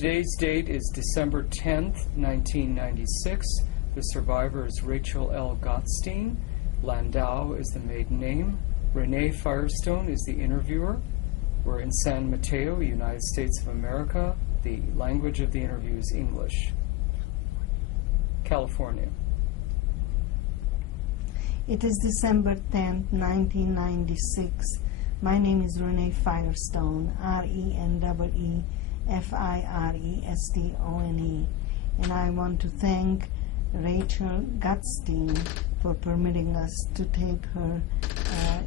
Today's date is December 10th, 1996. The survivor is Rachel L. Gottstein. Landau is the maiden name. Renee Firestone is the interviewer. We're in San Mateo, United States of America. The language of the interview is English. California. It is December 10th, 1996. My name is Renee Firestone, R-E-N-E-E-F-I-R-E-S-T-O-N-E, and I want to thank Rachel Gottstein for permitting us to tape her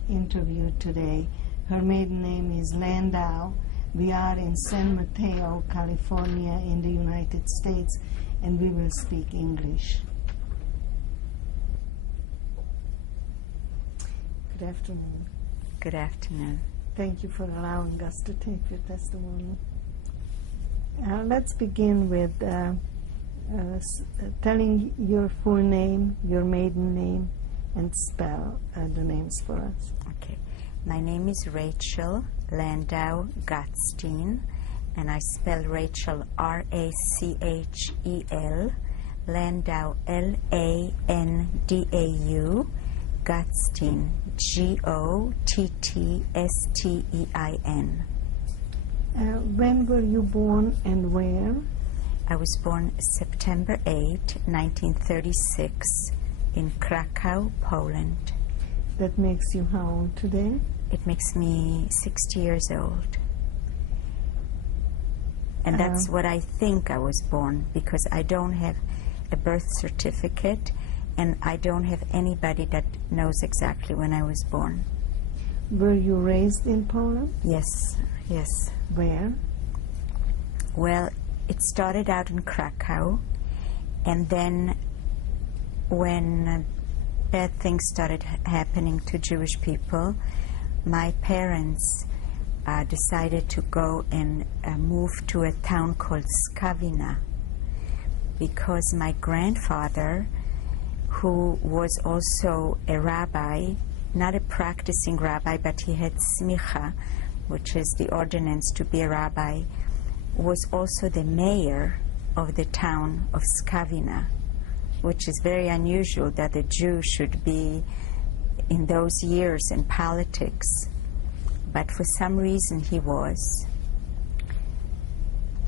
interview today. Her maiden name is Landau. We are in San Mateo, California, in the United States, and we will speak English. Good afternoon. Good afternoon. Thank you for allowing us to take your testimony. Let's begin with telling your full name, your maiden name, and spell the names for us. Okay. My name is Rachel Landau Gottstein, and I spell Rachel R-A-C-H-E-L, Landau L-A-N-D-A-U, Gottstein G-O-T-T-S-T-E-I-N. When were you born and where? I was born September 8, 1936, in Krakow, Poland. That makes you how old today? It makes me 60 years old. And that's what I think I was born, because I don't have a birth certificate, and I don't have anybody that knows exactly when I was born. Were you raised in Poland? Yes, yes. Where? Well, it started out in Krakow, and then when bad things started happening to Jewish people, my parents decided to go and move to a town called Skawina, because my grandfather, who was also a rabbi, not a practicing rabbi, but he had smicha, which is the ordinance to be a rabbi, was also the mayor of the town of Skawina, which is very unusual that a Jew should be in those years in politics. But for some reason he was.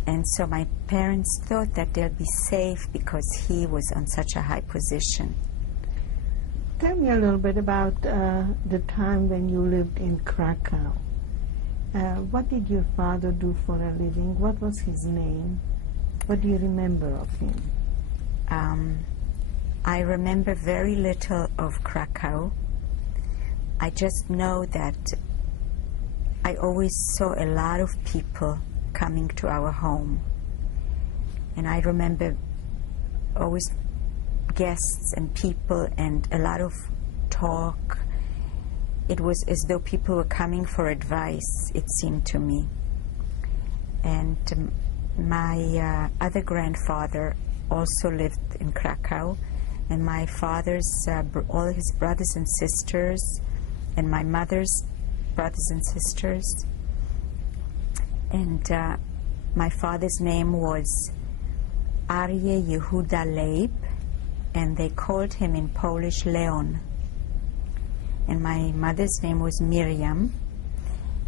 And so my parents thought that they'll be safe because he was on such a high position. Tell me a little bit about the time when you lived in Krakow. What did your father do for a living? What was his name? What do you remember of him? I remember very little of Krakow. I just know that I always saw a lot of people coming to our home. And I remember always guests and people and a lot of talk. It was as though people were coming for advice, it seemed to me. And my other grandfather also lived in Krakow, and my father's, all his brothers and sisters, and my mother's brothers and sisters. And my father's name was Aryeh Yehuda Leib, and they called him in Polish Leon. And my mother's name was Miriam,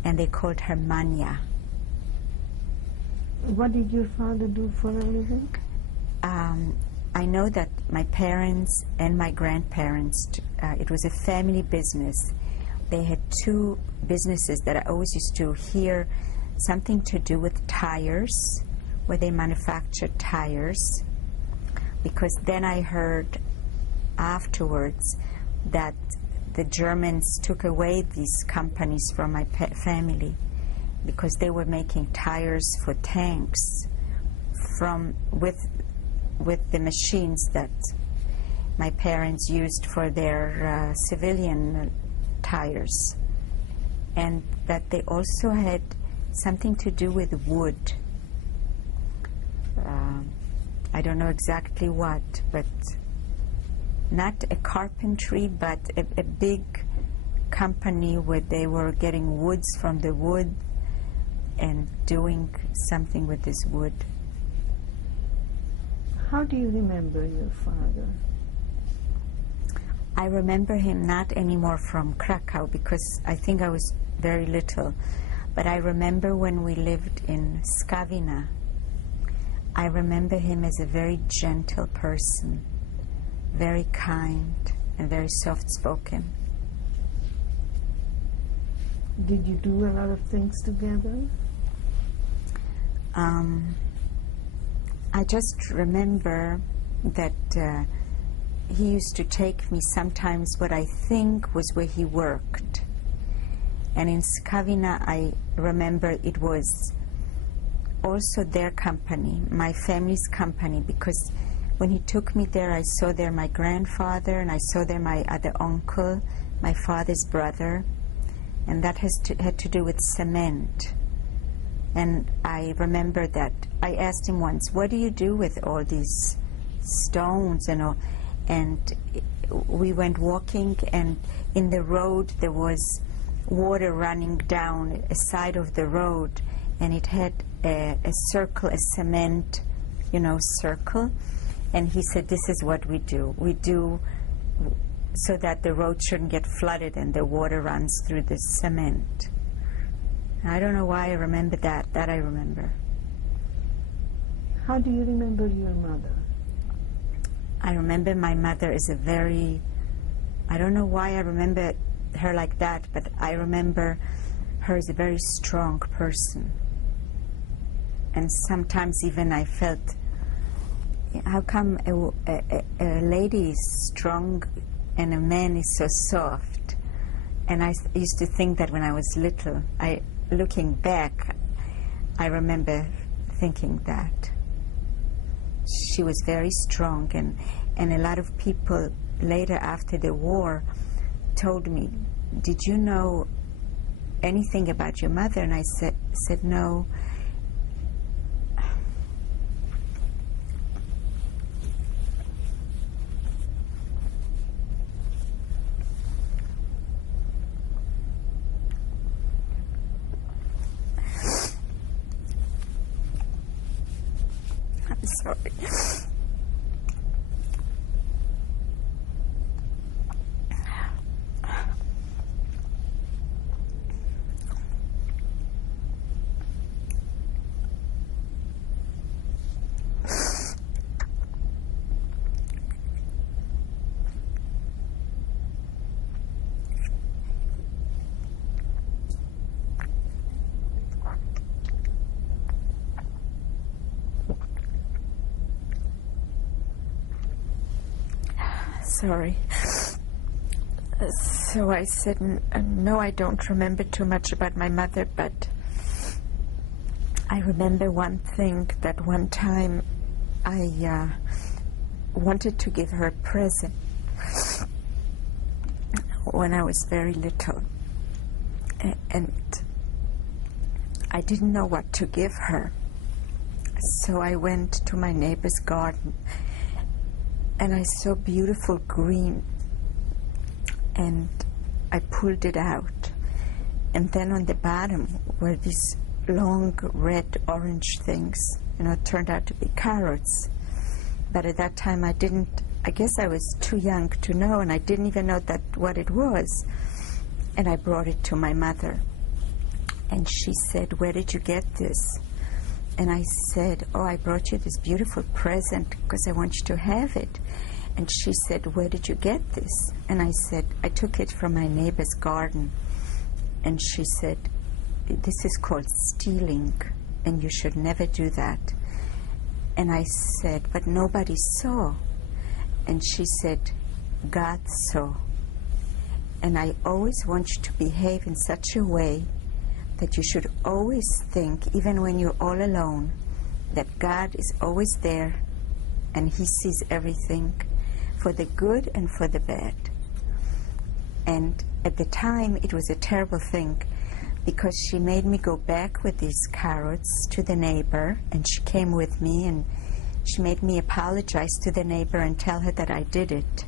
and they called her Manya. What did your father do for a living? I know that my parents and my grandparents, it was a family business. They had two businesses that I always used to hear, something to do with tires, where they manufactured tires, because then I heard afterwards that the Germans took away these companies from my family because they were making tires for tanks with the machines that my parents used for their civilian tires, and that they also had something to do with wood. I don't know exactly what, but not a carpentry, but a big company where they were getting woods from the wood and doing something with this wood. How do you remember your father? I remember him not anymore from Krakow because I think I was very little. But I remember when we lived in Skawina, I remember him as a very gentle person, very kind and very soft-spoken. Did you do a lot of things together? I just remember that he used to take me sometimes what I think was where he worked. And in Skawina, I remember it was also their company, my family's company, because when he took me there, I saw there my grandfather, and I saw there my other uncle, my father's brother, and that had to do with cement. And I remember that I asked him once, what do you do with all these stones and all? And we went walking, and in the road there was water running down a side of the road, and it had a circle, a cement, circle. And he said, this is what we do. We do so that the road shouldn't get flooded and the water runs through the cement. I don't know why I remember that. That I remember. How do you remember your mother? I remember my mother is I don't know why I remember her like that, but I remember her as a very strong person. And sometimes even I felt, how come a lady is strong and a man is so soft? And I used to think that when I was little. Looking back, I remember thinking that. She was very strong, and a lot of people later after the war told me, did you know anything about your mother? And I said no. I'm sorry. Sorry. So I said, no, I don't remember too much about my mother, but I remember one thing, that one time I wanted to give her a present when I was very little, and I didn't know what to give her. So I went to my neighbor's garden, and I saw beautiful green, and I pulled it out. And then on the bottom were these long red orange things, turned out to be carrots. But at that time I guess I was too young to know, and I didn't even know what it was. And I brought it to my mother. And she said, where did you get this? And I said, oh, I brought you this beautiful present because I want you to have it. And she said, where did you get this? And I said, I took it from my neighbor's garden. And she said, this is called stealing, and you should never do that. And I said, but nobody saw. And she said, God saw. And I always want you to behave in such a way that you should always think, even when you're all alone, that God is always there and He sees everything, for the good and for the bad. And at the time it was a terrible thing, because she made me go back with these carrots to the neighbor, and she came with me, and she made me apologize to the neighbor and tell her that I did it.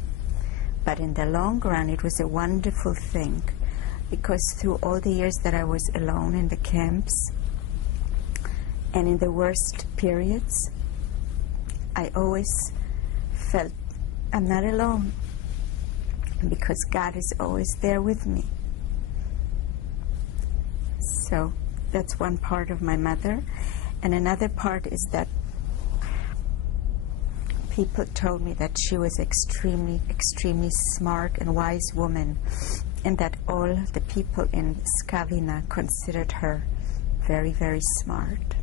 But in the long run it was a wonderful thing, because through all the years that I was alone in the camps and in the worst periods, I always felt I'm not alone, because God is always there with me. So that's one part of my mother. And another part is that people told me that she was extremely, extremely smart and wise woman, and that all the people in Skavina considered her very, very smart.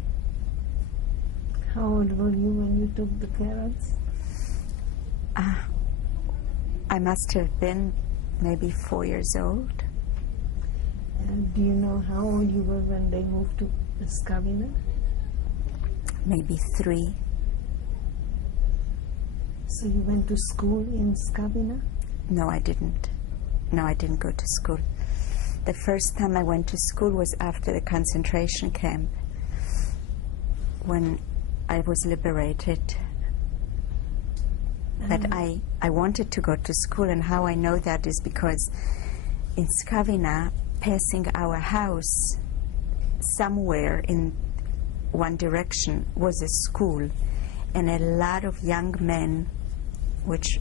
How old were you when you took the carrots? I must have been maybe 4 years old. And do you know how old you were when they moved to Skavina? Maybe 3. So you went to school in Skavina? No, I didn't. No, I didn't go to school. The first time I went to school was after the concentration camp, when I was liberated. But I wanted to go to school, and how I know that is because in Skavina, passing our house, somewhere in one direction was a school, and a lot of young men, which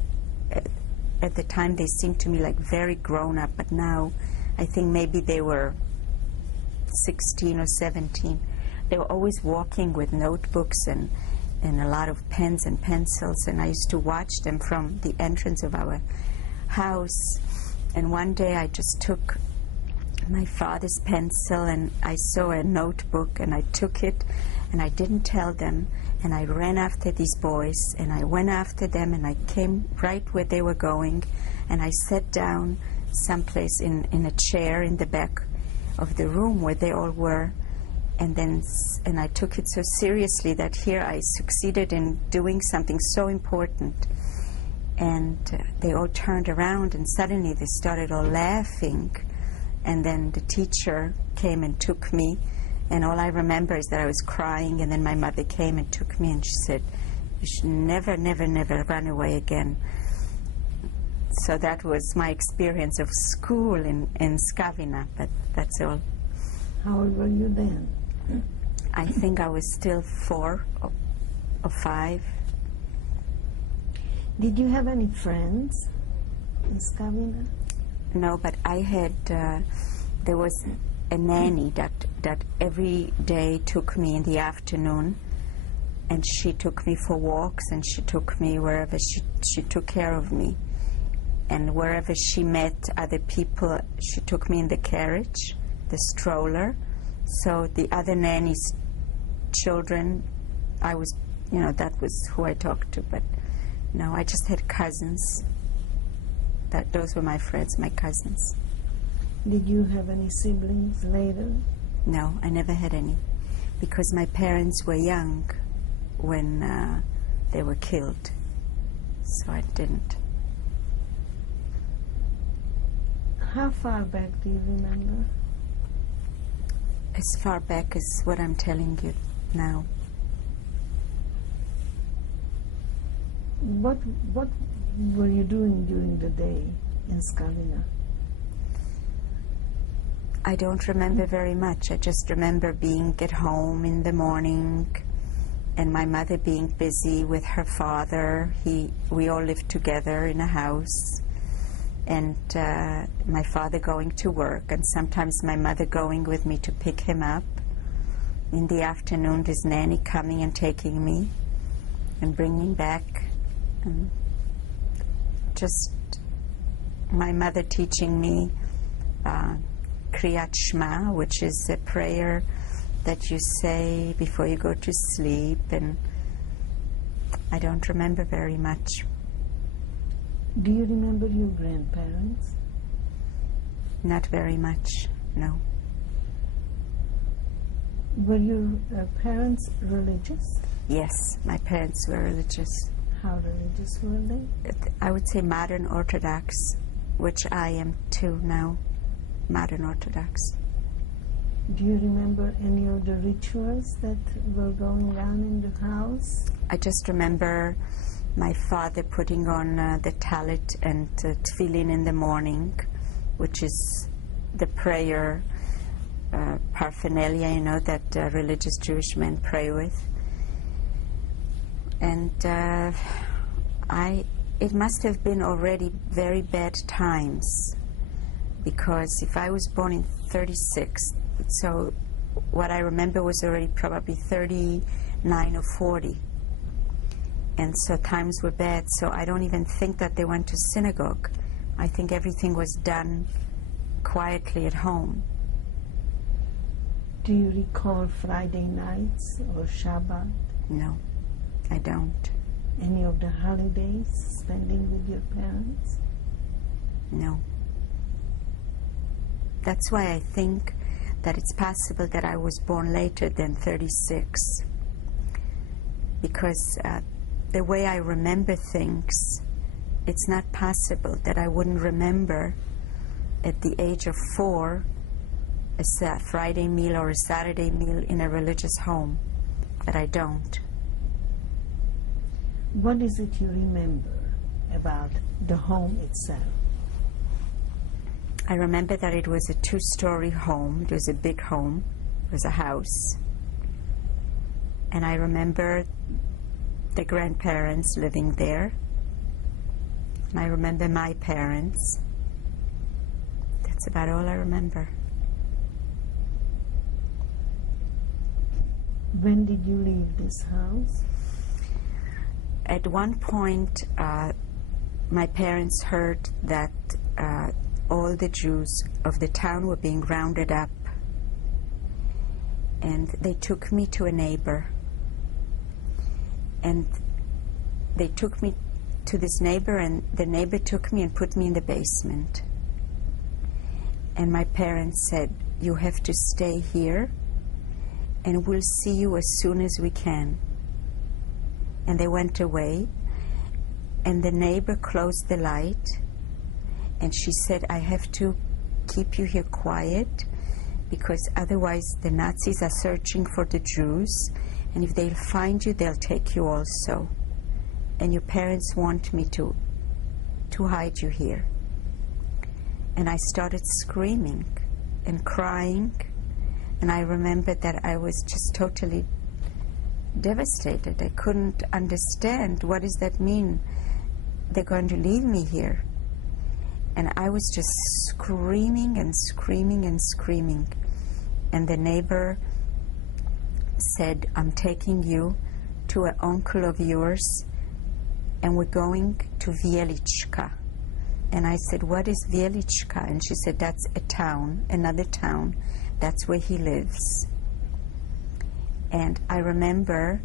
at the time they seemed to me like very grown up, but now I think maybe they were 16 or 17. They were always walking with notebooks and a lot of pens and pencils, and I used to watch them from the entrance of our house. And one day I just took my father's pencil and I saw a notebook and I took it and I didn't tell them, and I ran after these boys and I went after them and I came right where they were going, and I sat down someplace in a chair in the back of the room where they all were. And I took it so seriously that here I succeeded in doing something so important. And they all turned around and suddenly they started all laughing. And then the teacher came and took me. And all I remember is that I was crying, and then my mother came and took me and she said, "You should never, never, never run away again." So that was my experience of school in Skavina, but that's all. How old were you then? I think I was still 4 or 5. Did you have any friends in Skavina? No, but I had, there was a nanny that every day took me in the afternoon, and she took me for walks, and she took me wherever she took care of me. And wherever she met other people, she took me in the carriage, the stroller. So the other nanny's children, I was, that was who I talked to. But no, I just had cousins. Those were my friends, my cousins. Did you have any siblings later? No, I never had any, because my parents were young when they were killed, so I didn't. How far back do you remember? As far back as what I'm telling you now. What were you doing during the day in Skavina? I don't remember very much. I just remember being at home in the morning and my mother being busy with her father. We all lived together in a house, and my father going to work, and sometimes my mother going with me to pick him up. In the afternoon, this nanny coming and taking me and bringing back. And just my mother teaching me Kriyat Shema, which is a prayer that you say before you go to sleep, and I don't remember very much. Do you remember your grandparents? Not very much, no. Were your parents religious? Yes, my parents were religious. How religious were they? I would say modern Orthodox, which I am too now, modern Orthodox. Do you remember any of the rituals that were going on in the house? I just remember my father putting on the talit and tefillin in the morning, which is the prayer paraphernalia, that religious Jewish men pray with. And it must have been already very bad times, because if I was born in 36, so what I remember was already probably 39 or 40. And so times were bad, so I don't even think that they went to synagogue. I think everything was done quietly at home. Do you recall Friday nights or Shabbat? No, I don't. Any of the holidays spending with your parents? No. That's why I think that it's possible that I was born later than 36. Because the way I remember things, it's not possible that I wouldn't remember at the age of 4 a Friday meal or a Saturday meal in a religious home. But I don't. What is it you remember about the home itself? I remember that it was a 2-story home. It was a big home. It was a house. And I remember the grandparents living there. And I remember my parents. That's about all I remember. When did you leave this house? At one point, my parents heard that all the Jews of the town were being rounded up, and they took me to a neighbor. And they took me to this neighbor, and the neighbor took me and put me in the basement. And my parents said, "You have to stay here, and we'll see you as soon as we can." And they went away, and the neighbor closed the light, and she said, "I have to keep you here quiet, because otherwise the Nazis are searching for the Jews, and if they'll find you, they'll take you also. And your parents want me to hide you here." And I started screaming and crying, and I remember that I was just totally devastated. I couldn't understand, what does that mean? They're going to leave me here. And I was just screaming and screaming and screaming. And the neighbor said, "I'm taking you to an uncle of yours, and we're going to Wieliczka." And I said, "What is Wieliczka?" And she said, "That's a town, another town. That's where he lives." And I remember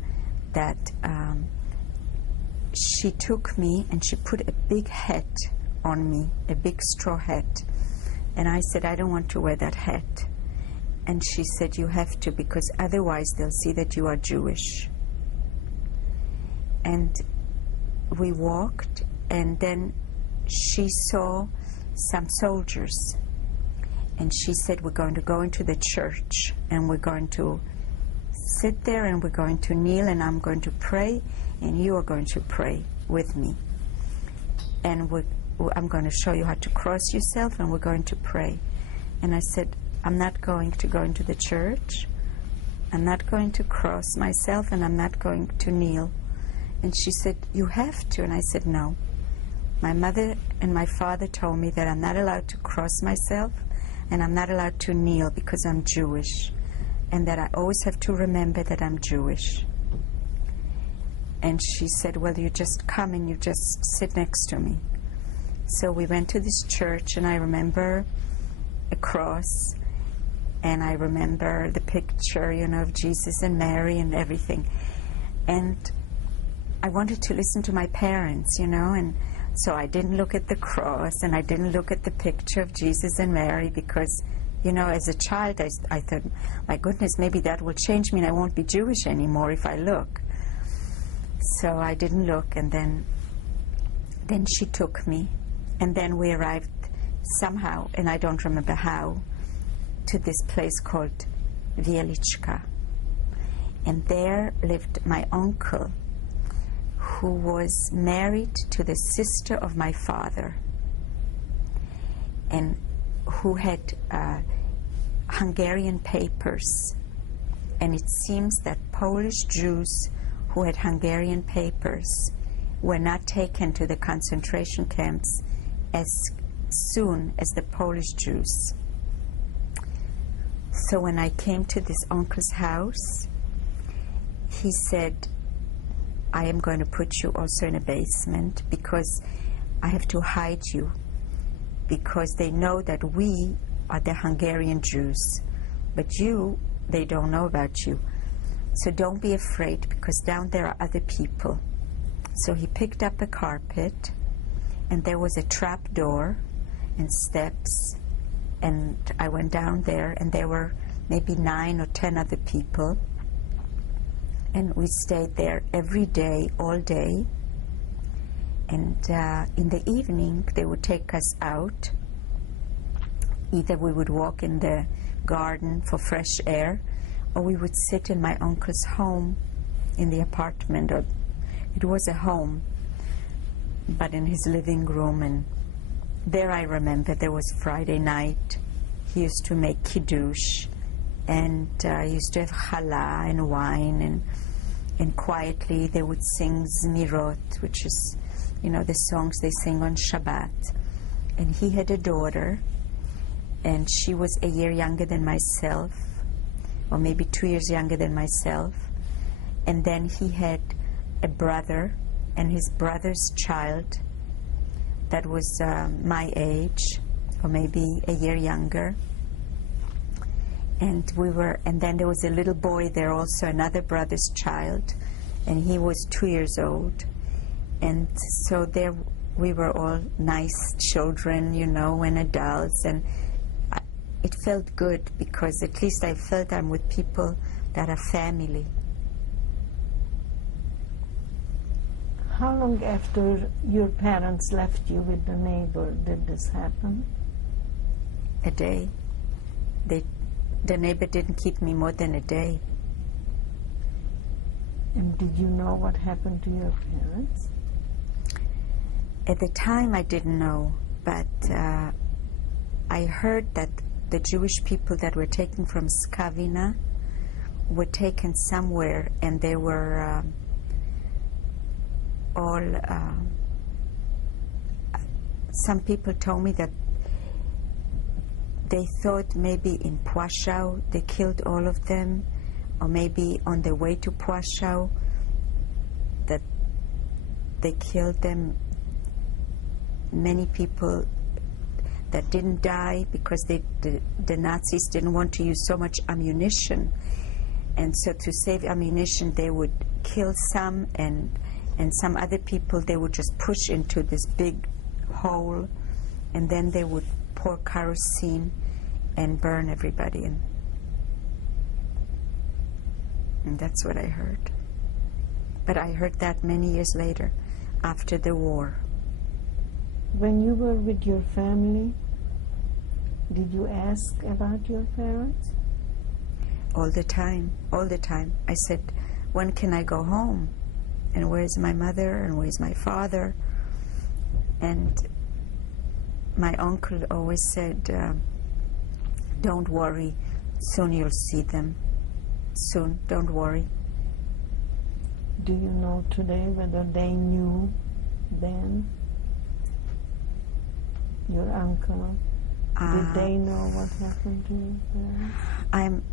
that she took me and she put a big hat on me, a big straw hat. And I said, "I don't want to wear that hat." And she said, "You have to, because otherwise they'll see that you are Jewish." And we walked, and then she saw some soldiers. And she said, "We're going to go into the church, and we're going to sit there, and we're going to kneel, and I'm going to pray, and you are going to pray with me. And I'm going to show you how to cross yourself, and we're going to pray." And I said, "I'm not going to go into the church. I'm not going to cross myself, and I'm not going to kneel." And she said, "You have to." And I said, "No. My mother and my father told me that I'm not allowed to cross myself, and I'm not allowed to kneel because I'm Jewish, and that I always have to remember that I'm Jewish." And she said, "Well, you just come and you just sit next to me." So we went to this church, and I remember a cross, and I remember the picture, of Jesus and Mary and everything. And I wanted to listen to my parents, and so I didn't look at the cross, and I didn't look at the picture of Jesus and Mary, because, as a child, I thought, my goodness, maybe that will change me and I won't be Jewish anymore if I look. So I didn't look, and then she took me, and then we arrived somehow, and I don't remember how, to this place called Wieliczka. And there lived my uncle, who was married to the sister of my father, and who had Hungarian papers. And it seems that Polish Jews who had Hungarian papers were not taken to the concentration camps as soon as the Polish Jews. So when I came to this uncle's house, he said, I am going to put you also in a basement because I have to hide you, because they know that we are the Hungarian Jews, but you, they don't know about you. So don't be afraid, because down there are other people. So he picked up a carpet, and there was a trap door and steps, and I went down there, and there were maybe 9 or 10 other people, and we stayed there every day, all day. And in the evening, they would take us out. Either we would walk in the garden for fresh air, or we would sit in my uncle's home in the apartment. Or it was a home, but in his living room. And there I remember there was Friday night. He used to make kiddush, and he used to have challah and wine, and quietly they would sing zmirot, which is, you know, the songs they sing on Shabbat. And he had a daughter, and she was a year younger than myself, or maybe 2 years younger than myself. And then he had a brother, and his brother's child that was my age, or maybe a year younger. And then there was a little boy there also, another brother's child, and he was 2 years old. And so there we were all nice children, you know, and adults, and it felt good, because at least I felt I'm with people that are family. How long after your parents left you with the neighbor did this happen? A day. The neighbor didn't keep me more than a day. And did you know what happened to your parents? At the time I didn't know, but I heard that the Jewish people that were taken from Skavina were taken somewhere, and they were some people told me that they thought maybe in Płaszów they killed all of them, or maybe on the way to Płaszów that they killed them. Many people that didn't die because the Nazis didn't want to use so much ammunition, and so to save ammunition they would kill some, and some other people they would just push into this big hole, and then they would pour kerosene and burn everybody. And that's what I heard. But I heard that many years later, after the war. When you were with your family, did you ask about your parents? All the time, all the time. I said, when can I go home? And where's my mother? And where's my father? And my uncle always said, don't worry, soon you'll see them. Soon, don't worry. Do you know today whether they knew then? Your uncle? Did they know what happened to your parents?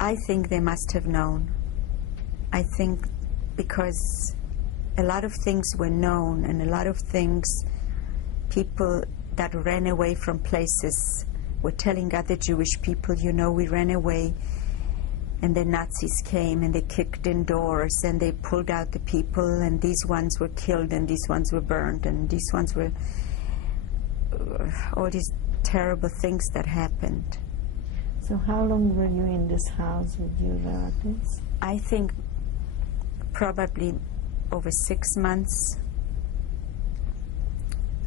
I think they must have known. I think because a lot of things were known, and a lot of things, people that ran away from places were telling other Jewish people, you know, we ran away, and the Nazis came and they kicked in doors and they pulled out the people, and these ones were killed and these ones were burned and these ones were all these terrible things that happened. So how long were you in this house with your relatives? I think probably over 6 months.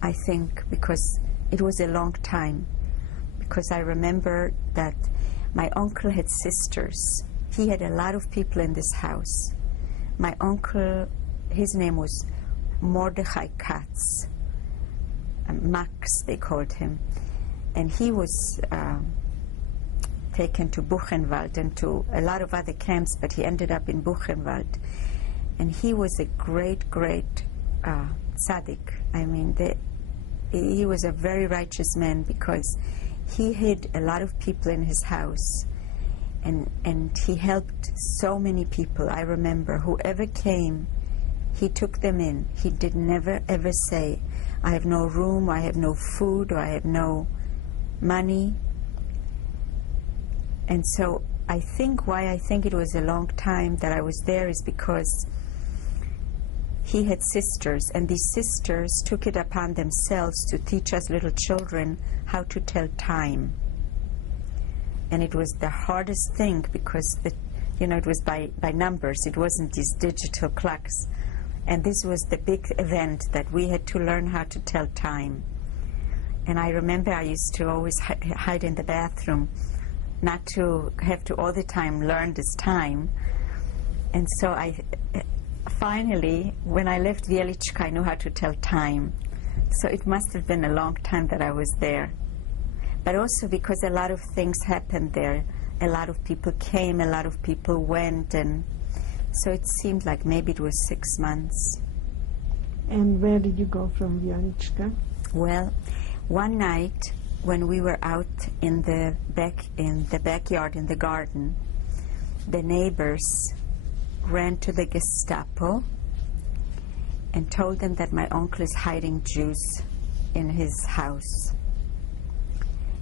I think, because it was a long time. Because I remember that my uncle had sisters. He had a lot of people in this house. My uncle, his name was Mordechai Katz. Max, they called him. And he was taken to Buchenwald and to a lot of other camps, but he ended up in Buchenwald. And he was a great, great tzaddik. I mean, he was a very righteous man because he hid a lot of people in his house. And he helped so many people. I remember whoever came, he took them in. He did never ever say, I have no room, or I have no food, or I have no money. And so I think why I think it was a long time that I was there is because he had sisters, and these sisters took it upon themselves to teach us little children how to tell time. And it was the hardest thing because, it was by numbers. It wasn't these digital clocks. And this was the big event that we had to learn how to tell time. And I remember I used to always hide in the bathroom, not to have to all the time learn this time. And so I finally, when I left Wieliczka, I knew how to tell time. So it must have been a long time that I was there. But also because a lot of things happened there. A lot of people came, a lot of people went, and so it seemed like maybe it was 6 months. And where did you go from Wieliczka? Well, one night when we were out in the backyard, in the garden, the neighbors ran to the Gestapo and told them that my uncle is hiding Jews in his house.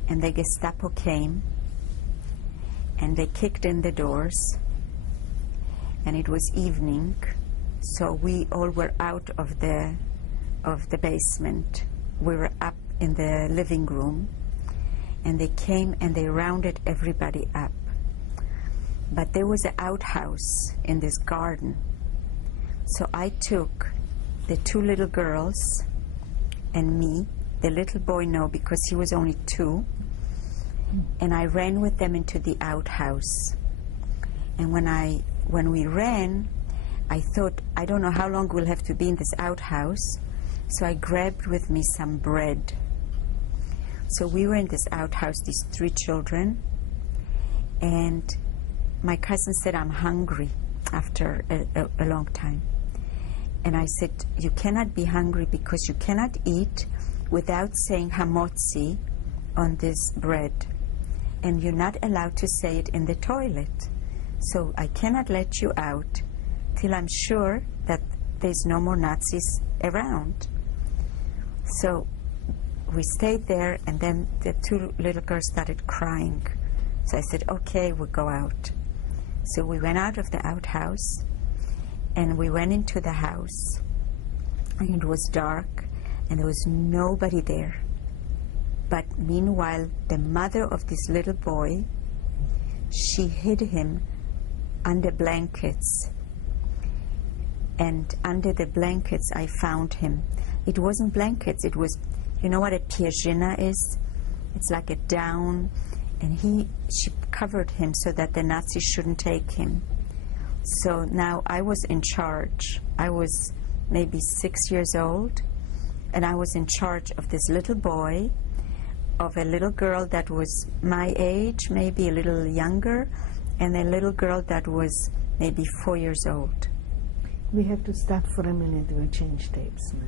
And the Gestapo came, and they kicked in the doors, and it was evening, so we all were out of the basement. We were up in the living room, and they came and they rounded everybody up. But there was an outhouse in this garden, so I took the 2 little girls and me, the little boy no, because he was only 2, and I ran with them into the outhouse. And when we ran, I thought, I don't know how long we'll have to be in this outhouse, so I grabbed with me some bread. So we were in this outhouse, these 3 children, and my cousin said, I'm hungry after a long time. And I said, you cannot be hungry because you cannot eat without saying hamotzi on this bread. And you're not allowed to say it in the toilet. So I cannot let you out till I'm sure that there's no more Nazis around. So we stayed there, and then the 2 little girls started crying. So I said, okay, we'll go out. So we went out of the outhouse, and we went into the house, and it was dark, and there was nobody there. But meanwhile, the mother of this little boy, she hid him under blankets. And under the blankets, I found him. It wasn't blankets, it was, you know what a pierzina is? It's like a down, and she covered him so that the Nazis shouldn't take him. So now I was in charge. I was maybe 6 years old, and I was in charge of this little boy, of a little girl that was my age, maybe a little younger, and a little girl that was maybe 4 years old. We have to stop for a minute. We'll change tapes now.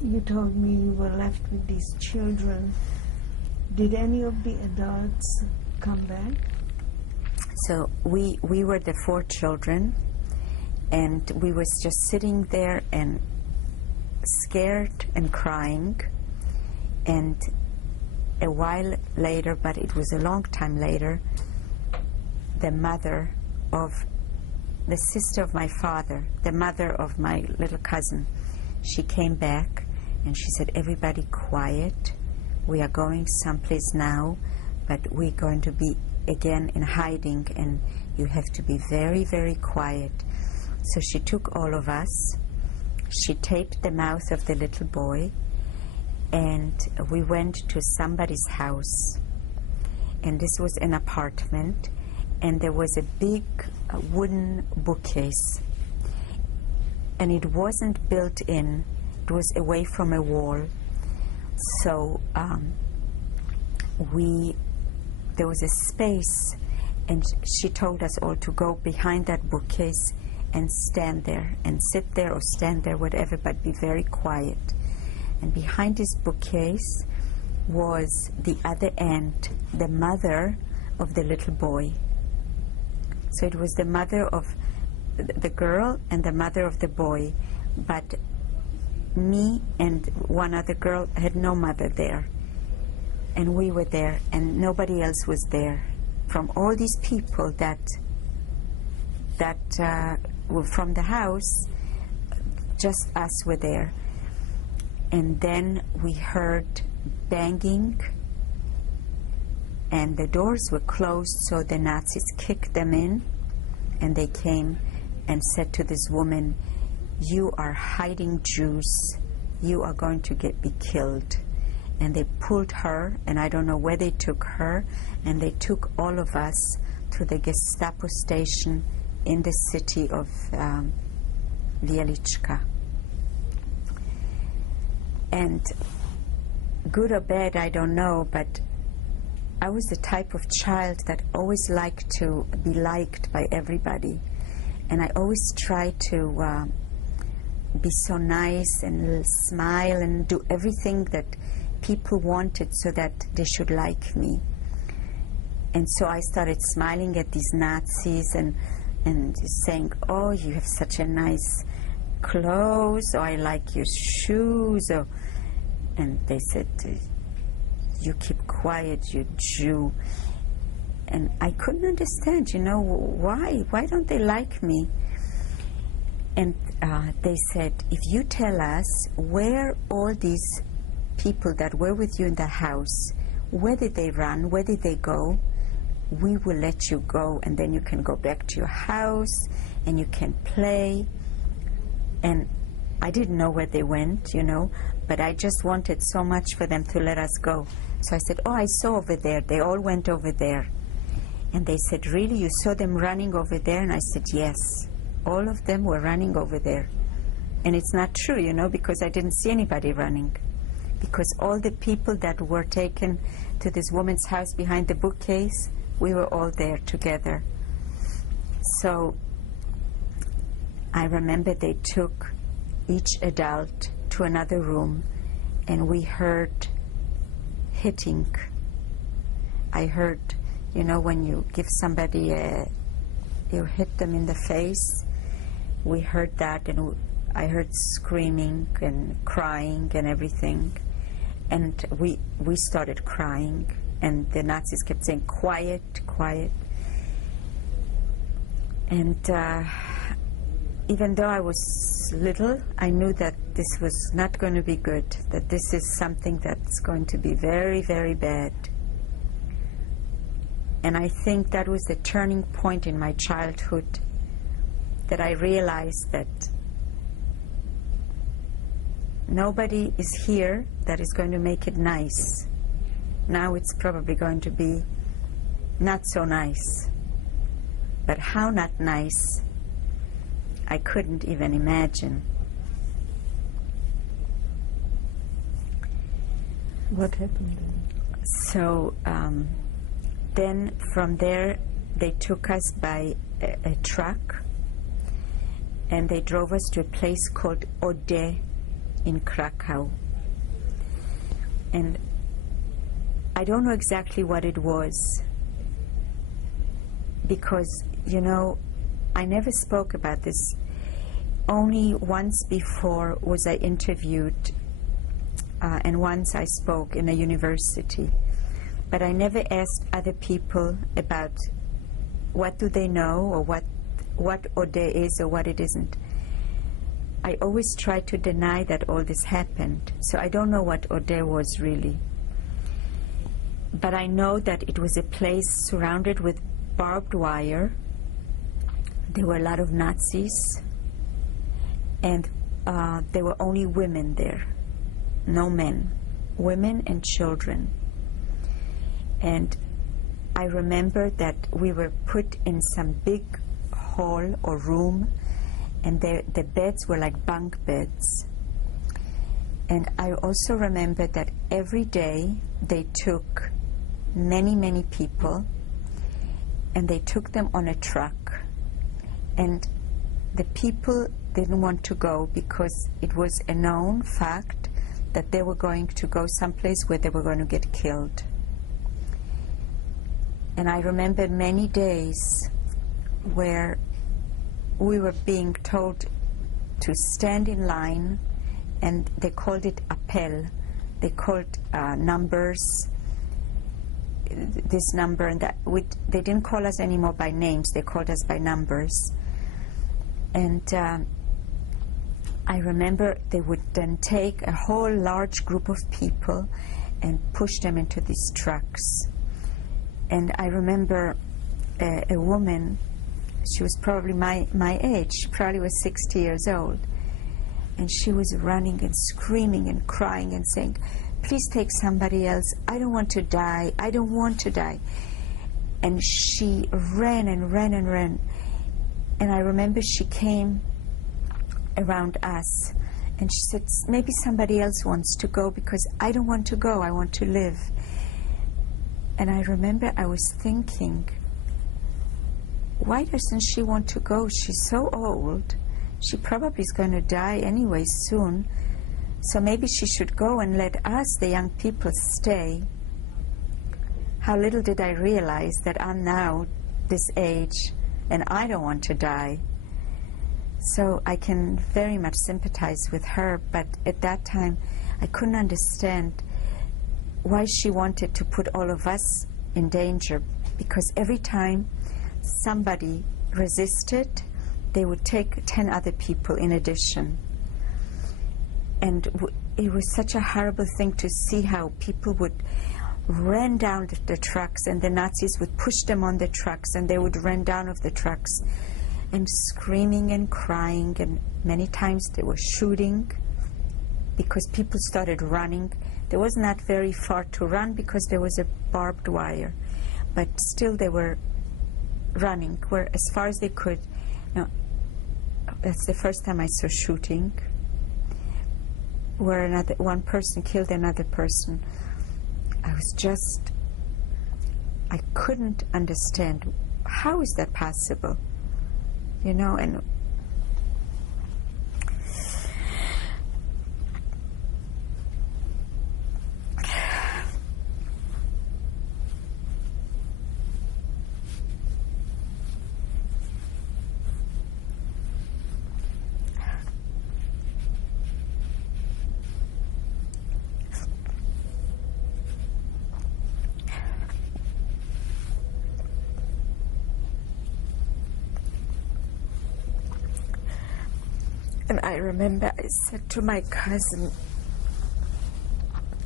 You told me you were left with these children. Did any of the adults come back? So we were the 4 children, and we was just sitting there and scared and crying. And a while later, but it was a long time later, the mother of the sister of my father, the mother of my little cousin, she came back and she said, everybody quiet. We are going someplace now, but we're going to be again in hiding, and you have to be very, very quiet. So she took all of us. She taped the mouth of the little boy, and we went to somebody's house. And this was an apartment, and there was a big wooden bookcase. And it wasn't built in, it was away from a wall. So there was a space, and she told us all to go behind that bookcase and stand there, and sit there or stand there, whatever, but be very quiet. And behind this bookcase was the other aunt, the mother of the little boy. So it was the mother of the girl and the mother of the boy, but me and one other girl had no mother there. And we were there, and nobody else was there. From all these people that were from the house, just us were there. And then we heard banging, and the doors were closed, so the Nazis kicked them in, and they came and said to this woman, you are hiding Jews, you are going to be killed. And they pulled her, and I don't know where they took her, and they took all of us to the Gestapo station in the city of Wieliczka. And good or bad, I don't know, but I was the type of child that always liked to be liked by everybody. And I always tried to be so nice and smile and do everything that people wanted so that they should like me. And so I started smiling at these Nazis and saying, oh, you have such a nice clothes, or I like your shoes, or, and they said, you keep quiet, you Jew. And I couldn't understand, why don't they like me? And they said, if you tell us where all these people that were with you in the house, where did they run, where did they go, we will let you go, and then you can go back to your house and you can play. And I didn't know where they went, but I just wanted so much for them to let us go. So I said, oh, I saw over there, they all went over there. And they said, really, you saw them running over there? And I said, yes, all of them were running over there. And it's not true, because I didn't see anybody running. Because all the people that were taken to this woman's house behind the bookcase, we were all there together. So I remember they took each adult to another room, and we heard hitting. I heard, when you give somebody you hit them in the face, we heard that, and I heard screaming and crying and everything. And we started crying, and the Nazis kept saying, quiet, quiet. And even though I was little, I knew that this was not going to be good, that this is something that's going to be very, very bad. And I think that was the turning point in my childhood, that I realized that nobody is here that is going to make it nice. Now it's probably going to be not so nice. But how not nice, I couldn't even imagine. What happened then? So then from there they took us by a truck, and they drove us to a place called Ode in Krakow. And I don't know exactly what it was, because, you know, I never spoke about this. Only once before was I interviewed, and once I spoke in a university. But I never asked other people about what do they know, or what Odeh is or what it isn't. I always try to deny that all this happened. So I don't know what Odeh was really. But I know that it was a place surrounded with barbed wire. There were a lot of Nazis, and there were only women there, no men, women and children. And I remember that we were put in some big hall or room, and the beds were like bunk beds. And I also remember that every day they took many, many people, and they took them on a truck. And the people didn't want to go because it was a known fact that they were going to go someplace where they were going to get killed. And I remember many days where we were being told to stand in line, and they called it appel. They called numbers, this number and that. They didn't call us anymore by names, they called us by numbers. And I remember they would then take a whole large group of people and push them into these trucks. And I remember a woman, she was probably my age, she probably was 60 years old, and she was running and screaming and crying and saying, "Please take somebody else, I don't want to die, I don't want to die." And she ran and ran and ran. And I remember she came around us and she said, "Maybe somebody else wants to go because I don't want to go, I want to live." And I remember I was thinking, why doesn't she want to go? She's so old. She probably is going to die anyway soon. So maybe she should go and let us, the young people, stay. How little did I realize that I'm now this age and I don't want to die. So I can very much sympathize with her, but at that time I couldn't understand why she wanted to put all of us in danger, because every time somebody resisted, they would take 10 other people in addition. And it was such a horrible thing to see how people would run down the trucks, and the Nazis would push them on the trucks, and they would run down off the trucks and screaming and crying, and many times they were shooting because people started running. There was not very far to run because there was a barbed wire, but still they were running where as far as they could. Now, that's the first time I saw shooting, where one person killed another person. I couldn't understand, how is that possible? You know, and I remember I said to my cousin,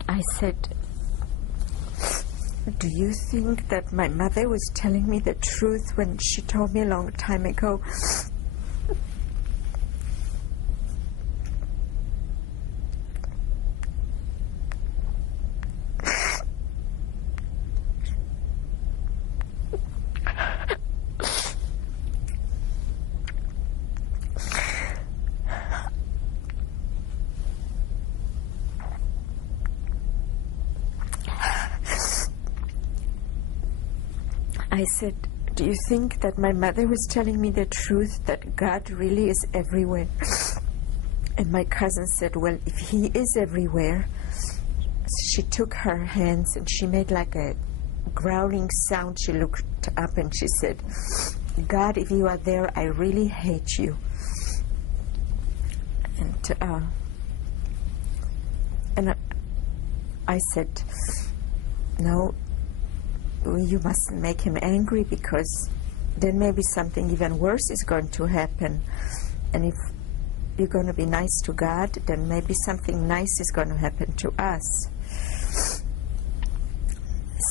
I said, "Do you think that my mother was telling me the truth when she told me a long time ago I said, "Do you think that my mother was telling me the truth, that God really is everywhere?" And my cousin said, "Well, if he is everywhere..." She took her hands and she made like a growling sound. She looked looked up and she said, God, if you are there, I really hate you. And I said, no, you mustn't make him angry, because then maybe something even worse is going to happen. And if you're going to be nice to God, then maybe something nice is going to happen to us.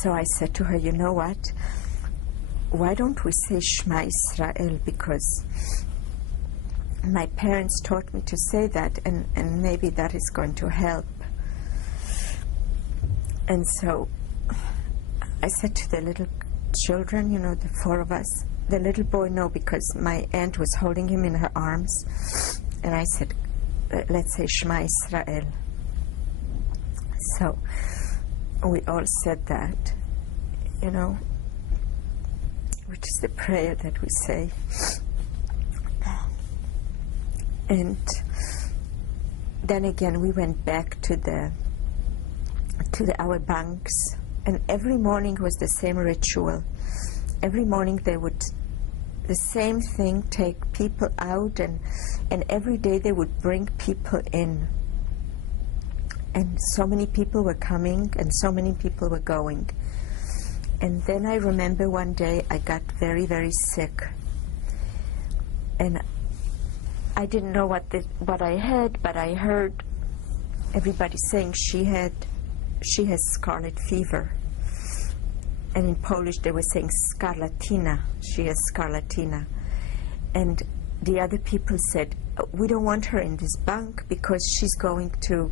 So I said to her, you know what? Why don't we say Shema Israel? Because my parents taught me to say that, and maybe that is going to help. And so I said to the little children, you know, the four of us, the little boy, no, because my aunt was holding him in her arms, and I said, let's say Shema Israel. So we all said that, you know, which is the prayer that we say. And then again we went back to our bunks, and every morning was the same ritual. Every morning they would, the same thing, take people out, and every day they would bring people in. And so many people were coming and so many people were going. And then I remember one day I got very, very sick. And I didn't know what I had, but I heard everybody saying she has scarlet fever. And in Polish they were saying scarlatina, she has scarlatina. And the other people said, we don't want her in this bunk because she's going to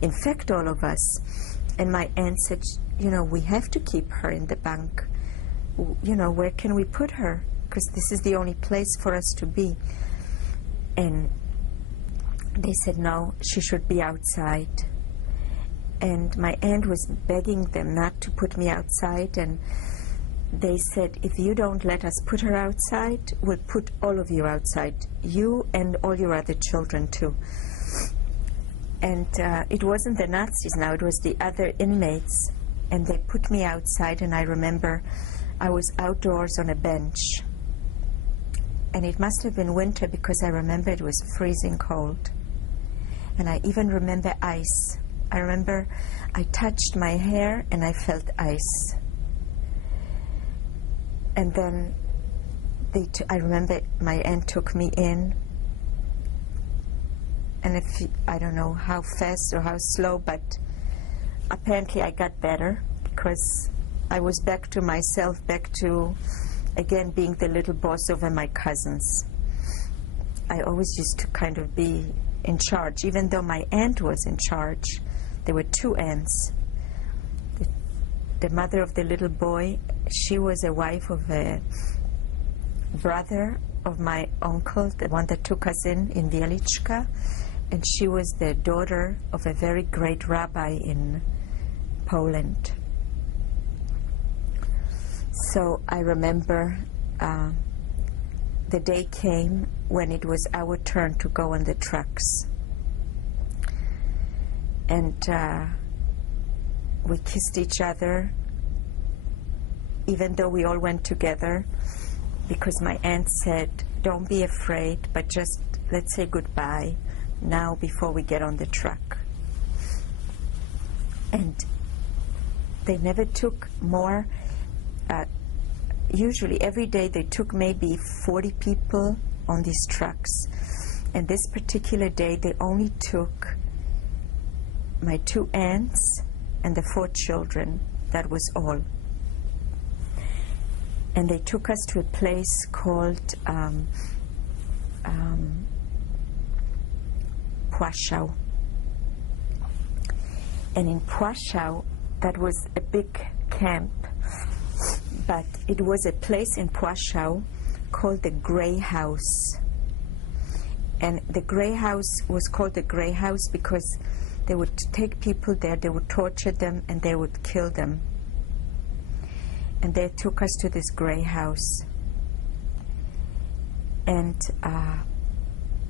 infect all of us. And my aunt said, you know, we have to keep her in the bunk. You know, where can we put her? Because this is the only place for us to be. And they said, no, she should be outside. And my aunt was begging them not to put me outside, and they said, if you don't let us put her outside, we'll put all of you outside, you and all your other children too. And it wasn't the Nazis now, it was the other inmates, and they put me outside. And I remember I was outdoors on a bench, and it must have been winter because I remember it was freezing cold. And I even remember ice. I remember I touched my hair and I felt ice. And then I remember my aunt took me in, and I don't know how fast or how slow, but apparently I got better because I was back to myself, back to, again, being the little boss over my cousins. I always used to kind of be in charge, even though my aunt was in charge. There were two aunts. The mother of the little boy, she was a wife of a brother of my uncle, the one that took us in Wieliczka, and she was the daughter of a very great rabbi in Poland. So I remember the day came when it was our turn to go on the trucks. And we kissed each other, even though we all went together, because my aunt said, don't be afraid, but just let's say goodbye now before we get on the truck. And they never took more. Usually every day they took maybe 40 people on these trucks. And this particular day they only took my two aunts and the 4 children. That was all. And they took us to a place called Płaszów. And in Płaszów, that was a big camp, but it was a place in Płaszów called the Grey House. And the Grey House was called the Grey House because they would take people there, they would torture them, and they would kill them. And they took us to this Grey House. And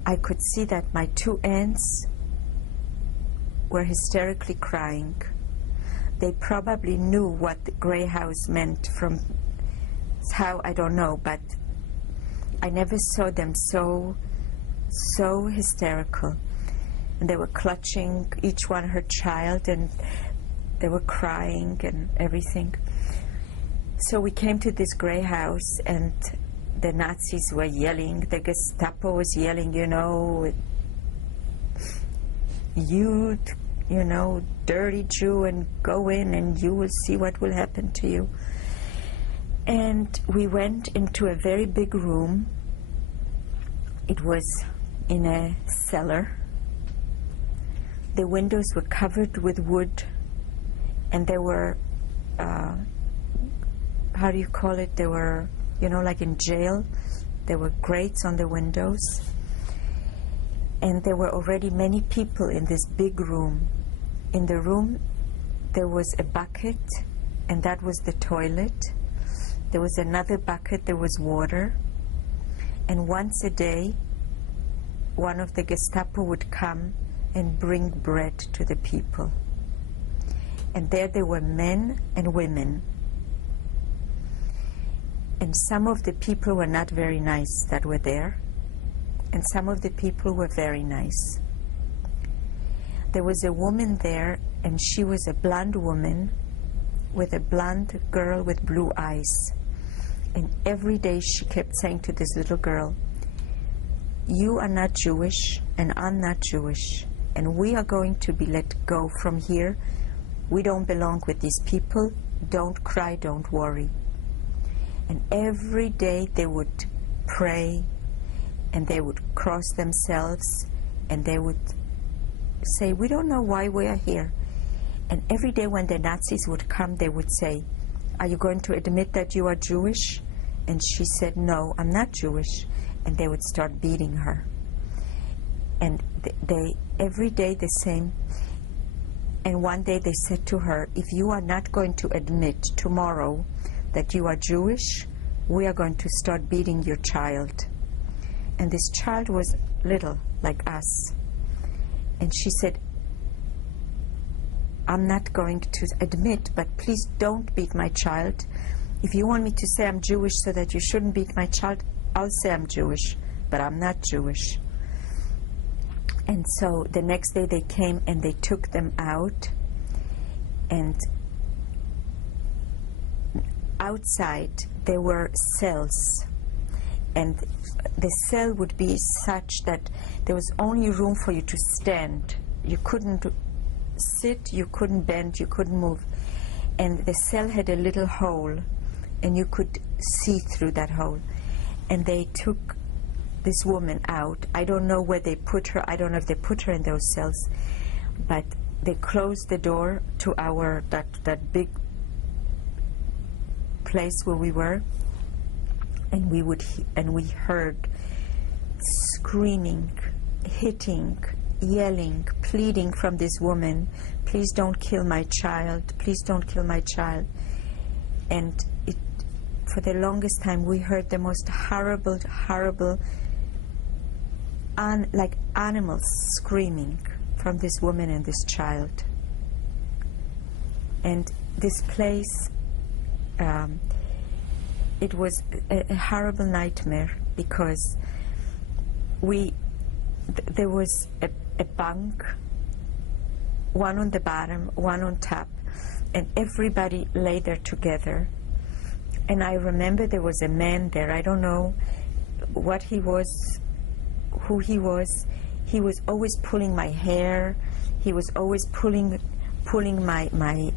I could see that my two aunts were hysterically crying. They probably knew what the Grey House meant from How, I don't know, but I never saw them so hysterical. And they were clutching each one her child, and they were crying and everything. So we came to this gray house, and the Nazis were yelling, the Gestapo was yelling, you know, dirty Jew, and go in and you will see what will happen to you. And we went into a very big room. It was in a cellar. The windows were covered with wood, and there were, how do you call it? There were, like in jail, there were grates on the windows. And there were already many people in this big room. In the room, there was a bucket, and that was the toilet. There was another bucket, there was water. And once a day, one of the Gestapo would come and bring bread to the people. And there were men and women. And some of the people were not very nice that were there, and some of the people were very nice. There was a woman there, and she was a blonde woman with a blonde girl with blue eyes. And every day she kept saying to this little girl, "You are not Jewish, and I'm not Jewish, and we are going to be let go from here. We don't belong with these people. Don't cry, don't worry." And every day they would pray, and they would cross themselves, and they would say, "We don't know why we are here." And every day when the Nazis would come, they would say, "Are you going to admit that you are Jewish?" And she said, "No, I'm not Jewish." And they would start beating her. And they every day the same. And one day they said to her, "If you are not going to admit tomorrow that you are Jewish, we are going to start beating your child." And this child was little, like us. And she said, "I'm not going to admit, but please don't beat my child. If you want me to say I'm Jewish so that you shouldn't beat my child, I'll say I'm Jewish, but I'm not Jewish." And so the next day they came and they took them out, and outside there were cells, and the cell would be such that there was only room for you to stand. You couldn't sit, you couldn't bend, you couldn't move. And the cell had a little hole, and you could see through that hole. And they took this woman out. I don't know where they put her. I don't know if they put her in those cells, but they closed the door to our that big place where we were, and we heard screaming, hitting, yelling, pleading from this woman, "Please don't kill my child, please don't kill my child." And for the longest time we heard the most horrible, like animals screaming from this woman and this child. And this place, it was a horrible nightmare, because there was a bunk, one on the bottom, one on top, and everybody lay there together. And I remember there was a man there. I don't know what he was, who he was. He was always pulling my hair. He was always pulling my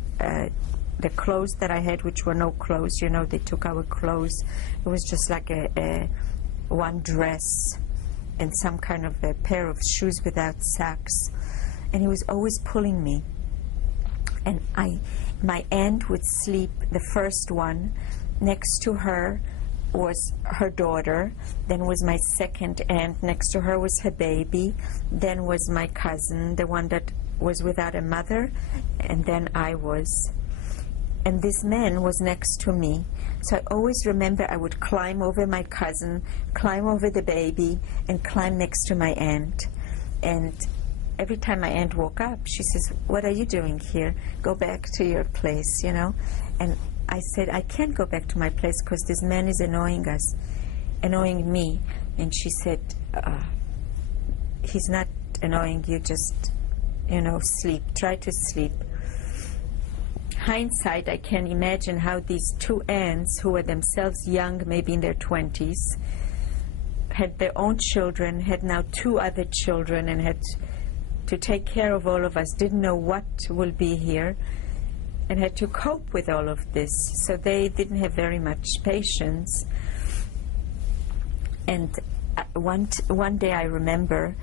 the clothes that I had, which were no clothes. They took our clothes. It was just like a one dress and some kind of a pair of shoes without socks. And he was always pulling me. And my aunt would sleep, the first one. Next to her was her daughter. Then was my second aunt. Next to her was her baby. Then was my cousin, the one that was without a mother. And then I was. And this man was next to me. So I always remember I would climb over my cousin, climb over the baby, and climb next to my aunt. And every time my aunt woke up, she says, "What are you doing here? Go back to your place," And I said, I can't go back to my place because this man is annoying me. And she said, he's not annoying you, just, sleep. Try to sleep. Hindsight, I can imagine how these two aunts, who were themselves young, maybe in their 20s, had their own children, had now 2 other children, and had to take care of all of us, didn't know what will be here, and had to cope with all of this. So they didn't have very much patience. And one day I remember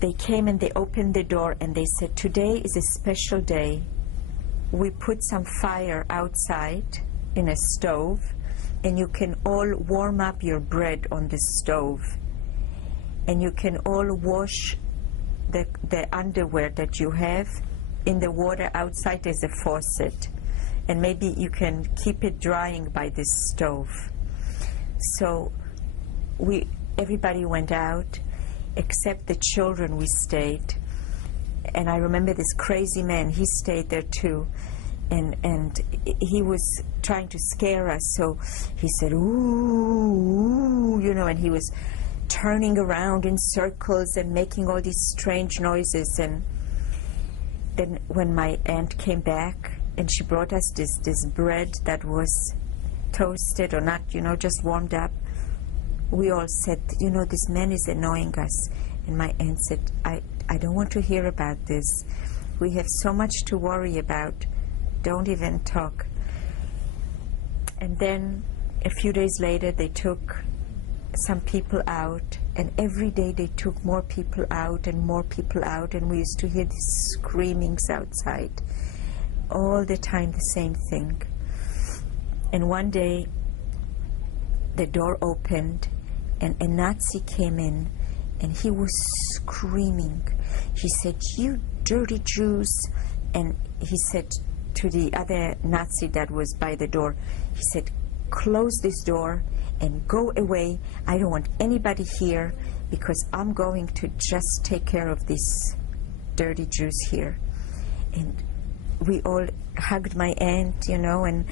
they came and they opened the door and they said, today is a special day. We put some fire outside in a stove, and you can all warm up your bread on the stove, and you can all wash the underwear that you have in the water outside. There's a faucet, and maybe you can keep it drying by this stove. So everybody went out except the children. We stayed, and I remember this crazy man, he stayed there too, and he was trying to scare us. So he said, ooh, and he was turning around in circles and making all these strange noises. And then when my aunt came back and she brought us this bread that was toasted or not, just warmed up, we all said, this man is annoying us. And my aunt said, I don't want to hear about this. We have so much to worry about. Don't even talk. And then a few days later, they took some people out, and every day they took more people out and more people out, and we used to hear these screamings outside. All the time the same thing. And one day, the door opened, and a Nazi came in, and he was screaming. He said, you dirty Jews. And he said to the other Nazi that was by the door, he said, close this door and go away. I don't want anybody here because I'm going to just take care of these dirty Jews here. And we all hugged my aunt, and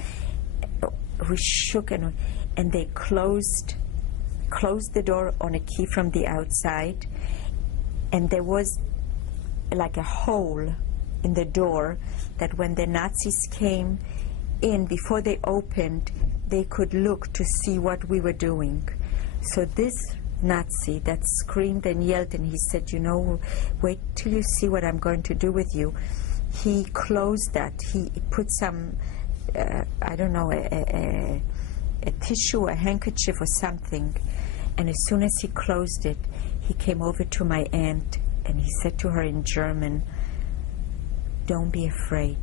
we shook, and they closed the door on a key from the outside, and there was like a hole in the door that when the Nazis came in, before they opened, they could look to see what we were doing. So this Nazi that screamed and yelled, and he said, wait till you see what I'm going to do with you. He closed that. He put some, I don't know, a tissue, a handkerchief or something. And as soon as he closed it, he came over to my aunt and he said to her in German, don't be afraid.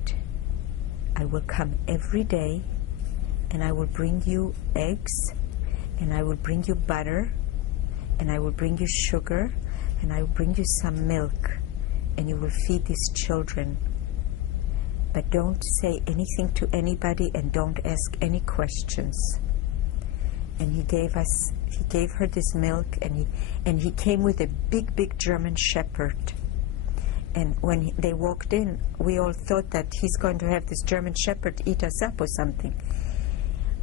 I will come every day and I will bring you eggs and I will bring you butter and I will bring you sugar and I will bring you some milk and you will feed these children. But don't say anything to anybody and don't ask any questions. And he gave her this milk, and he came with a big German shepherd. And when they walked in, we all thought that he's going to have this German shepherd eat us up or something.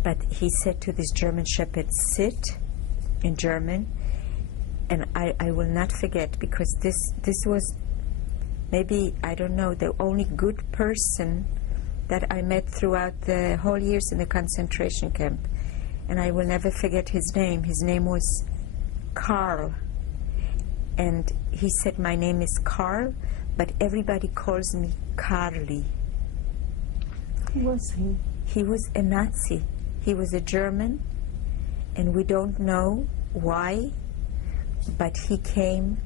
But he said to this German shepherd, sit, in German. And I will not forget, because this was maybe, I don't know, the only good person that I met throughout the whole years in the concentration camp. And I will never forget his name. His name was Karl. And he said, my name is Karl, but everybody calls me Carly. Who was he? He was a Nazi. He was a German, and we don't know why, but he came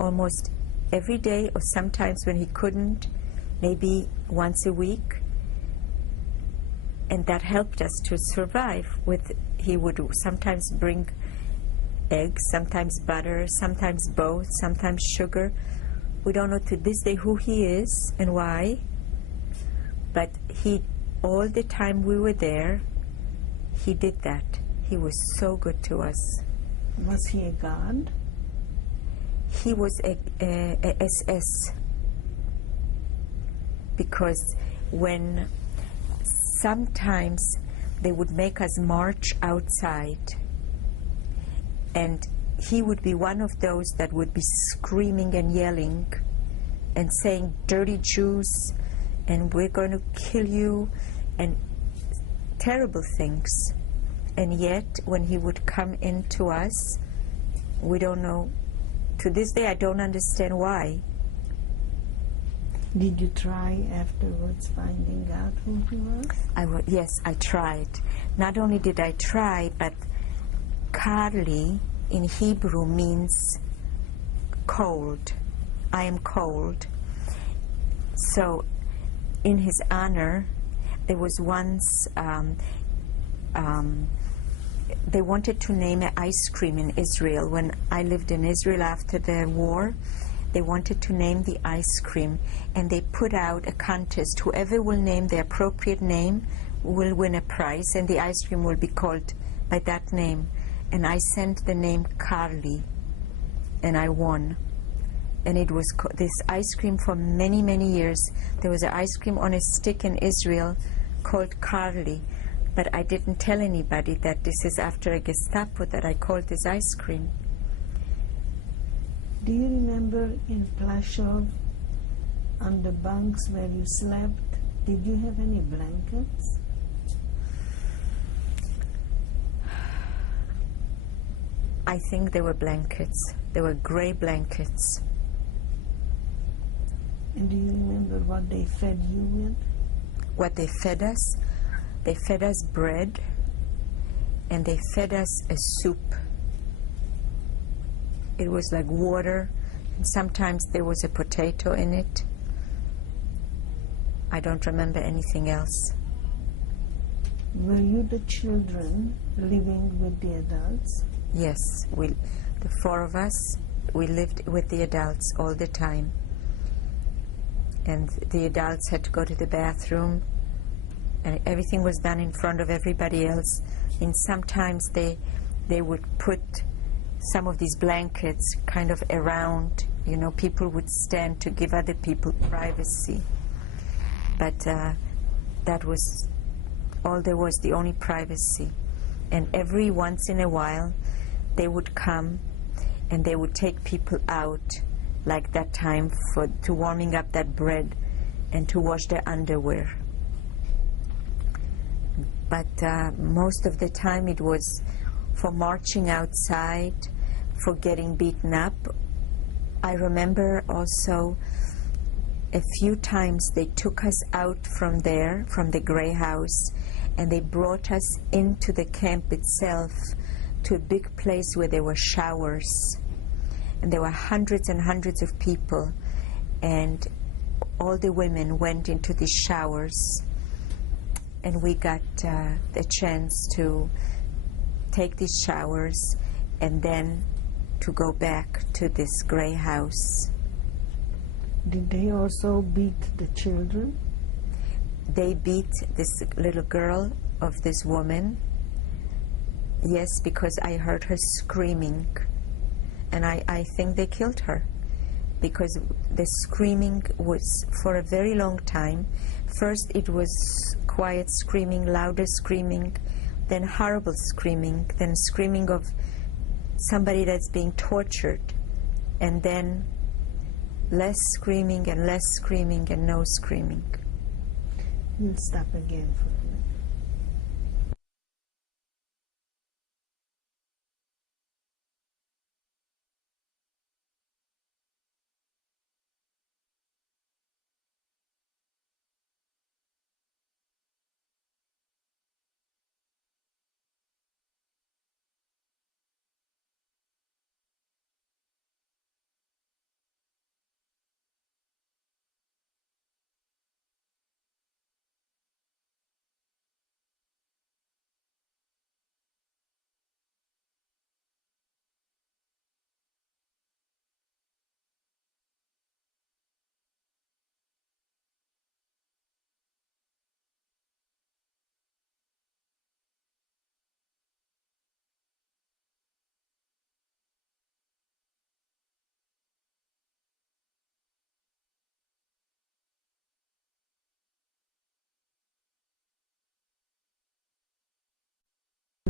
almost every day, or sometimes when he couldn't, maybe once a week. And that helped us to survive. He would sometimes bring eggs, sometimes butter, sometimes both, sometimes sugar. We don't know to this day who he is and why, but all the time we were there, he did that. He was so good to us. Was he a god? He was a SS, because when sometimes they would make us march outside, and he would be one of those that would be screaming and yelling and saying, "Dirty Jews, and we're going to kill you," and terrible things. And yet, when he would come into us, we don't know. To this day, I don't understand why. Did you try afterwards finding out who he was? Yes, I tried. Not only did I try, but Karli in Hebrew means cold. I am cold. So, in his honor, there was once they wanted to name an ice cream in Israel. When I lived in Israel after the war, they wanted to name the ice cream, and they put out a contest. Whoever will name the appropriate name will win a prize, and the ice cream will be called by that name. And I sent the name Karli, and I won. And it was this ice cream for many, many years. There was an ice cream on a stick in Israel called Karli, but I didn't tell anybody that this is after a Gestapo that I called this ice cream. Do you remember in Plaszow, on the bunks where you slept, did you have any blankets? I think there were blankets. There were gray blankets. And do you remember what they fed you with? What they fed us? They fed us bread, and they fed us a soup. It was like water, and sometimes there was a potato in it. I don't remember anything else. Were you the children living with the adults? Yes, the four of us, we lived with the adults all the time. And the adults had to go to the bathroom, and everything was done in front of everybody else. And sometimes they would put some of these blankets kind of around, people would stand to give other people privacy. But that was all there was, the only privacy. And every once in a while, they would come and they would take people out, like that time to warming up that bread and to wash their underwear. But most of the time it was for marching outside, for getting beaten up. I remember also a few times they took us out from there, from the gray house, and they brought us into the camp itself to a big place where there were showers. And there were hundreds and hundreds of people, and all the women went into these showers, and we got the chance to take these showers and then to go back to this gray house. Did they also beat the children? They beat this little girl of this woman. Yes, because I heard her screaming. And I think they killed her, because the screaming was for a very long time. First it was quiet screaming, louder screaming, then horrible screaming, then screaming of somebody that's being tortured, and then less screaming and less screaming and no screaming. We'll stop again for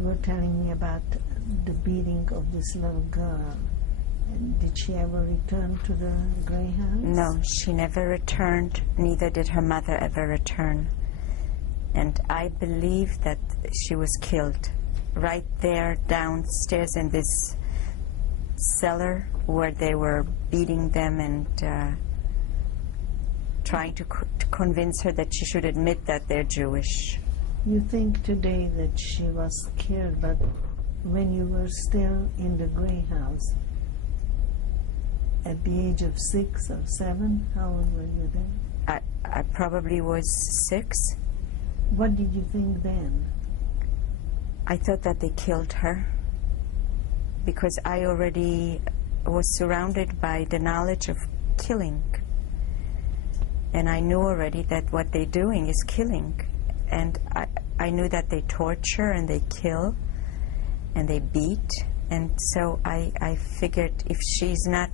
were telling me about the beating of this little girl. And did she ever return to the Grey House? No, she never returned, neither did her mother ever return. And I believe that she was killed right there downstairs in this cellar where they were beating them and trying to convince her that she should admit that they're Jewish. You think today that she was killed, but when you were still in the Grey House, at the age of 6 or 7, how old were you then? I probably was 6. What did you think then? I thought that they killed her because I already was surrounded by the knowledge of killing. And I knew already that what they're doing is killing. And I knew that they torture and they kill and they beat. And so I figured if she's not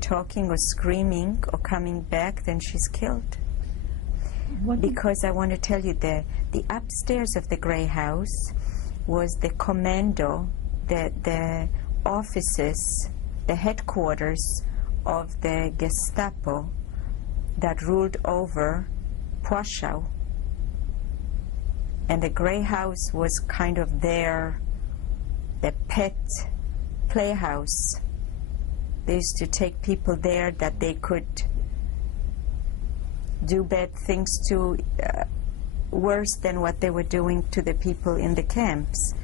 talking or screaming or coming back, then she's killed. Because I want to tell you, the upstairs of the Grey House was the commando, the offices, the headquarters of the Gestapo that ruled over Warsaw. And the Grey House was kind of the pet playhouse. They used to take people there that they could do bad things to, worse than what they were doing to the people in the camps.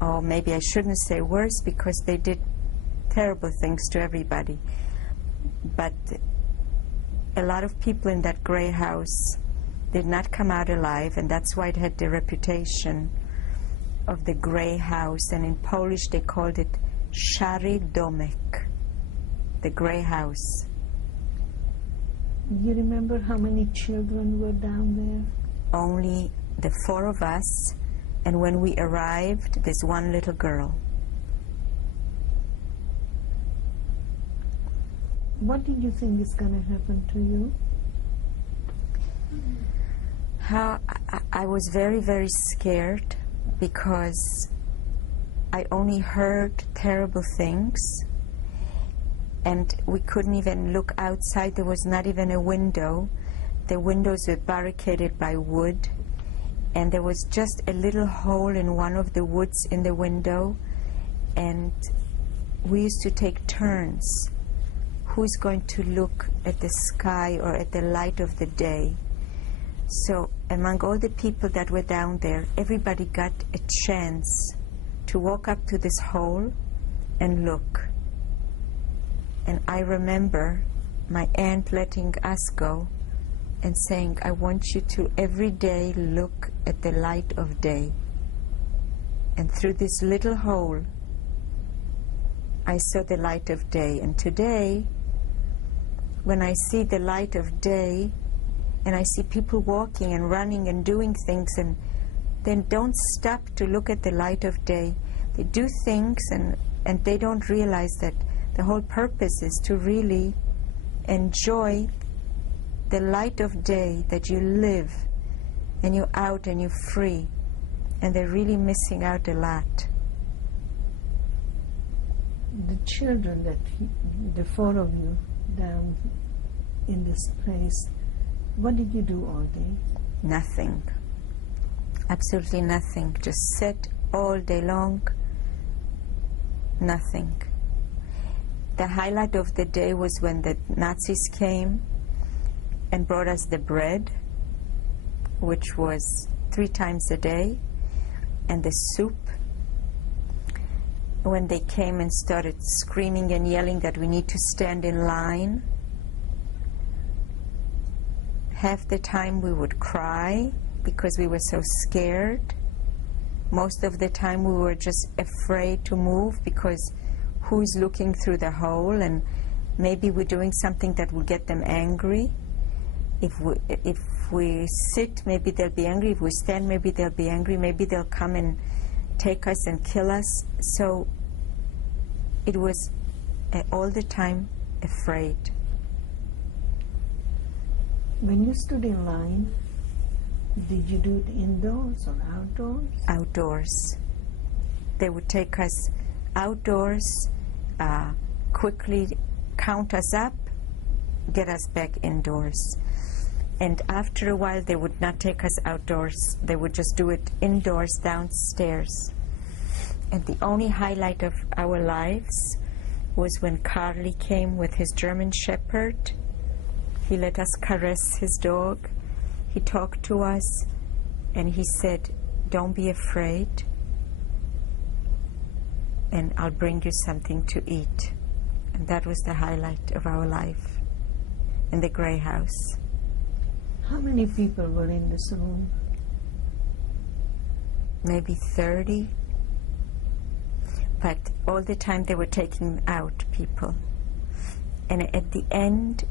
Or maybe I shouldn't say worse, because they did terrible things to everybody. But a lot of people in that Grey House did not come out alive, and that's why it had the reputation of the Grey House. And in Polish they called it Szary Domek, the Grey House. You remember how many children were down there? Only the 4 of us, and when we arrived, there's one little girl. What did you think is going to happen to you? I was very, very scared, because I only heard terrible things, and we couldn't even look outside. There was not even a window. The windows were barricaded by wood, and there was just a little hole in one of the woods in the window, and we used to take turns. Who's going to look at the sky or at the light of the day? So among all the people that were down there, everybody got a chance to walk up to this hole and look. And I remember my aunt letting us go and saying, I want you to every day look at the light of day. And through this little hole, I saw the light of day. And today, when I see the light of day, and I see people walking and running and doing things, and then don't stop to look at the light of day. They do things, and they don't realize that the whole purpose is to really enjoy the light of day, that you live, and you're out and you're free. And they're really missing out a lot. The children the 4 of you down in this place, what did you do all day? Nothing. Absolutely nothing. Just sit all day long. Nothing. The highlight of the day was when the Nazis came and brought us the bread, which was 3 times a day, and the soup. When they came and started screaming and yelling that we need to stand in line, half the time we would cry because we were so scared. Most of the time we were just afraid to move, because who's looking through the hole, and maybe we're doing something that will get them angry. If we sit, maybe they'll be angry. If we stand, maybe they'll be angry. Maybe they'll come and take us and kill us. So it was all the time afraid. When you stood in line, Did you do it indoors or outdoors? Outdoors. They would take us outdoors, quickly count us up, get us back indoors. And after a while, they would not take us outdoors. They would just do it indoors, downstairs. And the only highlight of our lives was when Carly came with his German Shepherd. He let us caress his dog. He talked to us, and he said, "Don't be afraid, and I'll bring you something to eat." And that was the highlight of our life in the Grey House. How many people were in this room? Maybe 30. But all the time they were taking out people. And at the end,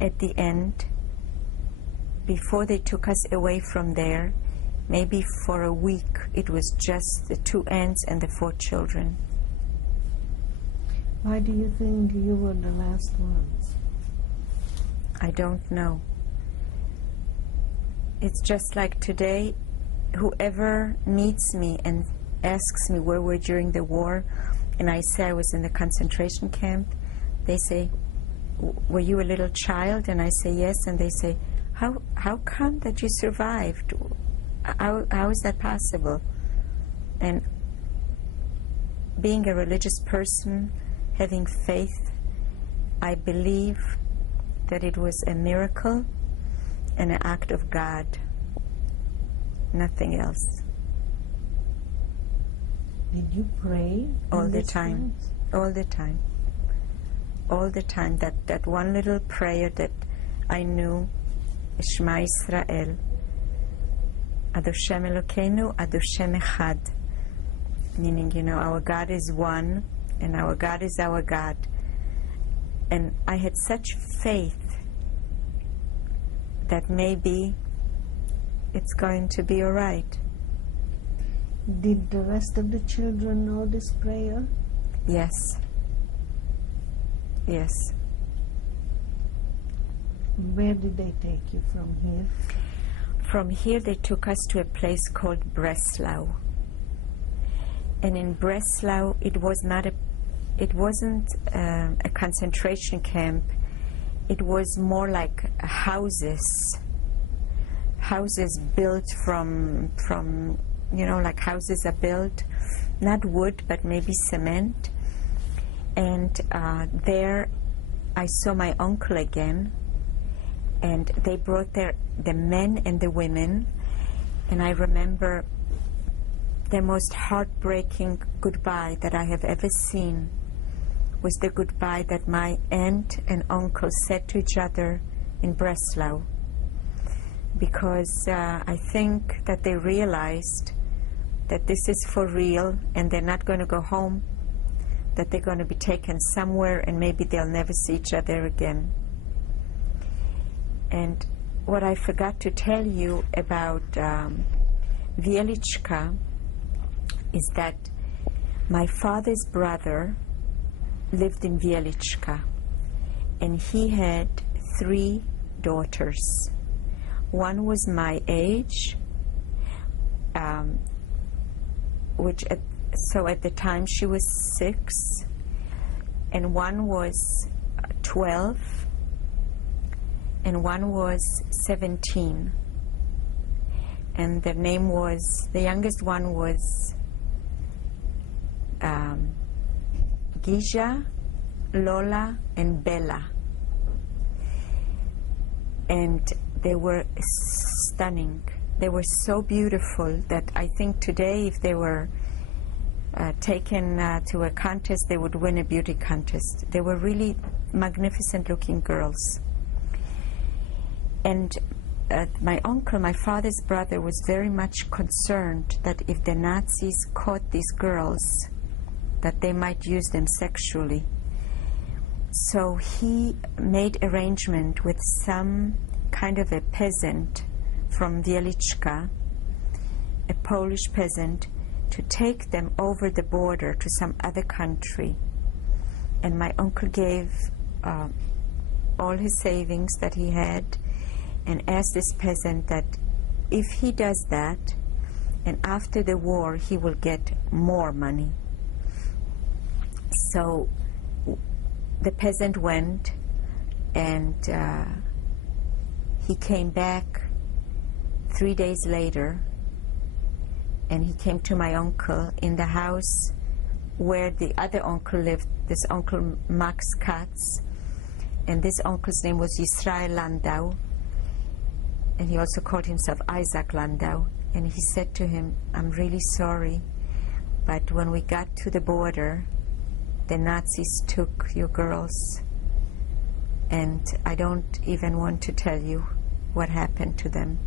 before they took us away from there, maybe for a week, it was just the 2 aunts and the 4 children. Why do you think you were the last ones? I don't know. It's just like today, whoever meets me and asks me where we were during the war, and I say I was in the concentration camp, they say, "Were you a little child?" And I say, "Yes." And they say, how come that you survived? How is that possible? And being a religious person, having faith, I believe that it was a miracle and an act of God, nothing else. Did you pray? All the time, all the time, all the time. That one little prayer that I knew, Shema Yisrael, Ad Hashem Elokeinu, Ad Hashem Echad, meaning, our God is one, and our God is our God. And I had such faith that maybe it's going to be all right. Did the rest of the children know this prayer? Yes. Yes. Where did they take you from here? From here they took us to a place called Breslau. And in Breslau it wasn't a concentration camp. It was more like houses built from like houses are built, not wood, but maybe cement. And there I saw my uncle again, and they brought the men and the women, and I remember the most heartbreaking goodbye that I have ever seen was the goodbye that my aunt and uncle said to each other in Breslau, because I think that they realized that this is for real and they're not going to go home, that they're going to be taken somewhere and maybe they'll never see each other again. And what I forgot to tell you about Wieliczka is that my father's brother lived in Wieliczka, and he had 3 daughters. One was my age, so at the time she was 6, and one was 12, and one was 17. And the youngest one was Gija, Lola, and Bella. And they were stunning. They were so beautiful that I think today if they were taken to a contest, they would win a beauty contest. They were really magnificent looking girls. And my uncle, my father's brother, was very much concerned that if the Nazis caught these girls, that they might use them sexually. So he made arrangement with some kind of a peasant from Wieliczka, a Polish peasant, to take them over the border to some other country. And my uncle gave all his savings that he had and asked this peasant that if he does that, and after the war he will get more money. So the peasant went, and he came back 3 days later, and he came to my uncle in the house where the other uncle lived, this uncle Max Katz, and this uncle's name was Yisrael Landau, and he also called himself Isaac Landau. And he said to him, "I'm really sorry, but when we got to the border, the Nazis took your girls, and I don't even want to tell you what happened to them."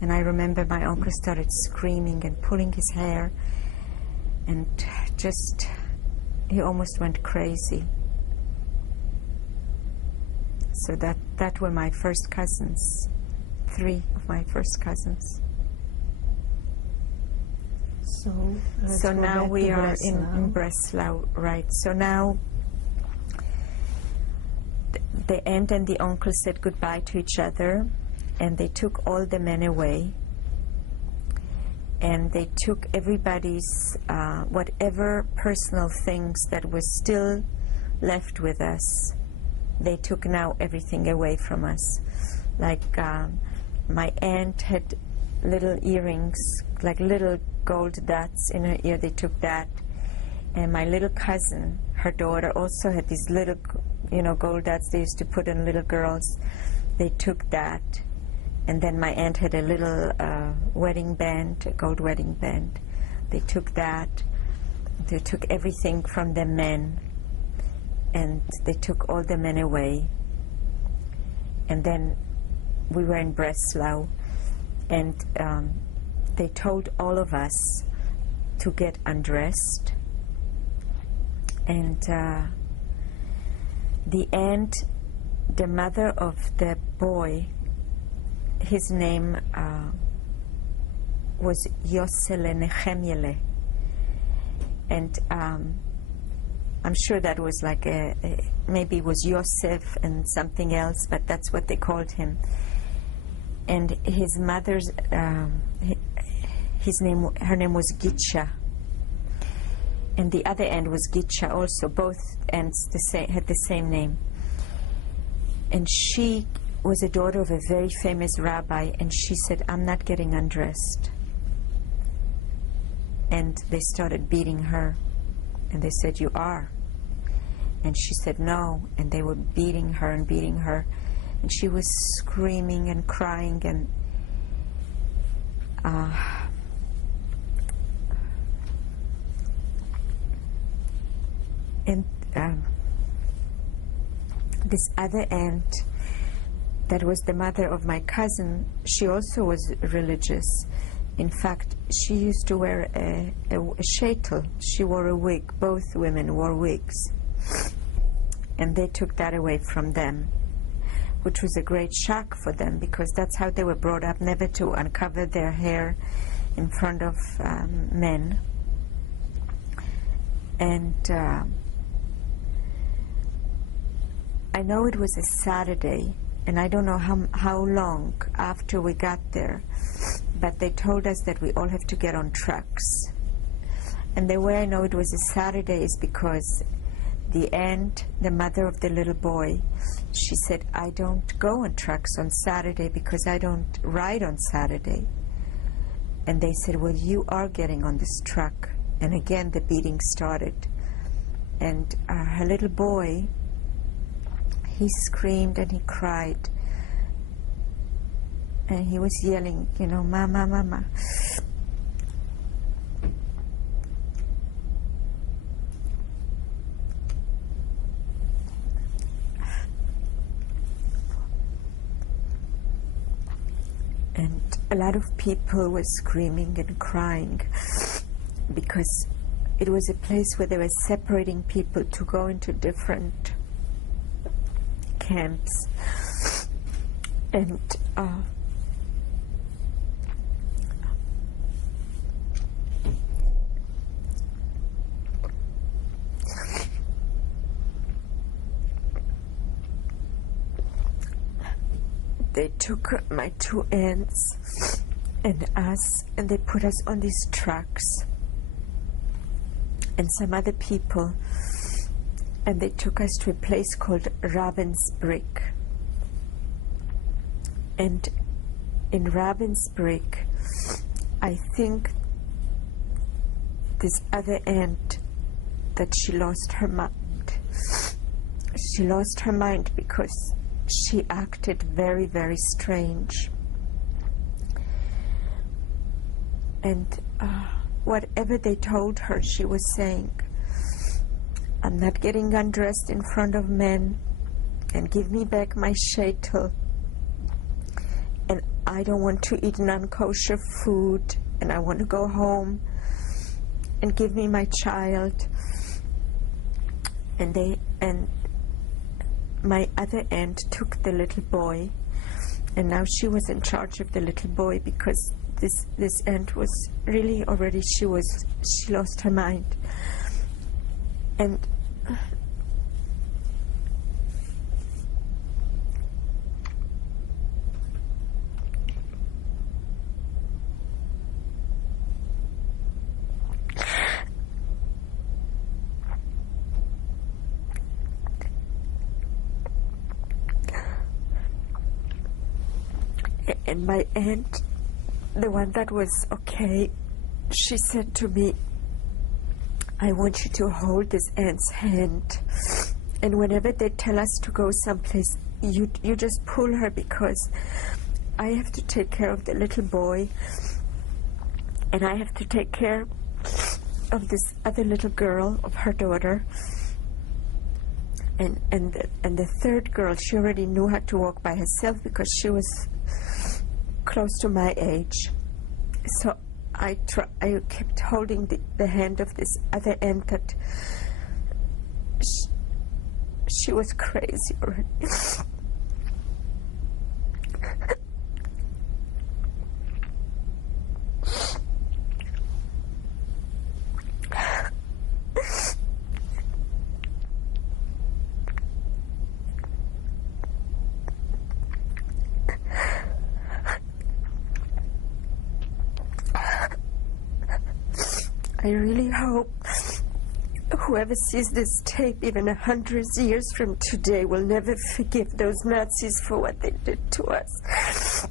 And I remember my uncle started screaming and pulling his hair, and just, he almost went crazy. So that were my first cousins, 3 of my first cousins. So now we are in Breslau. Breslau, right? So now the aunt and the uncle said goodbye to each other, and they took all the men away, and they took everybody's whatever personal things that were still left with us. They took now everything away from us. Like my aunt had little earrings, like little gold dots in her ear. They took that. And my little cousin, her daughter, also had these little, gold dots they used to put on little girls. They took that. And then my aunt had a little wedding band, a gold wedding band. They took that. They took everything from the men. And they took all the men away. And then we were in Breslau, and they told all of us to get undressed. And the aunt, the mother of the boy, his name was Yosele Nechemiele. And I'm sure that was like maybe it was Yosef and something else, but that's what they called him. And his mother's, her name was Gitcha. And the other aunt was Gitcha also. Both aunts had the same name. And she was a daughter of a very famous rabbi, and she said, "I'm not getting undressed." And they started beating her. And they said, "You are." And she said, "No." And they were beating her and beating her. And she was screaming and crying. And this other aunt, that was the mother of my cousin, she also was religious. In fact, she used to wear a sheitel. She wore a wig. Both women wore wigs. And they took that away from them, which was a great shock for them, because that's how they were brought up, never to uncover their hair in front of men. And I know it was a Saturday, and I don't know how long after we got there, but they told us that we all have to get on trucks. And the way I know it was a Saturday is because the aunt, the mother of the little boy, she said, "I don't go on trucks on Saturday because I don't ride on Saturday." And they said, "Well, you are getting on this truck." And again the beating started. And her little boy, he screamed and he cried. And he was yelling, "Mama, mama." And a lot of people were screaming and crying because it was a place where they were separating people to go into different camps. And they took my two aunts and us, and they put us on these trucks and some other people, and they took us to a place called Ravensbrück. And in Ravensbrück, I think this other aunt, that she lost her mind. She lost her mind because she acted very, very strange. And whatever they told her, she was saying, I'm not getting undressed in front of men, and give me back my shaitel, and I don't want to eat non-kosher food, and I want to go home, and give me my child. And my other aunt took the little boy, and now she was in charge of the little boy, because this aunt was really already, she lost her mind. And my aunt, the one that was okay, she said to me, I want you to hold this aunt's hand, and whenever they tell us to go someplace, you just pull her, because I have to take care of the little boy, and I have to take care of this other little girl, of her daughter, and the third girl, she already knew how to walk by herself because she was close to my age. So I kept holding the hand of this other aunt that she was crazy already. I really hope whoever sees this tape, even 100 years from today, will never forgive those Nazis for what they did to us.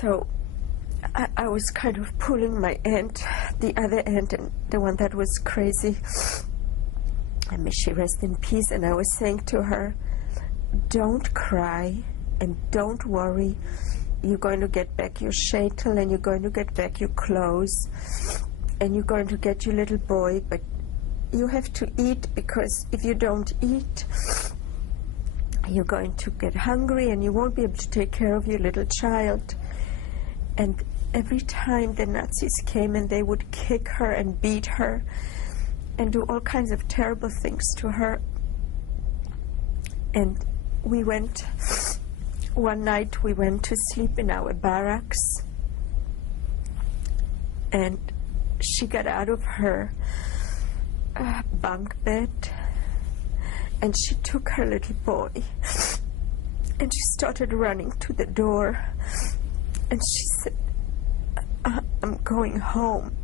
So I was kind of pulling my aunt, the other aunt, and the one that was crazy. And may she rest in peace. And I was saying to her, don't cry and don't worry. You're going to get back your shaitel, and you're going to get back your clothes, and you're going to get your little boy. But you have to eat, because if you don't eat, you're going to get hungry and you won't be able to take care of your little child. And every time the Nazis came, and they would kick her and beat her and do all kinds of terrible things to her. And one night we went to sleep in our barracks, and she got out of her bunk bed, and she took her little boy, and she started running to the door, and she said, I'm going home.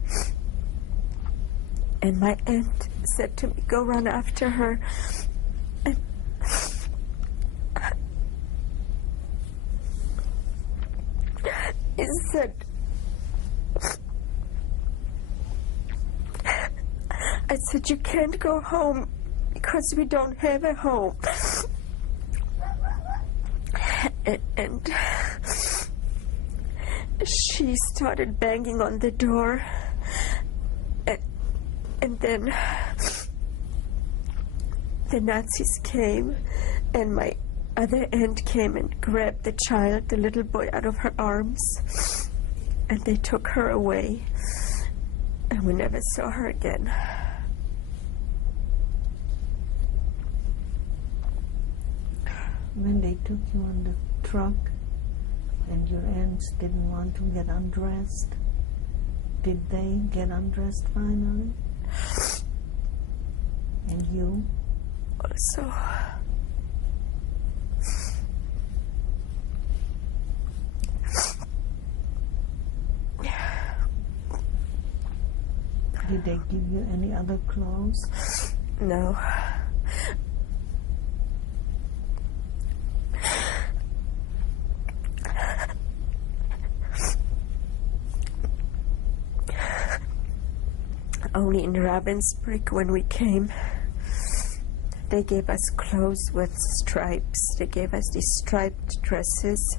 And my aunt said to me, go run after her. And he said, I said, you can't go home because we don't have a home. And she started banging on the door, and then the Nazis came, and my other aunt came and grabbed the child, the little boy, out of her arms, and they took her away, and we never saw her again. When they took you on the truck and your aunts didn't want to get undressed, did they get undressed finally? And you? Also, did they give you any other clothes? no. Only in Ravensbrück, when we came, they gave us clothes with stripes. They gave us these striped dresses,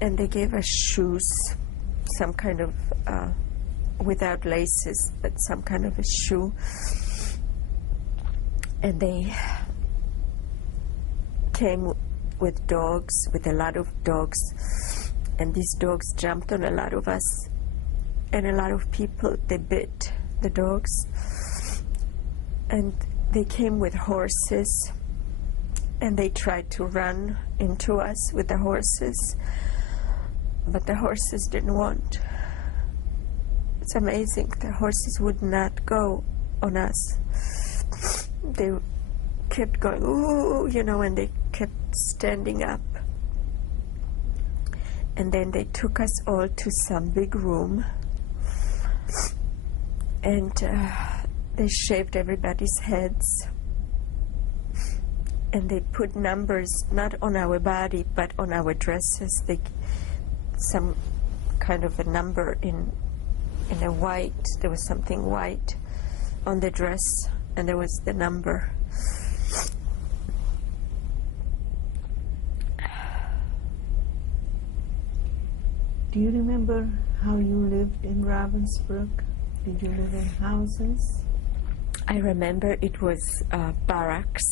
and they gave us shoes, some kind of, without laces, but some kind of a shoe. And they came with dogs, with a lot of dogs, and these dogs jumped on a lot of us, and a lot of people, they bit the dogs. And they came with horses, and they tried to run into us with the horses, but the horses didn't want. It's amazing, the horses would not go on us. They kept going, ooh, you know, and they kept standing up. And then they took us all to some big room, and they shaved everybody's heads, and they put numbers not on our body but on our dresses. They some kind of a number in a white. There was something white on the dress, and there was the number. Do you remember how you lived in Ravensbrück? Did you live in houses? I remember it was barracks,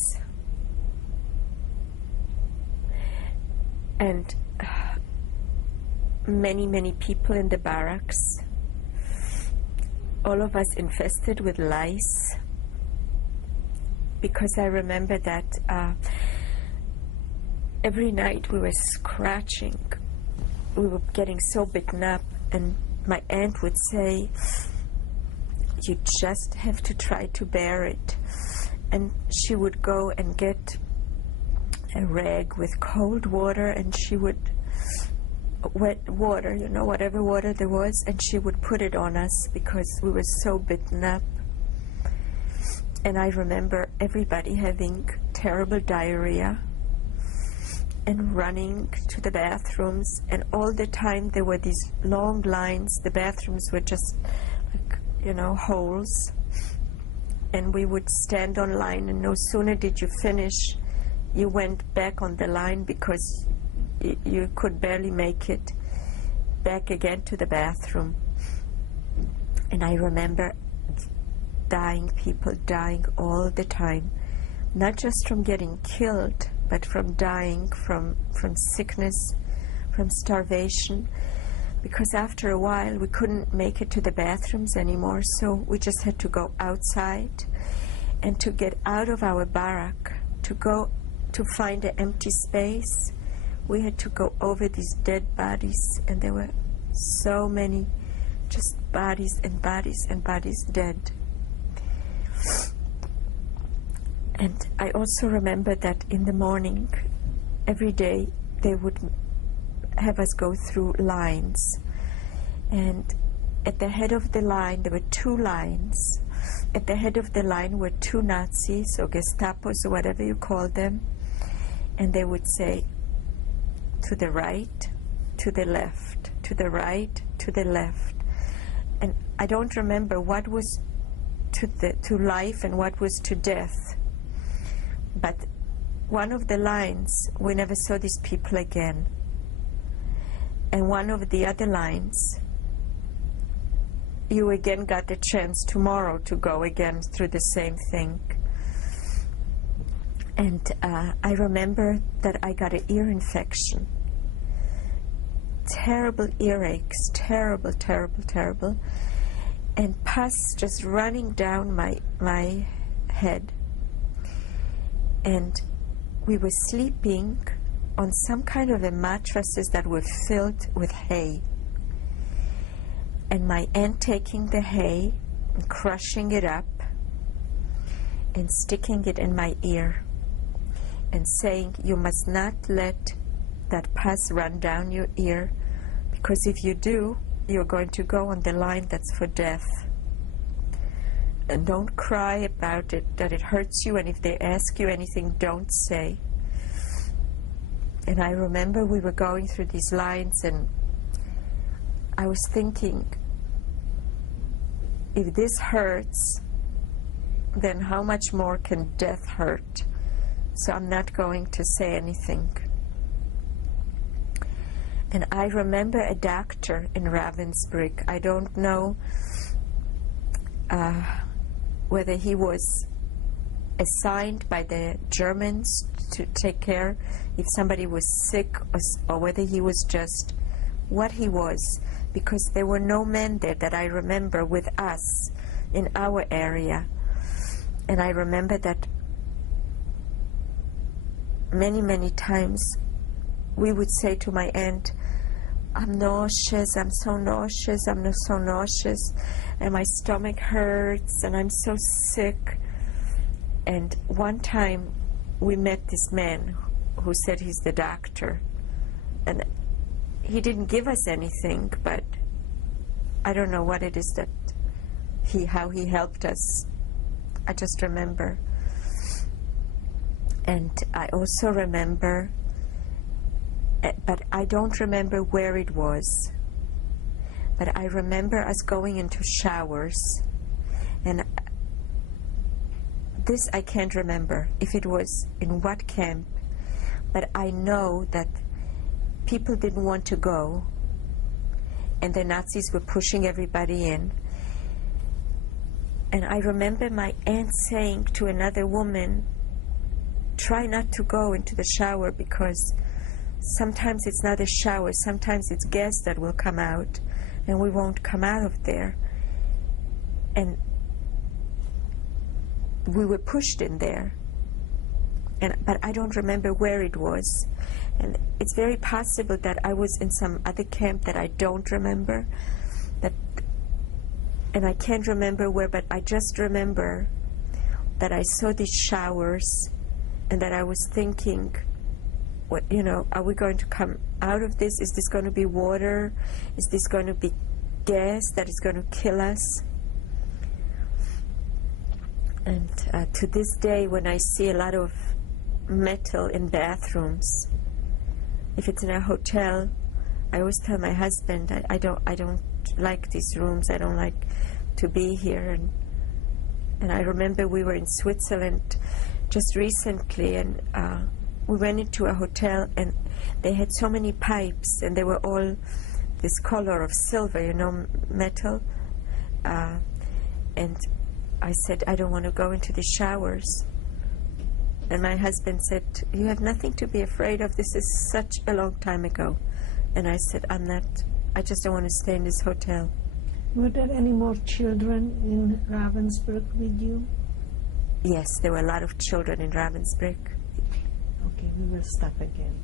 and many people in the barracks, all of us infested with lice, because I remember that every night we were scratching, we were getting so bitten up, and my aunt would say, you just have to try to bear it. And she would go and get a rag with cold water, and she would, wet water, you know, whatever water there was, and she would put it on us because we were so bitten up. And I remember everybody having terrible diarrhea and running to the bathrooms, and all the time there were these long lines. The bathrooms were just like, you know, holes, and we would stand on line, and no sooner did you finish, you went back on the line because you could barely make it back again to the bathroom. And I remember people dying all the time, not just from getting killed, but from dying from sickness, from starvation, because after a while we couldn't make it to the bathrooms anymore, so we just had to go outside. And to get out of our barrack, to go to find an empty space, we had to go over these dead bodies, and there were so many just bodies and bodies and bodies dead. And I also remember that in the morning, every day, they would have us go through lines. And at the head of the line, there were two lines. At the head of the line were two Nazis, or Gestapos, or whatever you call them. And they would say, to the right, to the left, to the right, to the left. And I don't remember what was to life and what was to death. But one of the lines, we never saw these people again. And one of the other lines, you again got the chance tomorrow to go again through the same thing. And I remember that I got an ear infection. Terrible earaches, terrible, terrible, terrible. And pus just running down my head. And we were sleeping on some kind of a mattresses that were filled with hay. And my aunt taking the hay and crushing it up and sticking it in my ear and saying, "You must not let that pus run down your ear, because if you do, you're going to go on the line that's for death. And don't cry about it, that it hurts you, and if they ask you anything, don't say." And I remember we were going through these lines, and I was thinking, if this hurts, then how much more can death hurt? So I'm not going to say anything. And I remember a doctor in Ravensbrück. I don't know whether he was assigned by the Germans to take care if somebody was sick, or whether he was just what he was, because there were no men there that I remember with us in our area. And I remember that many times we would say to my aunt, "I'm nauseous, I'm so nauseous, I'm so nauseous, and my stomach hurts, and I'm so sick." And one time we met this man who said he's the doctor, and he didn't give us anything, but I don't know what it is that how he helped us. I just remember. And I also remember, but I don't remember where it was, but I remember us going into showers, and this I can't remember if it was in what camp, but I know that people didn't want to go, and the Nazis were pushing everybody in. And I remember my aunt saying to another woman, "Try not to go into the shower, because sometimes it's not a shower, sometimes it's gas that will come out, and we won't come out of there." And we were pushed in there, but I don't remember where it was. And it's very possible that I was in some other camp that I don't remember, and I can't remember where, but I just remember that I saw these showers, and that I was thinking, what, are we going to come out of this? Is this going to be water? Is this going to be gas that is going to kill us? And to this day, when I see a lot of metal in bathrooms, if it's in a hotel, I always tell my husband, I don't like these rooms. I don't like to be here. And I remember we were in Switzerland just recently, and we went into a hotel, and they had so many pipes, and they were all this color of silver, metal. And I said, "I don't want to go into the showers." And my husband said, "You have nothing to be afraid of. This is such a long time ago." And I said, I just don't want to stay in this hotel. Were there any more children in Ravensbrück with you? Yes, there were a lot of children in Ravensbrück. Okay, we will stop again.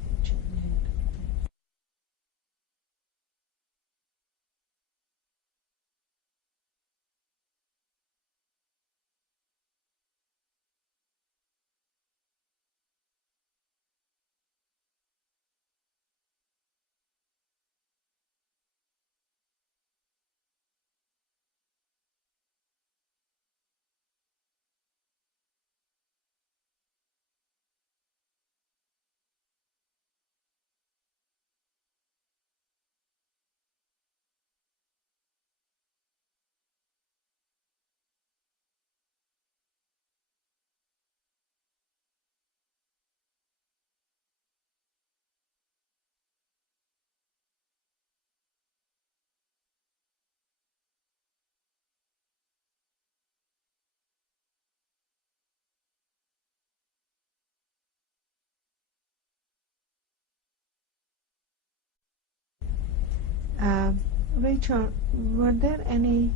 Rachel, were there any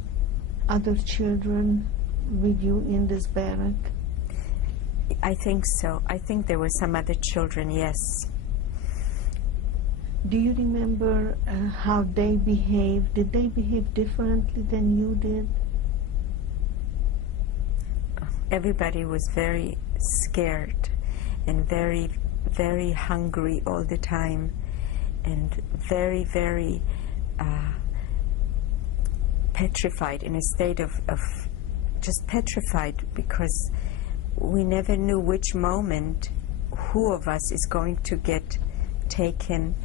other children with you in this barrack? I think so. I think there were some other children, yes. Do you remember how they behaved? Did they behave differently than you did? Everybody was very scared and very, very hungry all the time, and very, very petrified, in a state of just petrified, because we never knew which moment who of us is going to get taken,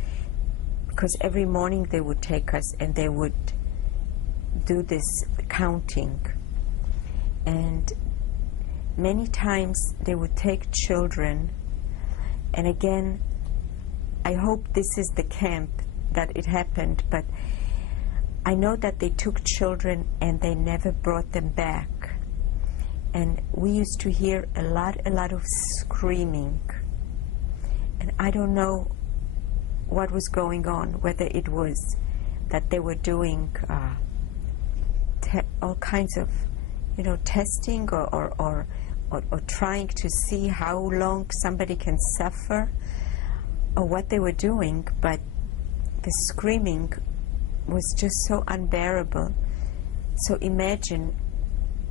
because every morning they would take us and they would do this counting, and many times they would take children. And again, I hope this is the camp that it happened, but I know that they took children and they never brought them back. And we used to hear a lot of screaming. And I don't know what was going on, whether it was that they were doing all kinds of, testing or trying to see how long somebody can suffer, or what they were doing, but the screaming was just so unbearable. So imagine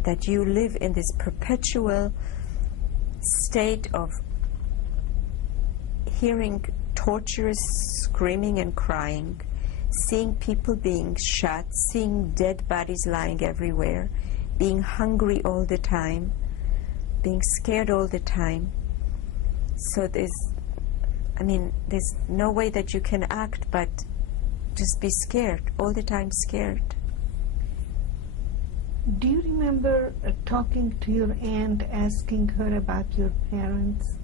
that you live in this perpetual state of hearing torturous screaming and crying, seeing people being shot, seeing dead bodies lying everywhere, being hungry all the time, being scared all the time. So there's no way that you can act but just be scared, all the time scared. Do you remember talking to your aunt, asking her about your parents?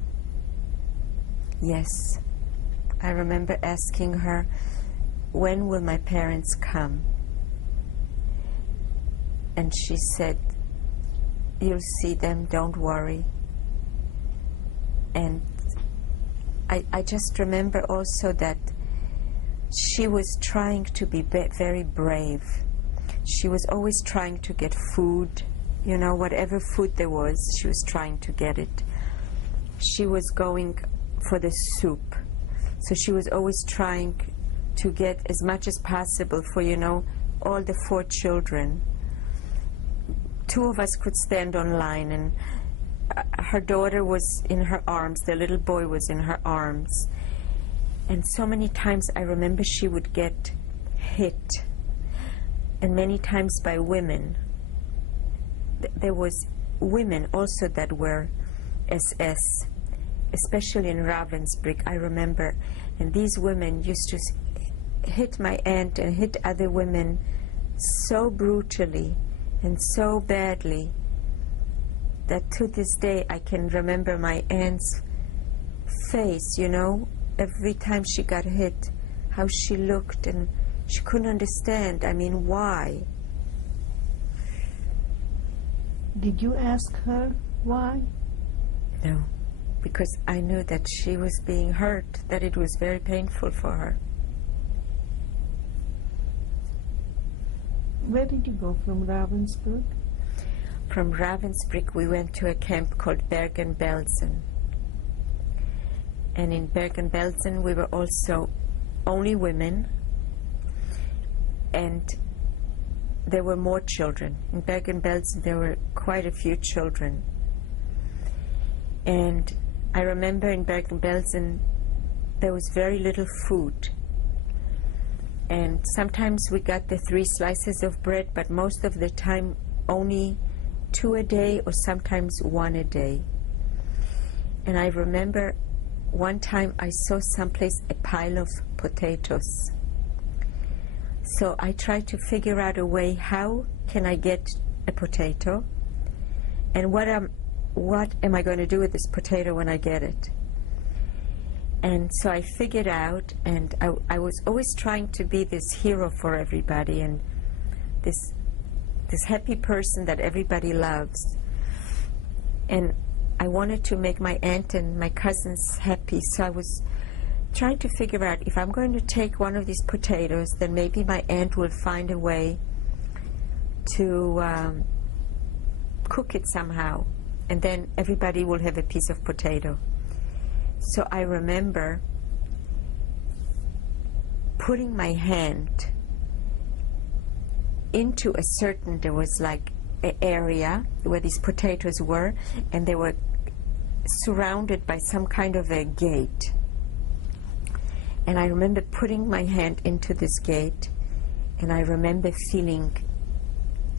Yes. I remember asking her, when will my parents come? And she said, you'll see them, don't worry. And I just remember also that she was trying to be very brave. She was always trying to get food, whatever food there was, she was trying to get it. She was going for the soup. So she was always trying to get as much as possible for, all the 4 children. 2 of us could stand on line, and her daughter was in her arms, the little boy was in her arms. And so many times I remember she would get hit, and many times by women. There was women also that were SS, especially in Ravensbrück, I remember. And these women used to hit my aunt and hit other women so brutally and so badly that to this day I can remember my aunt's face, every time she got hit, how she looked, and she couldn't understand. Why? Did you ask her why? No, because I knew that she was being hurt, that it was very painful for her. Where did you go from Ravensbrück? From Ravensbrück we went to a camp called Bergen-Belsen. And in Bergen-Belsen we were also only women, and there were more children. In Bergen-Belsen there were quite a few children. And I remember in Bergen-Belsen there was very little food. And sometimes we got the 3 slices of bread, but most of the time only 2 a day, or sometimes 1 a day. And I remember one time I saw someplace a pile of potatoes. So I tried to figure out a way, how can I get a potato? And what am I going to do with this potato when I get it? And so I figured out, and I was always trying to be this hero for everybody, and this happy person that everybody loves. And I wanted to make my aunt and my cousins happy, so I was trying to figure out, if I'm going to take one of these potatoes, then maybe my aunt will find a way to cook it somehow and then everybody will have a piece of potato. So I remember putting my hand into a certain, there was like an area where these potatoes were, and they were surrounded by some kind of a gate. And I remember putting my hand into this gate, and I remember feeling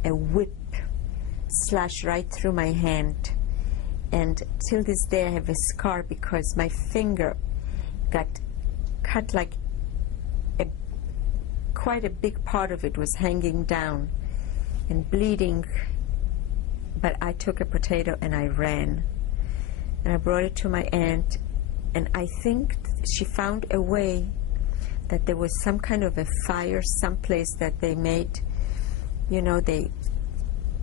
a whip slash right through my hand. And till this day I have a scar because my finger got cut, like quite a big part of it was hanging down and bleeding. But I took a potato and I ran. And I brought it to my aunt, and I think she found a way that there was some kind of a fire someplace that they made, you know, they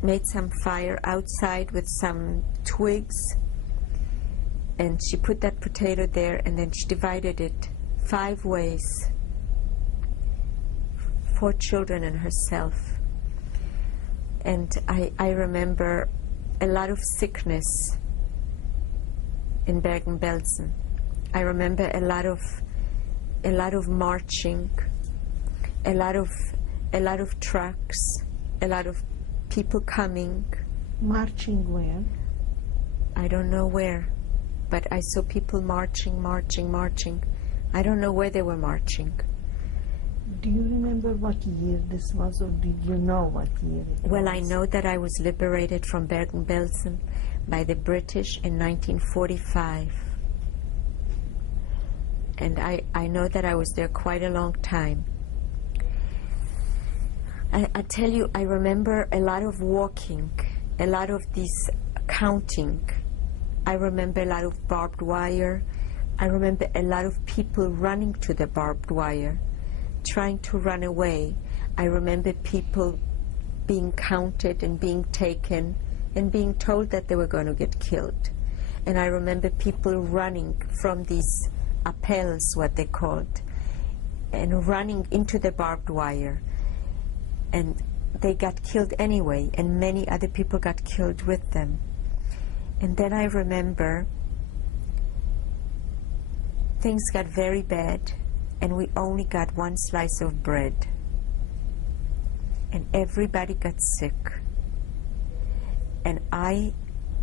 made some fire outside with some twigs, and she put that potato there, and then she divided it 5 ways, 4 children and herself. And I remember a lot of sickness in Bergen-Belsen. I remember a lot of marching, a lot of trucks, a lot of people coming. Marching where? I don't know where, but I saw people marching. I don't know where they were marching. Do you remember what year this was, or did you know what year it was? Well, I know that I was liberated from Bergen-Belsen by the British in 1945. And I know that I was there quite a long time. I tell you, I remember a lot of walking, a lot of this counting. I remember a lot of barbed wire. I remember a lot of people running to the barbed wire, trying to run away. I remember people being counted and being taken and being told that they were going to get killed. And I remember people running from these appels, what they called, and running into the barbed wire. And they got killed anyway, and many other people got killed with them. And then I remember things got very bad, and we only got 1 slice of bread. And everybody got sick. And I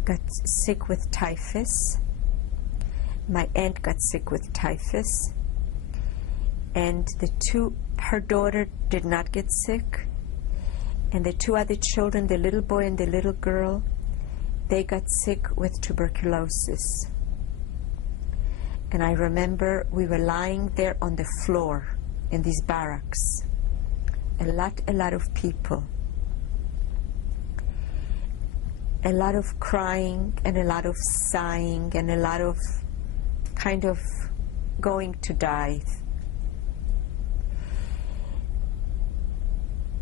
got sick with typhus. My aunt got sick with typhus. And her daughter did not get sick. And the 2 other children, the little boy and the little girl, they got sick with tuberculosis. And I remember we were lying there on the floor in these barracks. A lot of people. A lot of crying and a lot of sighing and a lot of kind of going to die.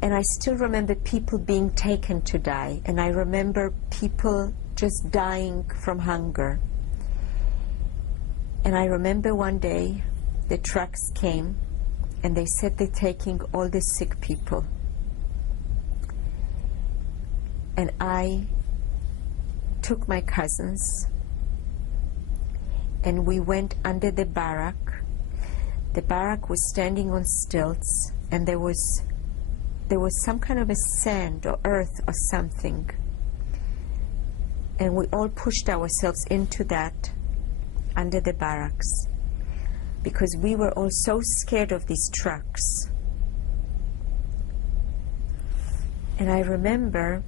And I still remember people being taken to die, and I remember people just dying from hunger. And I remember one day the trucks came and they said they're taking all the sick people. And I took my cousins and we went under the barrack. The barrack was standing on stilts, and there was some kind of a sand or earth or something. And we all pushed ourselves into that under the barracks because we were all so scared of these trucks. And I remember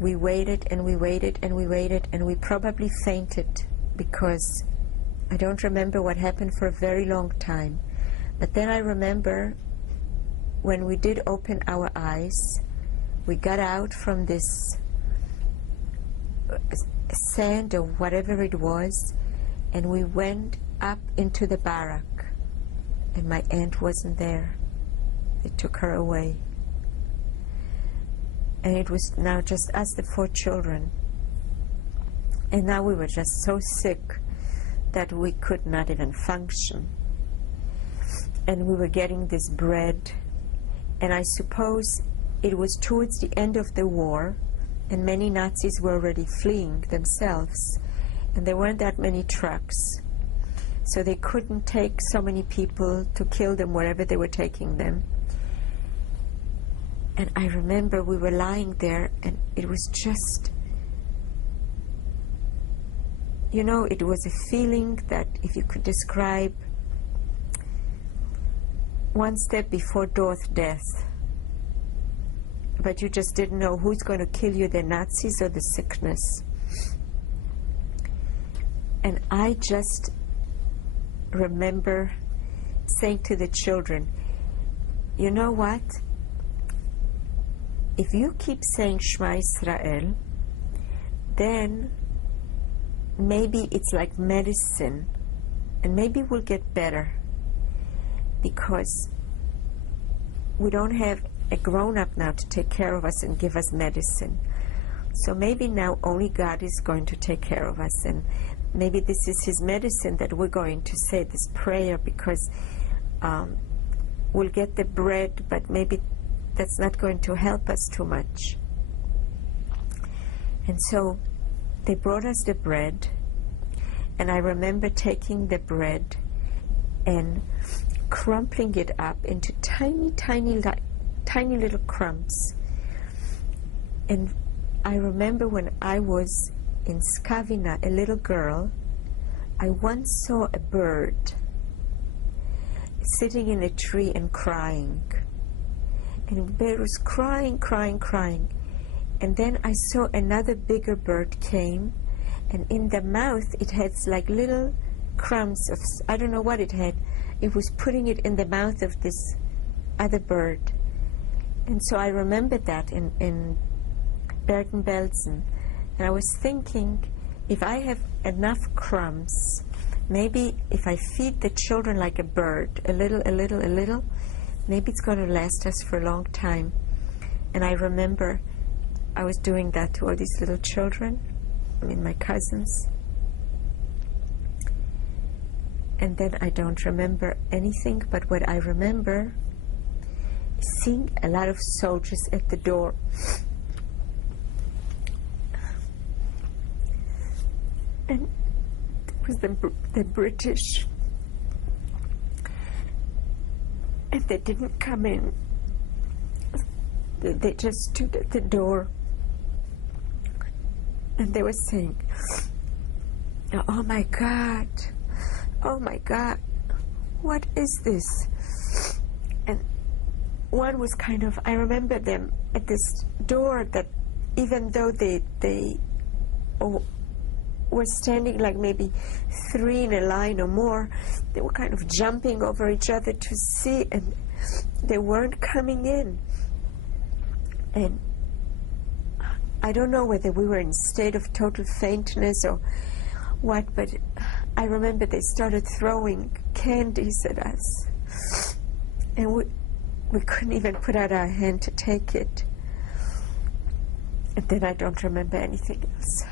we waited and we waited and we waited, and we probably fainted because I don't remember what happened for a very long time. But then I remember when we did open our eyes, we got out from this sand or whatever it was, and we went up into the barrack, and my aunt wasn't there. They took her away. And it was now just us, the 4 children. And now we were just so sick that we could not even function. And we were getting this bread. And I suppose it was towards the end of the war and many Nazis were already fleeing themselves, and there weren't that many trucks, so they couldn't take so many people to kill them wherever they were taking them. And I remember we were lying there, and it was just, you know, it was a feeling that if you could describe one step before death, but you just didn't know who's going to kill you, the Nazis or the sickness. And I just remember saying to the children, you know what? If you keep saying Shema Israel, then maybe it's like medicine, and maybe we'll get better, because we don't have a grown-up now to take care of us and give us medicine. So maybe now only God is going to take care of us, and maybe this is his medicine, that we're going to say this prayer, because we'll get the bread, but maybe that's not going to help us too much. And so they brought us the bread, and I remember taking the bread and crumpling it up into tiny little crumbs. And I remember when I was in Skavina, a little girl, I once saw a bird sitting in a tree and crying. And the bird was crying. And then I saw another bigger bird came, and in the mouth it had like little crumbs of, I don't know what it had. It was putting it in the mouth of this other bird. And so I remembered that in Bergen-Belsen. And I was thinking, if I have enough crumbs, maybe if I feed the children like a bird, a little, maybe it's going to last us for a long time. And I remember I was doing that to all these little children, I mean my cousins. And then I don't remember anything, but what I remember is seeing a lot of soldiers at the door. And it was the British. And they didn't come in. They just stood at the door. And they were saying, oh my God, what is this? And one was kind of, I remember them at this door that even though they were standing like maybe 3 in a line or more, they were kind of jumping over each other to see, and they weren't coming in. And I don't know whether we were in a state of total faintness or what, but I remember they started throwing candies at us, and we couldn't even put out our hand to take it. And then I don't remember anything else.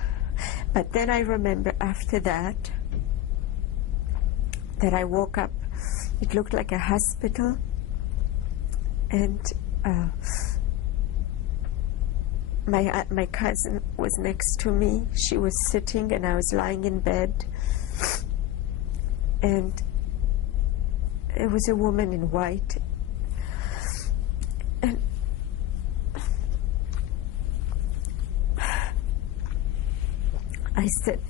But then I remember after that I woke up. It looked like a hospital, and my cousin was next to me. She was sitting, and I was lying in bed. And it was a woman in white. And I said,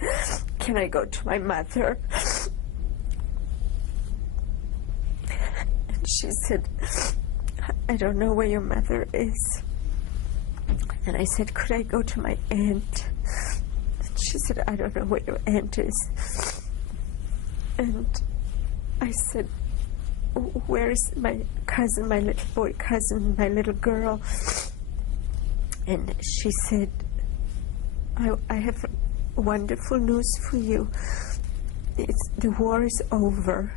can I go to my mother? And she said, I don't know where your mother is. And I said, could I go to my aunt? And she said, I don't know where your aunt is. And I said, where is my cousin, my little boy cousin, my little girl? And she said, I have wonderful news for you. The war is over,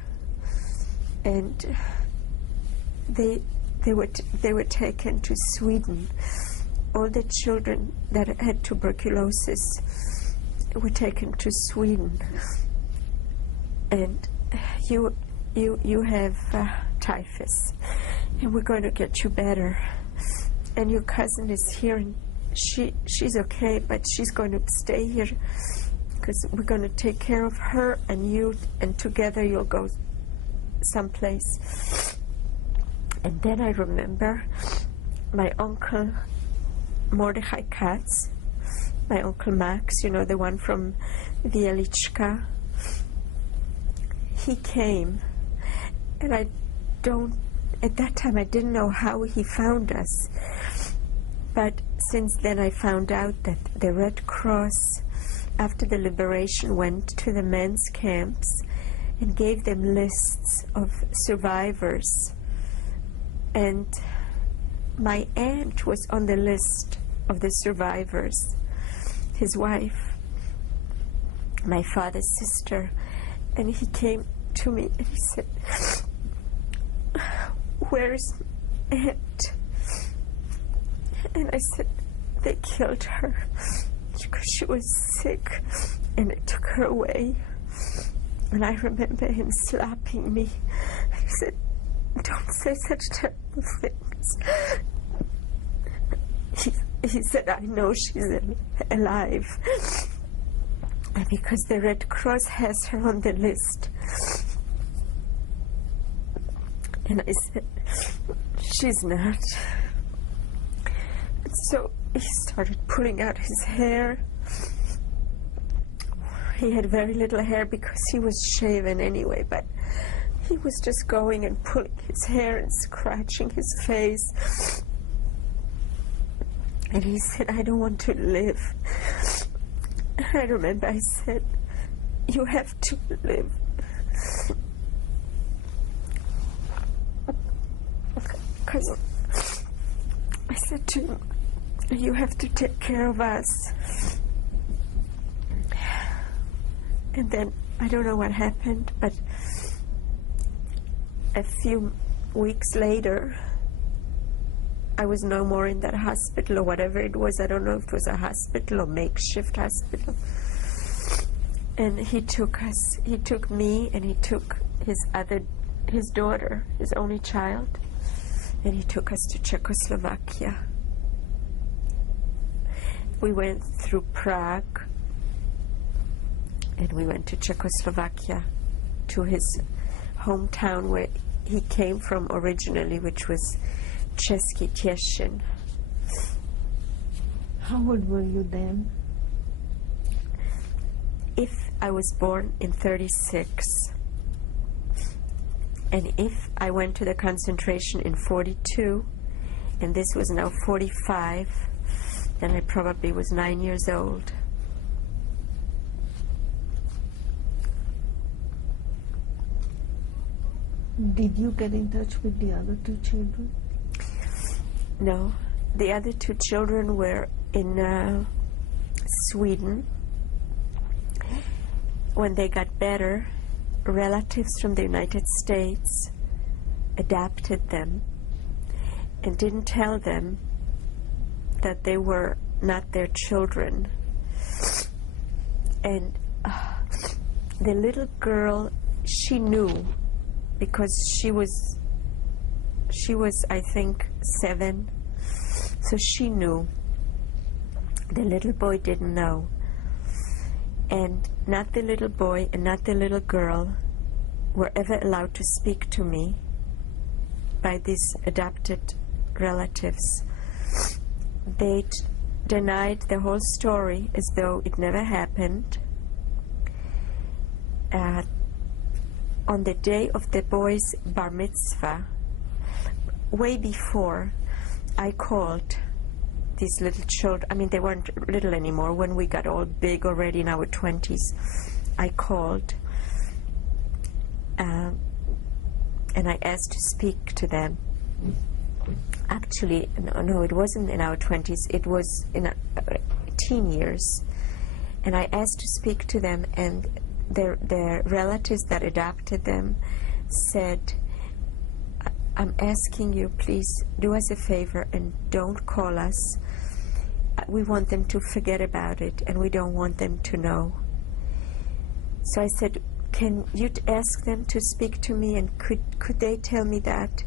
and they were taken to Sweden. All the children that had tuberculosis were taken to Sweden, and you have typhus, and we're going to get you better. And your cousin is here she's okay, but she's going to stay here because we're going to take care of her and you, and together you'll go someplace. And then I remember my uncle Mordechai Katz, my uncle Max, you know, the one from Wieliczka. He came, and at that time I didn't know how he found us, but since then I found out that the Red Cross, after the liberation, went to the men's camps and gave them lists of survivors, and my aunt was on the list of the survivors, his wife, my father's sister. And he came to me and he said, "Where's Aunt?" And I said, "They killed her because she was sick and they took her away." And I remember him slapping me. He said, "Don't say such terrible things." He said, "I know she's alive. And because the Red Cross has her on the list." And I said, "She's not." And so he started pulling out his hair. He had very little hair because he was shaven anyway, but he was just going and pulling his hair and scratching his face. And he said, "I don't want to live." I remember I said, "You have to live." Because I said to him, "You have to take care of us." And then I don't know what happened, but a few weeks later, I was no more in that hospital or whatever it was. I don't know if it was a hospital or makeshift hospital. And he took me, and he took his daughter, his only child, and he took us to Czechoslovakia. We went through Prague, and we went to Czechoslovakia, to his hometown where he came from originally, which was Český Těšin. How old were you then? If I was born in 36, and if I went to the concentration in 42, and this was now 45, then I probably was 9 years old. Did you get in touch with the other two children? No, the other two children were in Sweden. When they got better, relatives from the United States adopted them and didn't tell them that they were not their children. And the little girl, she knew, because she was I think 7, so she knew. The little boy didn't know. And not the little boy and not the little girl were ever allowed to speak to me by these adopted relatives. They denied the whole story as though it never happened. On the day of the boy's bar mitzvah, way before, I called these little children. I mean, they weren't little anymore. When we got all big already in our 20s, I called and I asked to speak to them. Actually, no, it wasn't in our 20s. It was in teen years. And I asked to speak to them, and their relatives that adopted them said, "I'm asking you, please do us a favor and don't call us. We want them to forget about it, and we don't want them to know." So I said, "Can you ask them to speak to me, and could they tell me that?"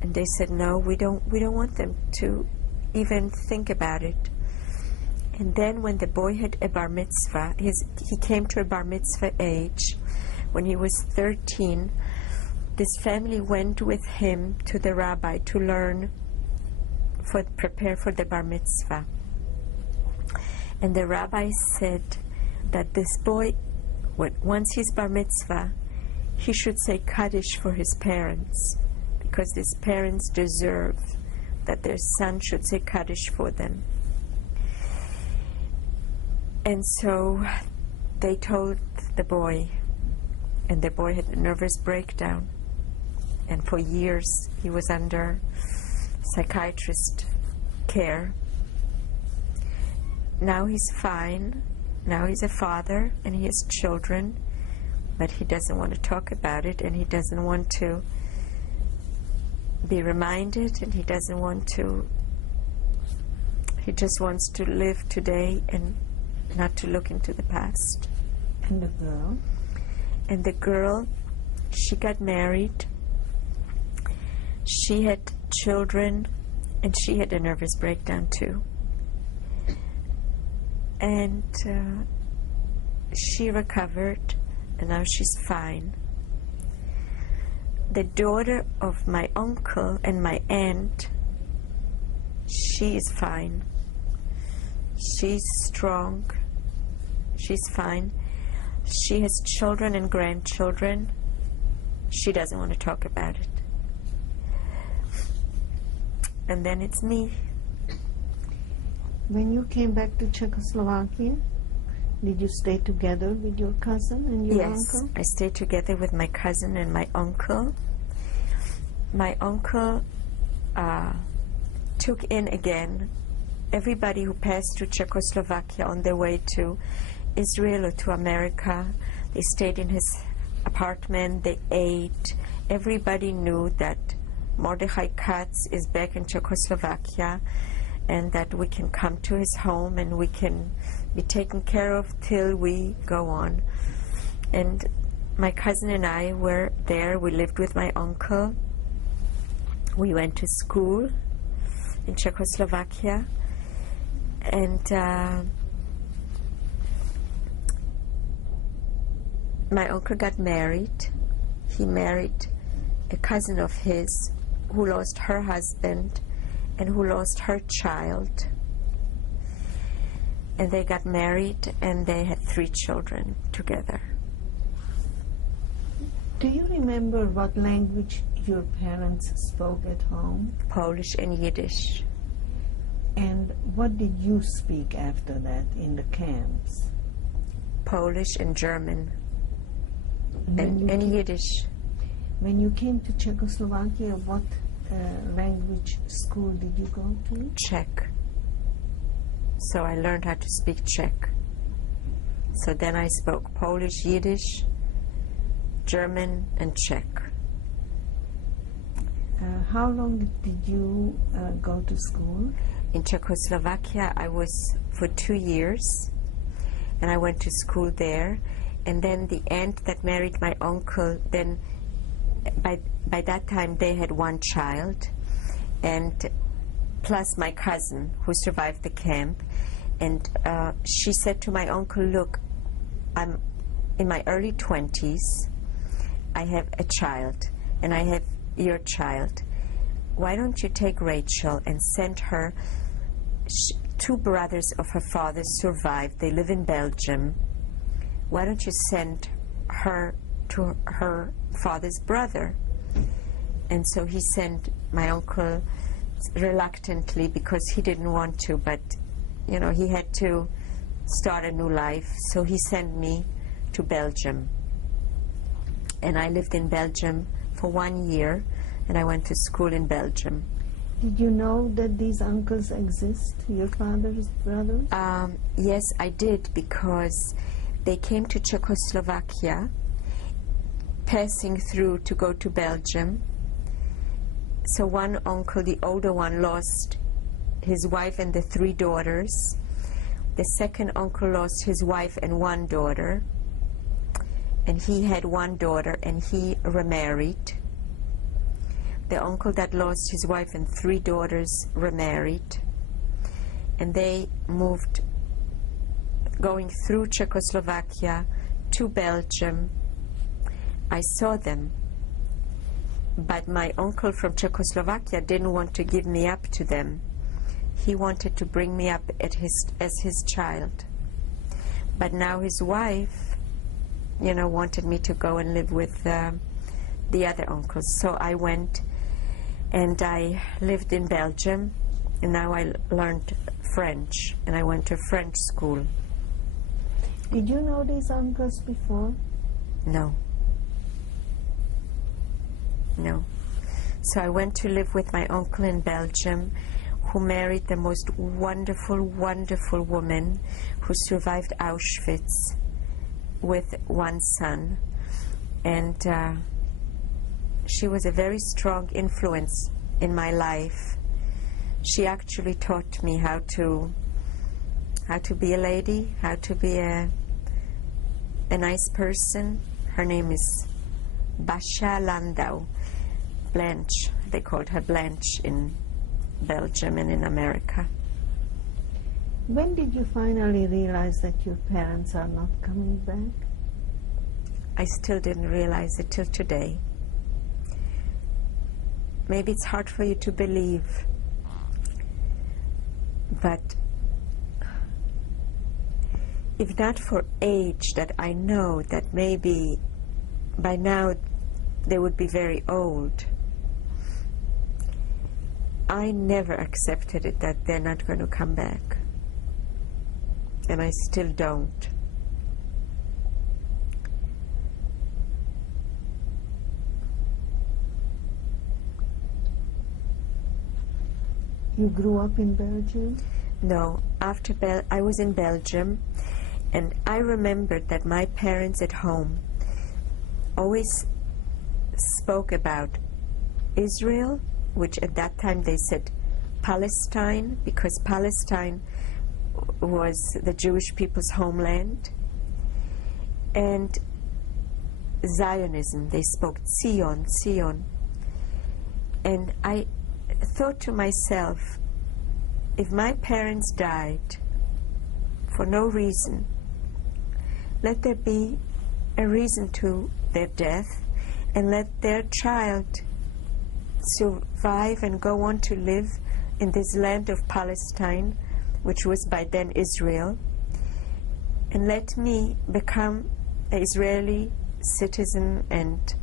And they said, "No, we don't want them to even think about it." And then when the boy had a bar mitzvah, he came to a bar mitzvah age. When he was 13, this family went with him to the rabbi to learn, prepare for the bar mitzvah. And the rabbi said that this boy, once he's bar mitzvah, he should say Kaddish for his parents, because his parents deserve that their son should say Kaddish for them. And so they told the boy, and the boy had a nervous breakdown. And for years he was under psychiatrist care. Now he's fine. Now he's a father and he has children, but he doesn't want to talk about it, and he doesn't want to be reminded, and he just wants to live today and not to look into the past. And the girl? And the girl, she got married. She had children, and she had a nervous breakdown too. And she recovered, and now she's fine. The daughter of my uncle and my aunt, she is fine. She's strong. She's fine. She has children and grandchildren. She doesn't want to talk about it. And then it's me. When you came back to Czechoslovakia, did you stay together with your cousin and your uncle? Yes, I stayed together with my cousin and my uncle. My uncle took in again everybody who passed through Czechoslovakia on their way to Israel or to America. They stayed in his apartment, they ate. Everybody knew that Mordechai Katz is back in Czechoslovakia, and that we can come to his home and we can be taken care of till we go on. And my cousin and I were there. We lived with my uncle. We went to school in Czechoslovakia, and my uncle got married. He married a cousin of his who lost her husband and who lost her child. And they got married, and they had 3 children together. Do you remember what language your parents spoke at home? Polish and Yiddish. And what did you speak after that in the camps? Polish and German and Yiddish. When you came to Czechoslovakia, what language school did you go to? Czech. So I learned how to speak Czech. So then I spoke Polish, Yiddish, German, and Czech. How long did you go to school? In Czechoslovakia, I was for 2 years, and I went to school there. And then the aunt that married my uncle, then by that time they had 1 child, and plus my cousin who survived the camp. And she said to my uncle, look, I'm in my early 20s, I have a child, and I have your child. Why don't you take Rachel and send her? 2 brothers of her father survived. They live in Belgium. Why don't you send her to her father's brother? And so he sent my uncle reluctantly, because he didn't want to, but you know, he had to start a new life. So he sent me to Belgium, and I lived in Belgium for 1 year, and I went to school in Belgium. Did you know that these uncles exist, your father's brothers? Yes, I did, because they came to Czechoslovakia, passing through to go to Belgium. So one uncle, the older one, lost his wife and the 3 daughters. The second uncle lost his wife and 1 daughter. And he had 1 daughter, and he remarried. The uncle that lost his wife and 3 daughters remarried. And they moved going through Czechoslovakia to Belgium. I saw them, but my uncle from Czechoslovakia didn't want to give me up to them. He wanted to bring me up as his child. But now his wife, wanted me to go and live with the other uncles. So I went and I lived in Belgium, and now I learned French, and I went to French school. Did you know these uncles before? No. No. So I went to live with my uncle in Belgium, who married the most wonderful, wonderful woman who survived Auschwitz with one son. And she was a very strong influence in my life. She actually taught me how to be a lady, how to be a nice person. Her name is Basha Landau. Blanche, they called her Blanche in Belgium and in America. When did you finally realize that your parents are not coming back? I still didn't realize it till today. Maybe it's hard for you to believe, but if not for age, that I know that maybe by now they would be very old, I never accepted it that they're not going to come back. And I still don't. You grew up in Belgium? No, I was in Belgium, and I remembered that my parents at home always spoke about Israel, which at that time they said Palestine, because Palestine was the Jewish people's homeland, and Zionism, they spoke Zion, Zion. And I thought to myself, if my parents died for no reason, let there be a reason to their death, and let their child survive and go on to live in this land of Palestine, which was by then Israel, and let me become an Israeli citizen and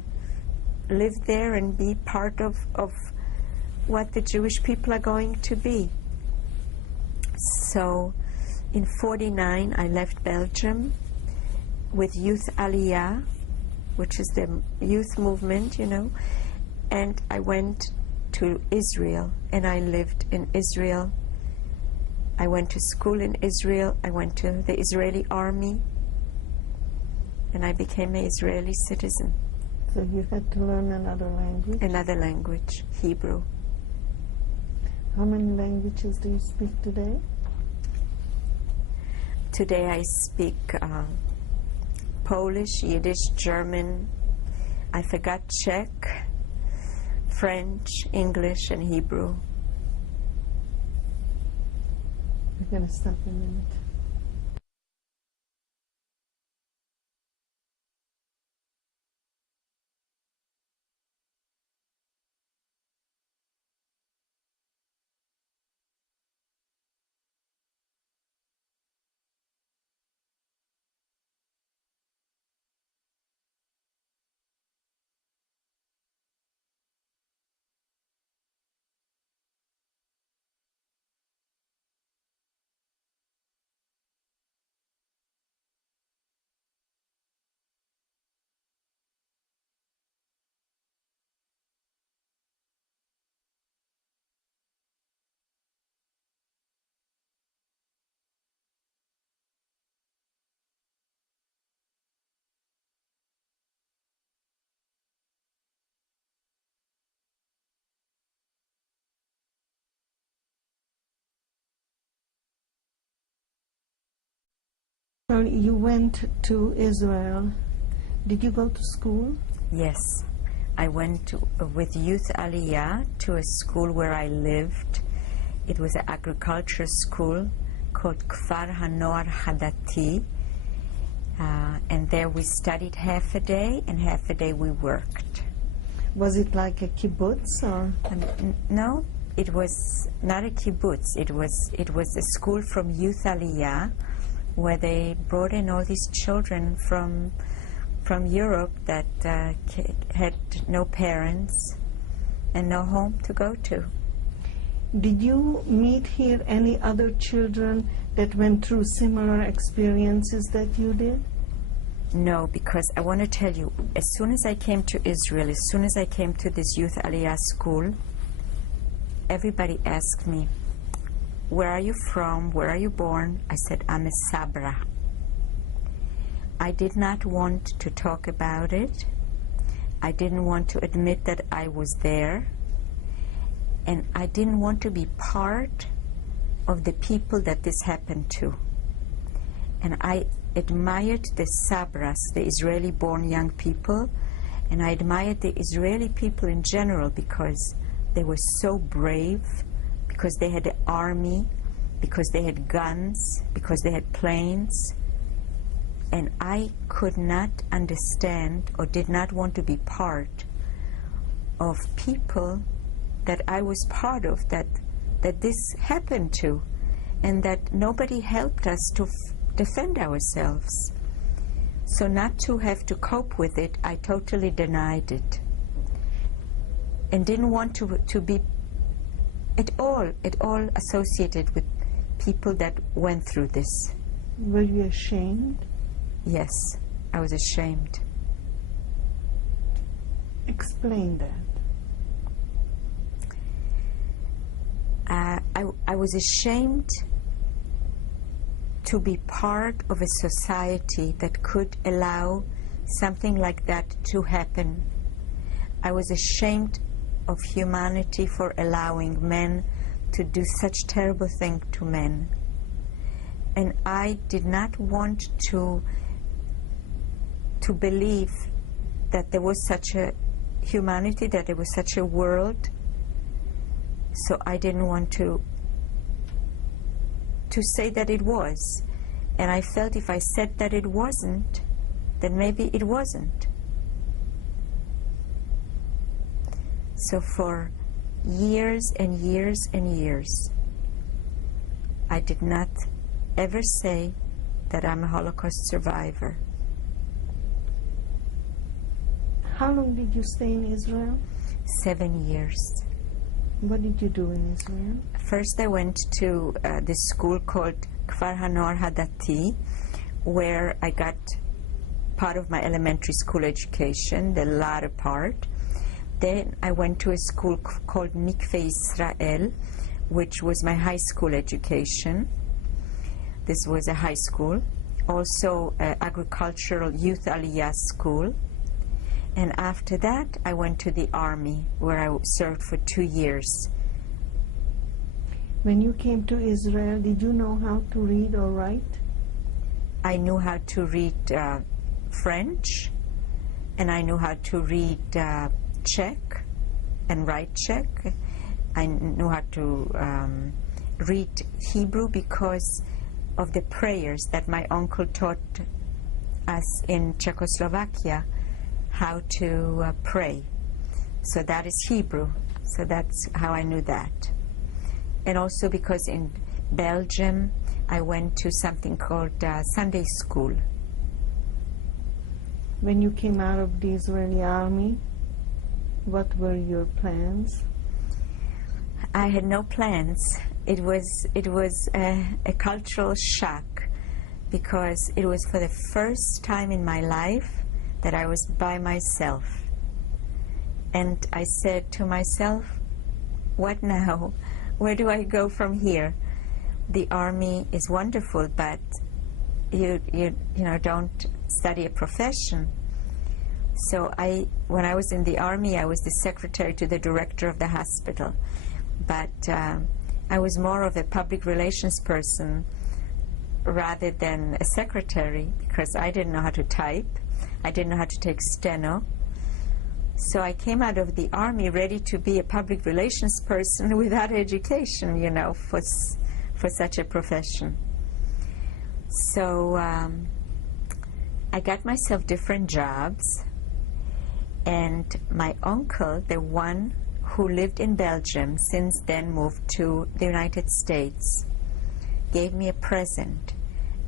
live there and be part of what the Jewish people are going to be. So in 1949 I left Belgium with Youth Aliyah, which is the youth movement, and I went to Israel, and I lived in Israel. I went to school in Israel, I went to the Israeli army, and I became an Israeli citizen. So you had to learn another language? Another language, Hebrew. How many languages do you speak today? Today I speak Polish, Yiddish, German, I forgot Czech, French, English, and Hebrew. We're going to stop a minute. Well, you went to Israel. Did you go to school? Yes. I went with Youth Aliyah to a school where I lived. It was an agriculture school called Kfar HaNoar Hadati, and there we studied half a day, and half a day we worked. Was it like a kibbutz or? No, it was not a kibbutz. It was a school from Youth Aliyah, where they brought in all these children from Europe that had no parents and no home to go to. Did you meet here any other children that went through similar experiences that you did? No, because I want to tell you, as soon as I came to Israel, as soon as I came to this Youth Aliyah school, everybody asked me, where are you from? Where are you born? I said, I'm a Sabra. I did not want to talk about it. I didn't want to admit that I was there. And I didn't want to be part of the people that this happened to. And I admired the Sabras, the Israeli-born young people, and I admired the Israeli people in general because they were so brave, because they had an army, because they had guns, because they had planes. And I could not understand or did not want to be part of people that I was part of, that this happened to, and that nobody helped us to defend ourselves. So not to have to cope with it, I totally denied it. And didn't want to be at all associated with people that went through this. Were you ashamed? Yes, I was ashamed. Explain that. I was ashamed to be part of a society that could allow something like that to happen. I was ashamed of humanity for allowing men to do such terrible things to men. And I did not want to believe that there was such a humanity, that there was such a world. So I didn't want to say that it was. And I felt if I said that it wasn't, then maybe it wasn't. So for years and years and years, I did not ever say that I'm a Holocaust survivor. How long did you stay in Israel? 7 years. What did you do in Israel? First I went to this school called Kfar HaNoar Hadati, where I got part of my elementary school education, the latter part. Then I went to a school called Mikveh Israel, which was my high school education. This was a high school. Also agricultural youth aliyah school. And after that, I went to the army, where I served for 2 years. When you came to Israel, did you know how to read or write? I knew how to read French, and I knew how to read Czech and write Czech. I knew how to read Hebrew because of the prayers that my uncle taught us in Czechoslovakia, how to pray. So that is Hebrew. So that's how I knew that. And also because in Belgium, I went to something called Sunday school. When you came out of the Israeli army, what were your plans? I had no plans. It was a cultural shock because it was for the first time in my life that I was by myself. And I said to myself, what now? Where do I go from here? The army is wonderful, but you don't study a profession. So when I was in the army, I was the secretary to the director of the hospital. But I was more of a public relations person rather than a secretary because I didn't know how to type. I didn't know how to take steno. So I came out of the army ready to be a public relations person without education, for such a profession. So I got myself different jobs, and my uncle, the one who lived in Belgium, since then moved to the United States, gave me a present,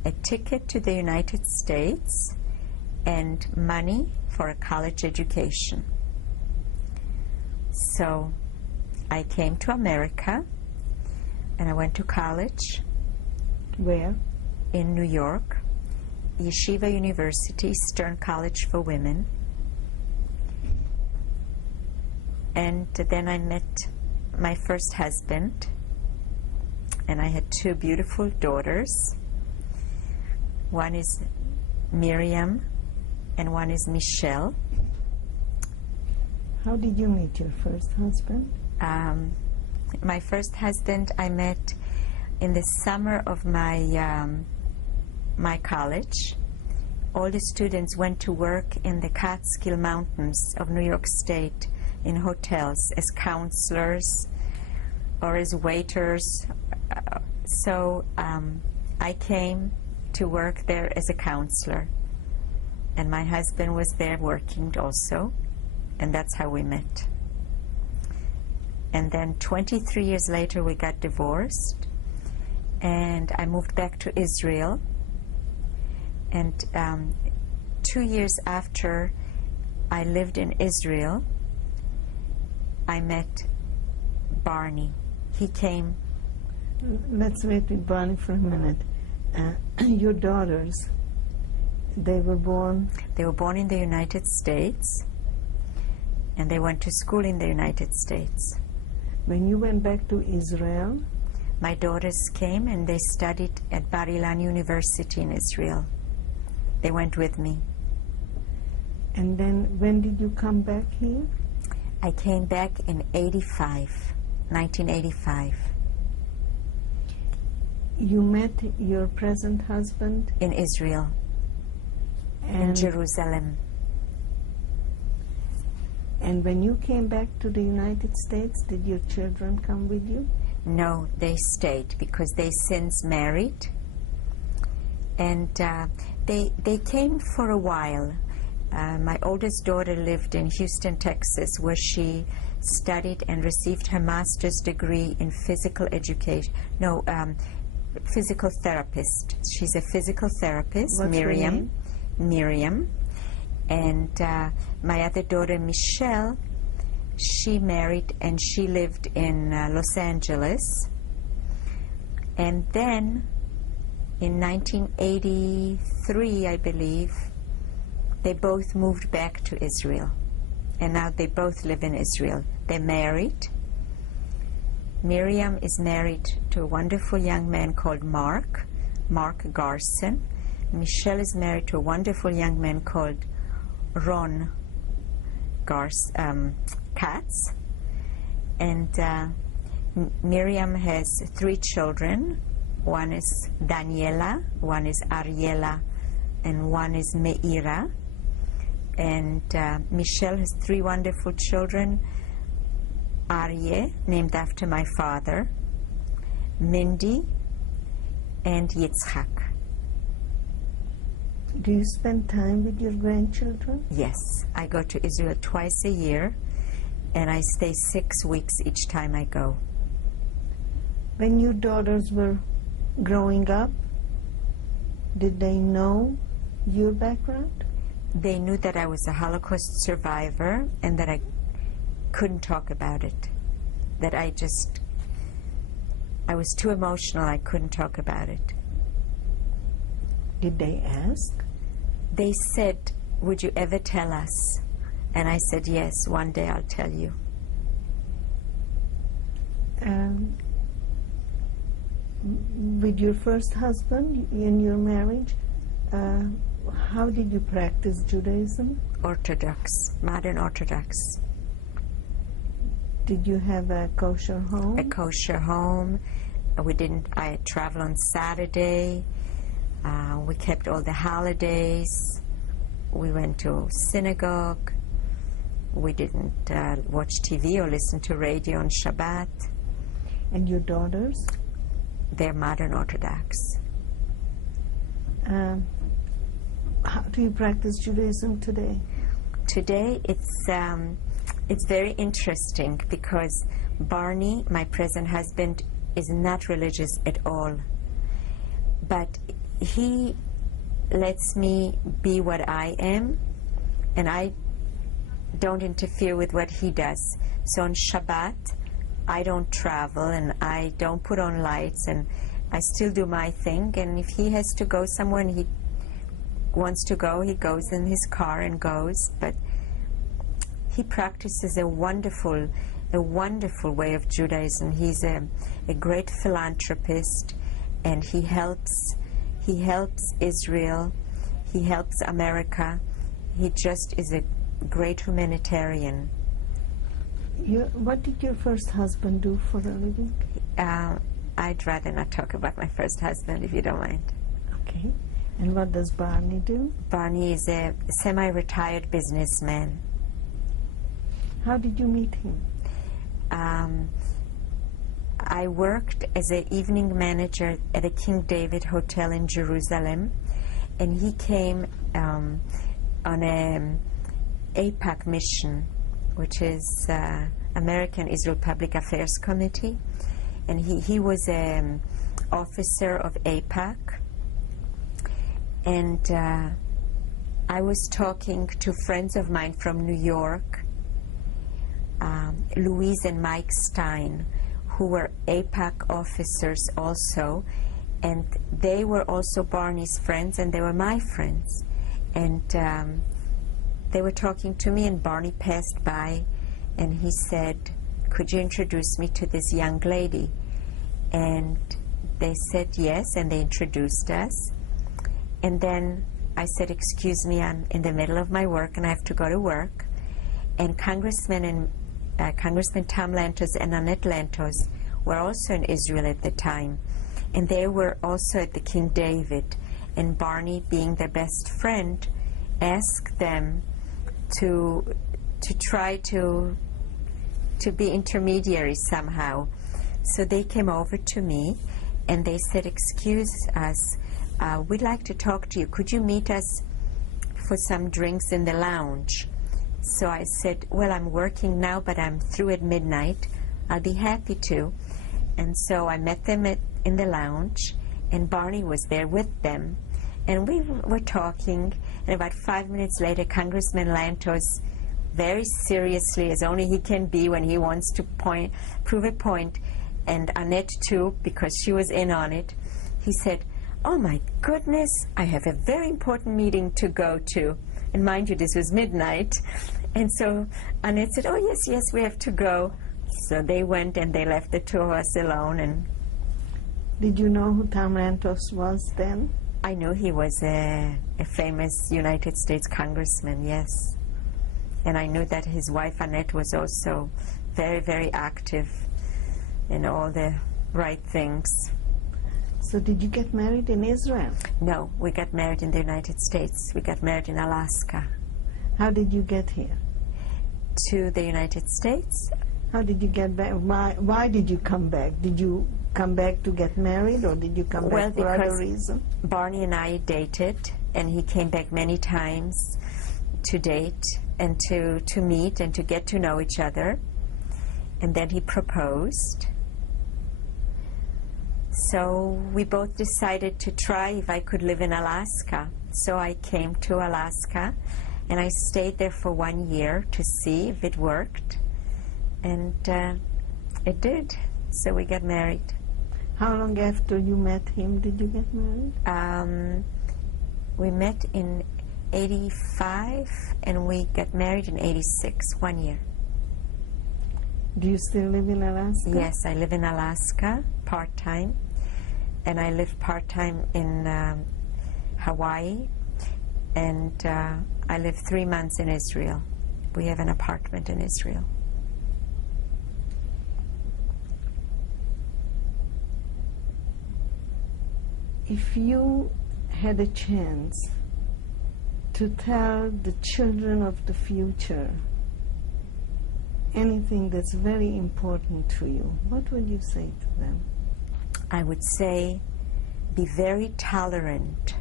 a ticket to the United States and money for a college education. So I came to America and I went to college. Where? In New York, Yeshiva University, Stern College for Women. And then I met my first husband, and I had two beautiful daughters. One is Miriam and one is Michelle. How did you meet your first husband? My first husband I met in the summer of my college. All the students went to work in the Catskill Mountains of New York State in hotels as counselors or as waiters. So I came to work there as a counselor, and my husband was there working also, and that's how we met. And then 23 years later we got divorced, and I moved back to Israel. And 2 years after I lived in Israel, I met Barney. He came. Let's wait with Barney for a minute. Your daughters, they were born? They were born in the United States, and they went to school in the United States. When you went back to Israel? My daughters came and they studied at Bar Ilan University in Israel. They went with me. And then when did you come back here? I came back in 1985. You met your present husband? In Israel, in Jerusalem. And when you came back to the United States, did your children come with you? No, they stayed because they since married. And they came for a while. My oldest daughter lived in Houston, Texas, where she studied and received her master's degree in physical education. No, physical therapist. She's a physical therapist. What's her name? Miriam. And my other daughter, Michelle, she married and she lived in Los Angeles. And then in 1983, I believe, they both moved back to Israel. And now they both live in Israel. They're married. Miriam is married to a wonderful young man called Mark Garson. Michelle is married to a wonderful young man called Ron Katz. And Miriam has 3 children. One is Daniela, one is Ariela, and one is Meira. And Michelle has 3 wonderful children. Aryeh, named after my father, Mindy, and Yitzchak. Do you spend time with your grandchildren? Yes, I go to Israel twice a year, and I stay 6 weeks each time I go. When your daughters were growing up, did they know your background? They knew that I was a Holocaust survivor and that I couldn't talk about it. That I was too emotional, I couldn't talk about it. Did they ask? They said, "Would you ever tell us?" And I said, "Yes, one day I'll tell you." With your first husband in your marriage, how did you practice Judaism? Orthodox, modern Orthodox. Did you have a kosher home? A kosher home. I travel on Saturday. We kept all the holidays. We went to synagogue. We didn't watch TV or listen to radio on Shabbat. And your daughters? they're modern Orthodox. How do you practice Judaism today? Today it's very interesting because Barney, my present husband, is not religious at all. But he lets me be what I am, and I don't interfere with what he does. So on Shabbat, I don't travel and I don't put on lights, and I still do my thing. And if he has to go somewhere and he wants to go, he goes in his car and goes. But he practices a wonderful way of Judaism. He's a great philanthropist, and he helps Israel, he helps America. He just is a great humanitarian. What did your first husband do for a living? I'd rather not talk about my first husband, if you don't mind. Okay. And what does Barney do? Barney is a semi-retired businessman. How did you meet him? I worked as an evening manager at a King David Hotel in Jerusalem, and he came on an APAC mission, which is American Israel Public Affairs Committee, and he was an officer of APAC, and I was talking to friends of mine from New York, Louise and Mike Stein, who were APAC officers also, and they were also Barney's friends, and they were my friends. And they were talking to me, and Barney passed by, and he said, "Could you introduce me to this young lady?" And they said yes, and they introduced us. And then I said, "Excuse me, I'm in the middle of my work, and I have to go to work." And Congressman Tom Lantos and Annette Lantos were also in Israel at the time, and they were also at the King David. And Barney, being their best friend, asked them to try to be intermediaries somehow. So they came over to me, and they said, "Excuse us, we'd like to talk to you. Could you meet us for some drinks in the lounge?" So I said, "Well, I'm working now, but I'm through at midnight. I'll be happy to." And so I met them in the lounge, and Barney was there with them. And we were talking, and about 5 minutes later, Congressman Lantos, very seriously, as only he can be when he wants to prove a point, and Annette too, because she was in on it, he said, "Oh my goodness, I have a very important meeting to go to." And mind you, this was midnight. And so Annette said, "Oh, yes, we have to go." So they went, and they left the two of us alone. And did you know who Tom Lantos was then? I knew he was a famous United States congressman, yes. And I knew that his wife Annette was also very, very active in all the right things. So did you get married in Israel? No, we got married in the United States. We got married in Alaska. How did you get here? To the United States. How did you get back? Why did you come back? Did you come back to get married, or did you come back for other reason? Barney and I dated, and he came back many times to date and to meet and to get to know each other. And then he proposed. So we both decided to try if I could live in Alaska. So I came to Alaska, and I stayed there for 1 year to see if it worked. And it did. So we got married. How long after you met him did you get married? We met in 85, and we got married in 86, 1 year. Do you still live in Alaska? Yes, I live in Alaska part-time, and I live part-time in Hawaii, and I live 3 months in Israel. We have an apartment in Israel. If you had a chance to tell the children of the future anything that's very important to you, what would you say to them? I would say be very tolerant,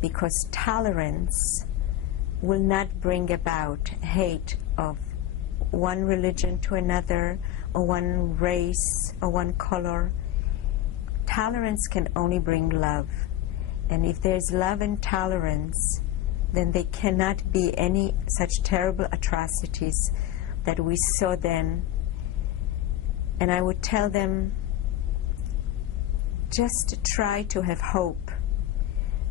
because tolerance will not bring about hate of one religion to another, or one race, or one color. Tolerance can only bring love. And if there's love and tolerance, then there cannot be any such terrible atrocities that we saw then. And I would tell them just to try to have hope.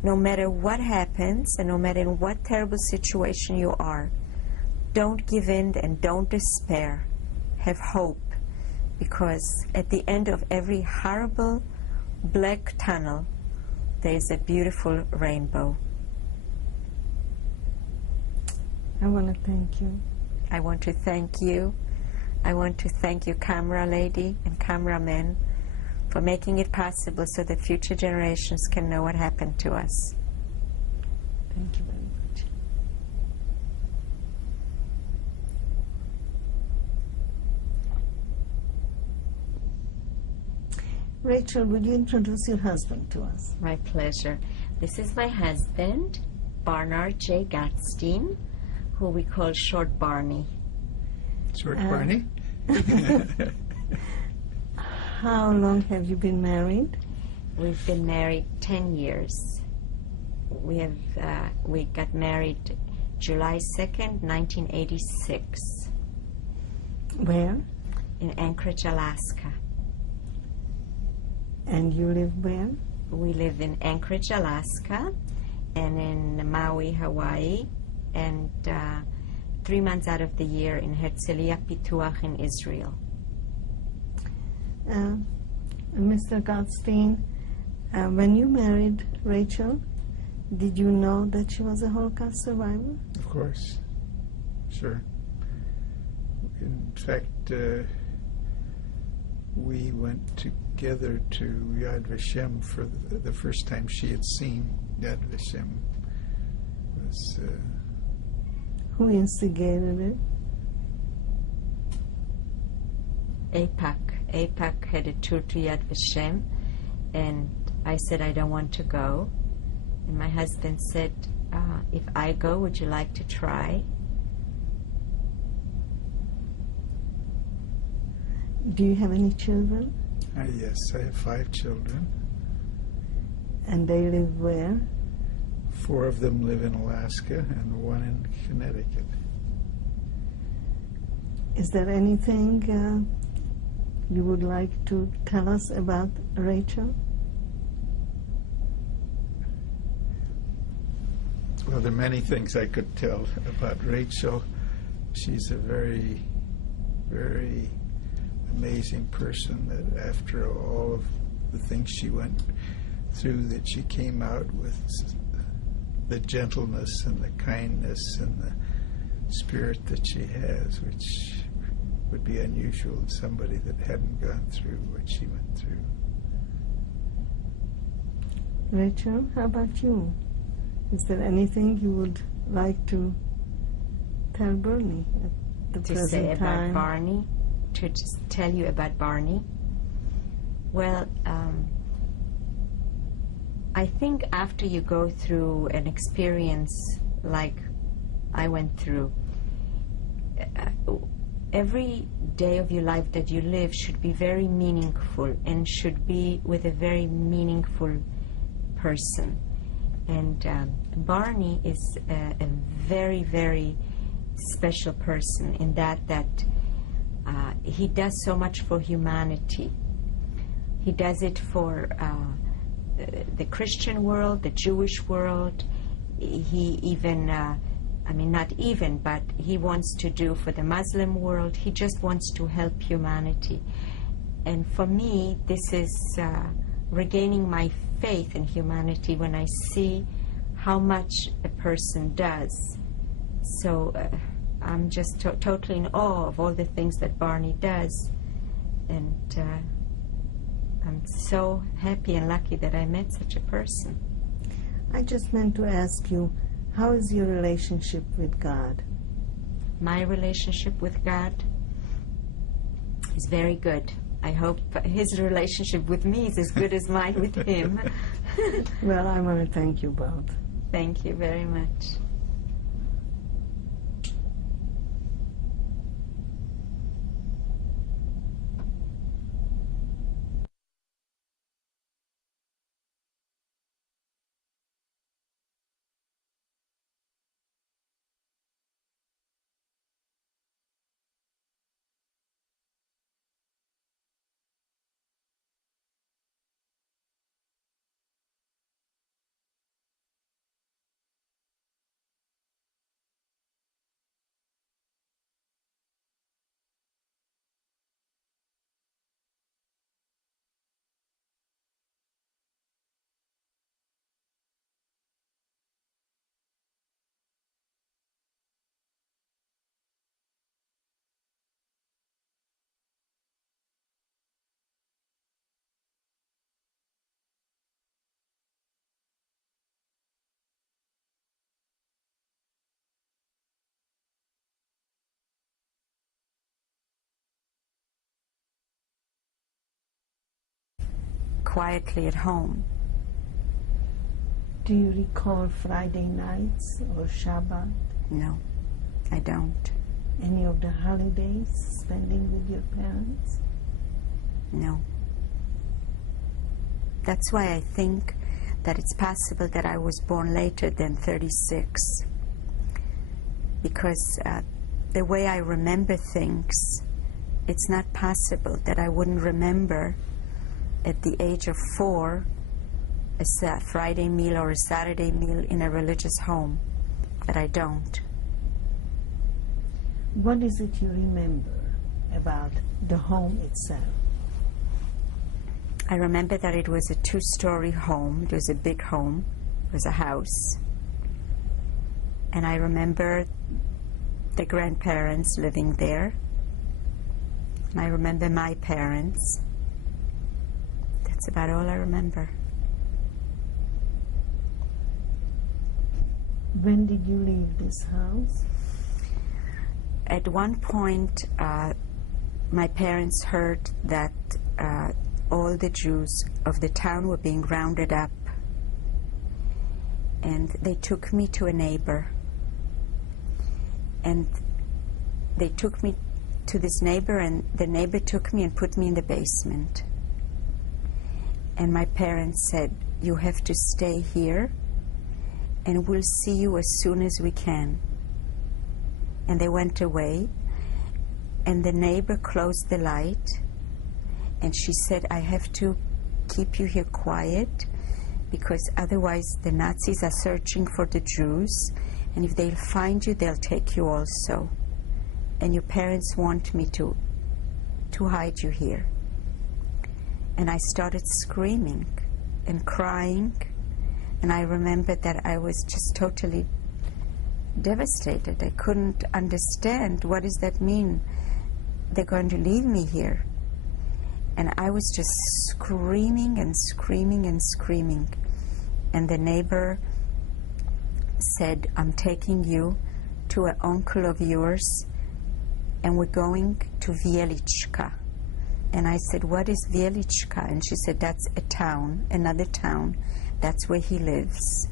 No matter what happens, and no matter in what terrible situation you are, don't give in and don't despair. Have hope, because at the end of every horrible black tunnel, there is a beautiful rainbow. I want to thank you. I want to thank you. I want to thank you, camera lady and cameraman, for making it possible so that future generations can know what happened to us. Thank you very much. Rachel, would you introduce your husband to us? My pleasure. This is my husband, Barnard J. Gottstein, who we call Short Barney. Short Barney? How long have you been married? We've been married 10 years. We got married July 2nd, 1986. Where? In Anchorage, Alaska. And you live where? We live in Anchorage, Alaska, and in Maui, Hawaii, and 3 months out of the year in Herzliya Pituach in Israel. Mr. Gottstein, when you married Rachel, did you know that she was a Holocaust survivor? Of course. Sure. In fact, we went together to Yad Vashem for the first time she had seen Yad Vashem. Was, Who instigated it? AIPAC had a tour to Yad Vashem, and I said I don't want to go. And my husband said, if I go, would you like to try? Do you have any children? yes, I have 5 children. And they live where? 4 of them live in Alaska and 1 in Connecticut. Is there anything you would like to tell us about Rachel? Well, there are many things I could tell about Rachel. She's a very, very amazing person, that after all of the things she went through, that she came out with the gentleness and the kindness and the spirit that she has, which would be unusual in somebody that hadn't gone through what she went through. Rachel, how about you? Is there anything you would like to tell Bernie at the To present say time? about Barney, to just tell you about Barney. Well, I think after you go through an experience like I went through, every day of your life that you live should be very meaningful and should be with a very meaningful person. And Barney is a very, very special person in that he does so much for humanity. He does it for the Christian world, the Jewish world. He even, not even, but he wants to do for the Muslim world. He just wants to help humanity. And for me, this is regaining my faith in humanity when I see how much a person does. So I'm just totally in awe of all the things that Barney does. And I'm so happy and lucky that I met such a person. I just meant to ask you, how is your relationship with God? My relationship with God is very good. I hope his relationship with me is as good as mine with him. Well, I want to thank you both. Thank you very much. Quietly at home. Do you recall Friday nights or Shabbat? No, I don't. Any of the holidays spending with your parents? No. That's why I think that it's possible that I was born later than 36. Because the way I remember things, it's not possible that I wouldn't remember at the age of 4 a Friday meal or a Saturday meal in a religious home. But I don't. What is it you remember about the home itself? I remember that it was a 2-story home. It was a big home. It was a house. And I remember the grandparents living there. And I remember my parents. That's about all I remember. When did you leave this house? At one point, my parents heard that all the Jews of the town were being rounded up, and they took me to a neighbor. And they took me to this neighbor, and the neighbor took me and put me in the basement. And my parents said, "You have to stay here, and we'll see you as soon as we can." And they went away, and the neighbor closed the light, and she said, "I have to keep you here quiet, because otherwise the Nazis are searching for the Jews, and if they'll find you, they'll take you also. And your parents want me to hide you here." And I started screaming and crying, and I remembered that I was just totally devastated. I couldn't understand, what does that mean? They're going to leave me here. And I was just screaming and screaming and screaming. And the neighbor said, "I'm taking you to an uncle of yours, and we're going to Wieliczka." And I said, "What is Wieliczka?" And she said, "That's a town, another town. That's where he lives."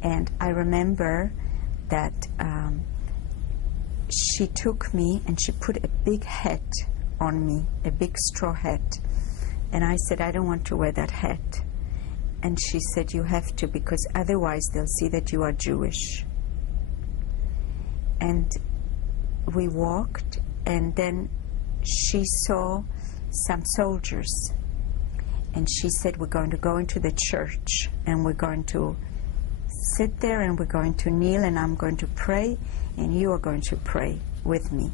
And I remember that she took me and she put a big hat on me, a big straw hat. And I said, "I don't want to wear that hat." And she said, "You have to, because otherwise they'll see that you are Jewish." And we walked, and then she saw some soldiers. And she said, "We're going to go into the church, and we're going to sit there, and we're going to kneel, and I'm going to pray, and you are going to pray with me.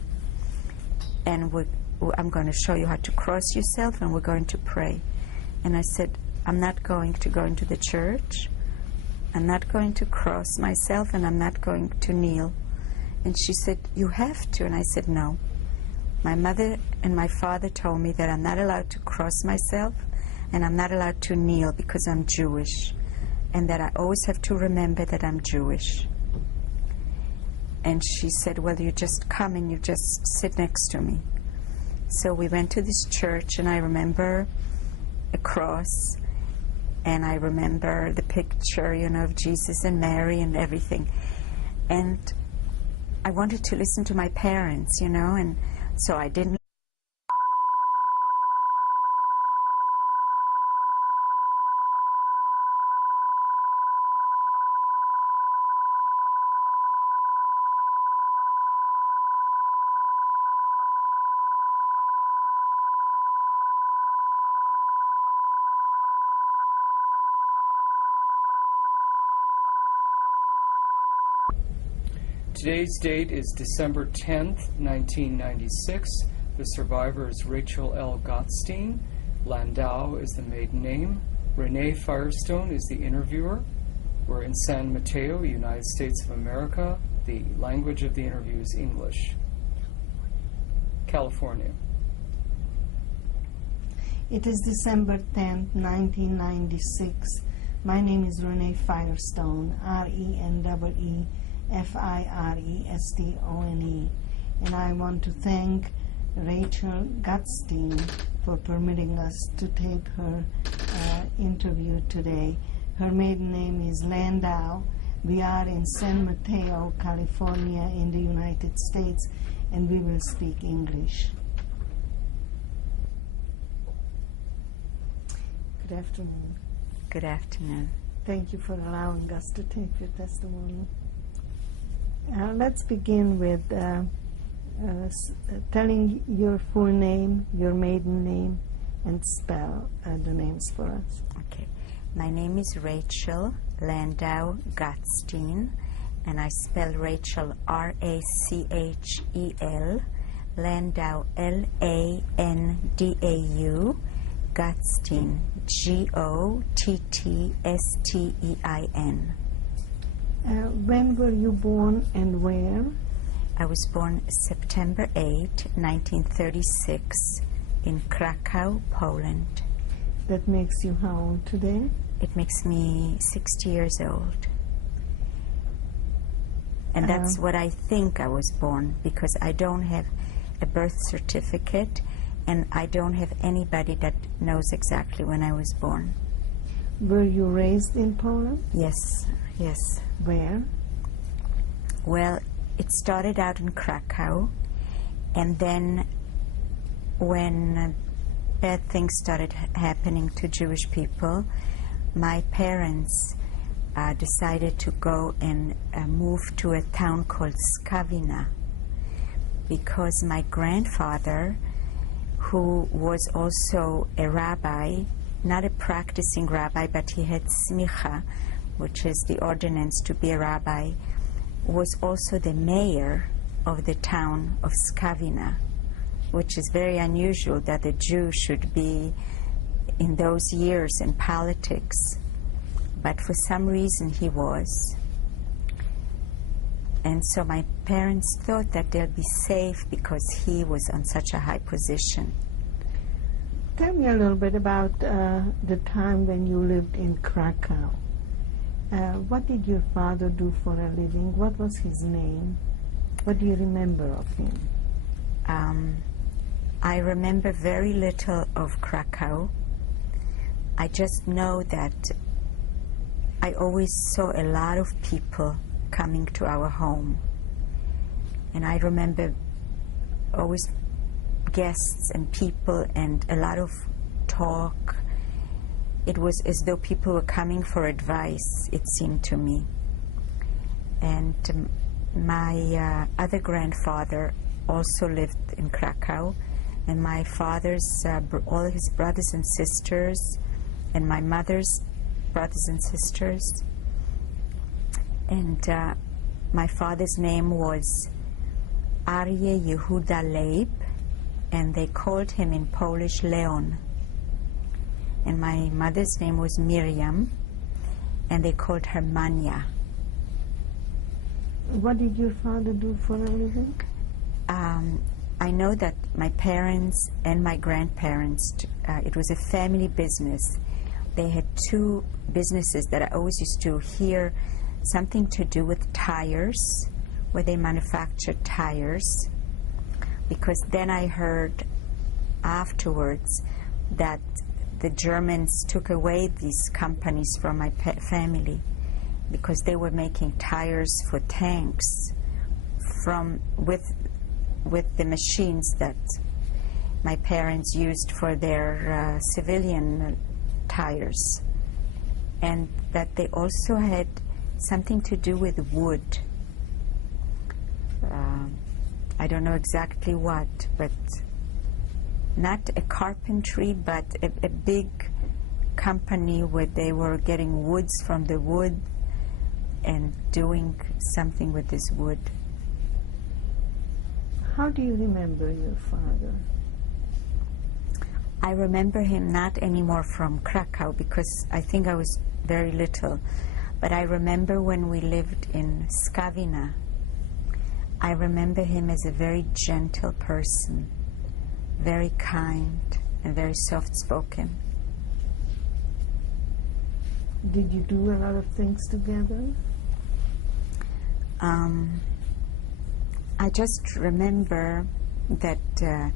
And I'm going to show you how to cross yourself, and we're going to pray." And I said, "I'm not going to go into the church. I'm not going to cross myself, and I'm not going to kneel." And she said, "You have to." And I said, "No. My mother and my father told me that I'm not allowed to cross myself, and I'm not allowed to kneel because I'm Jewish, and that I always have to remember that I'm Jewish." And she said, "Well, you just come and you just sit next to me." So we went to this church, and I remember a cross, and I remember the picture, you know, of Jesus and Mary and everything. And I wanted to listen to my parents, you know, and so I didn't. Today's date is December 10th, 1996. The survivor is Rachel L. Gottstein. Landau is the maiden name. Renee Firestone is the interviewer. We're in San Mateo, United States of America. The language of the interview is English. California. It is December 10th, 1996. My name is Renee Firestone, R-E-N-E-E. Firestone, and I want to thank Rachel Gottstein for permitting us to tape her interview today. Her maiden name is Landau. We are in San Mateo, California, in the United States, and we will speak English. Good afternoon. Good afternoon. Thank you for allowing us to tape your testimony. Let's begin with telling your full name, your maiden name, and spell the names for us. Okay. My name is Rachel Landau Gottstein, and I spell Rachel R-A-C-H-E-L, Landau L-A-N-D-A-U, Gottstein G-O-T-T-S-T-E-I-N. When were you born and where? I was born September 8, 1936, in Krakow, Poland. That makes you how old today? It makes me 60 years old. And that's what I think I was born, because I don't have a birth certificate, and I don't have anybody that knows exactly when I was born. Were you raised in Poland? Yes, yes. Where? Well, it started out in Krakow, and then when bad things started happening to Jewish people, my parents decided to go and move to a town called Skawina, because my grandfather, who was also a rabbi, not a practicing rabbi, but he had smicha, which is the ordinance to be a rabbi, was also the mayor of the town of Skawina, which is very unusual that a Jew should be in those years in politics. But for some reason he was. And so my parents thought that they'll be safe because he was on such a high position. Tell me a little bit about the time when you lived in Krakow. What did your father do for a living? What was his name? What do you remember of him? I remember very little of Krakow. I just know that I always saw a lot of people coming to our home. And I remember always guests and people and a lot of talk. It was as though people were coming for advice, it seemed to me. And my other grandfather also lived in Krakow, and my father's, all his brothers and sisters, and my mother's brothers and sisters. And my father's name was Aryeh Yehuda Leib, and they called him in Polish Leon. And my mother's name was Miriam, and they called her Manya. What did your father do for a living? I know that my parents and my grandparents, it was a family business. They had two businesses that I always used to hear something to do with tires, where they manufactured tires, because then I heard afterwards that the Germans took away these companies from my family because they were making tires for tanks with the machines that my parents used for their civilian tires, and that they also had something to do with wood. I don't know exactly what, but not a carpentry, but a big company where they were getting woods from the wood and doing something with this wood. How do you remember your father? I remember him not anymore from Krakow because I think I was very little, but I remember when we lived in Skawina. I remember him as a very gentle person, very kind and very soft-spoken. Did you do a lot of things together? I just remember that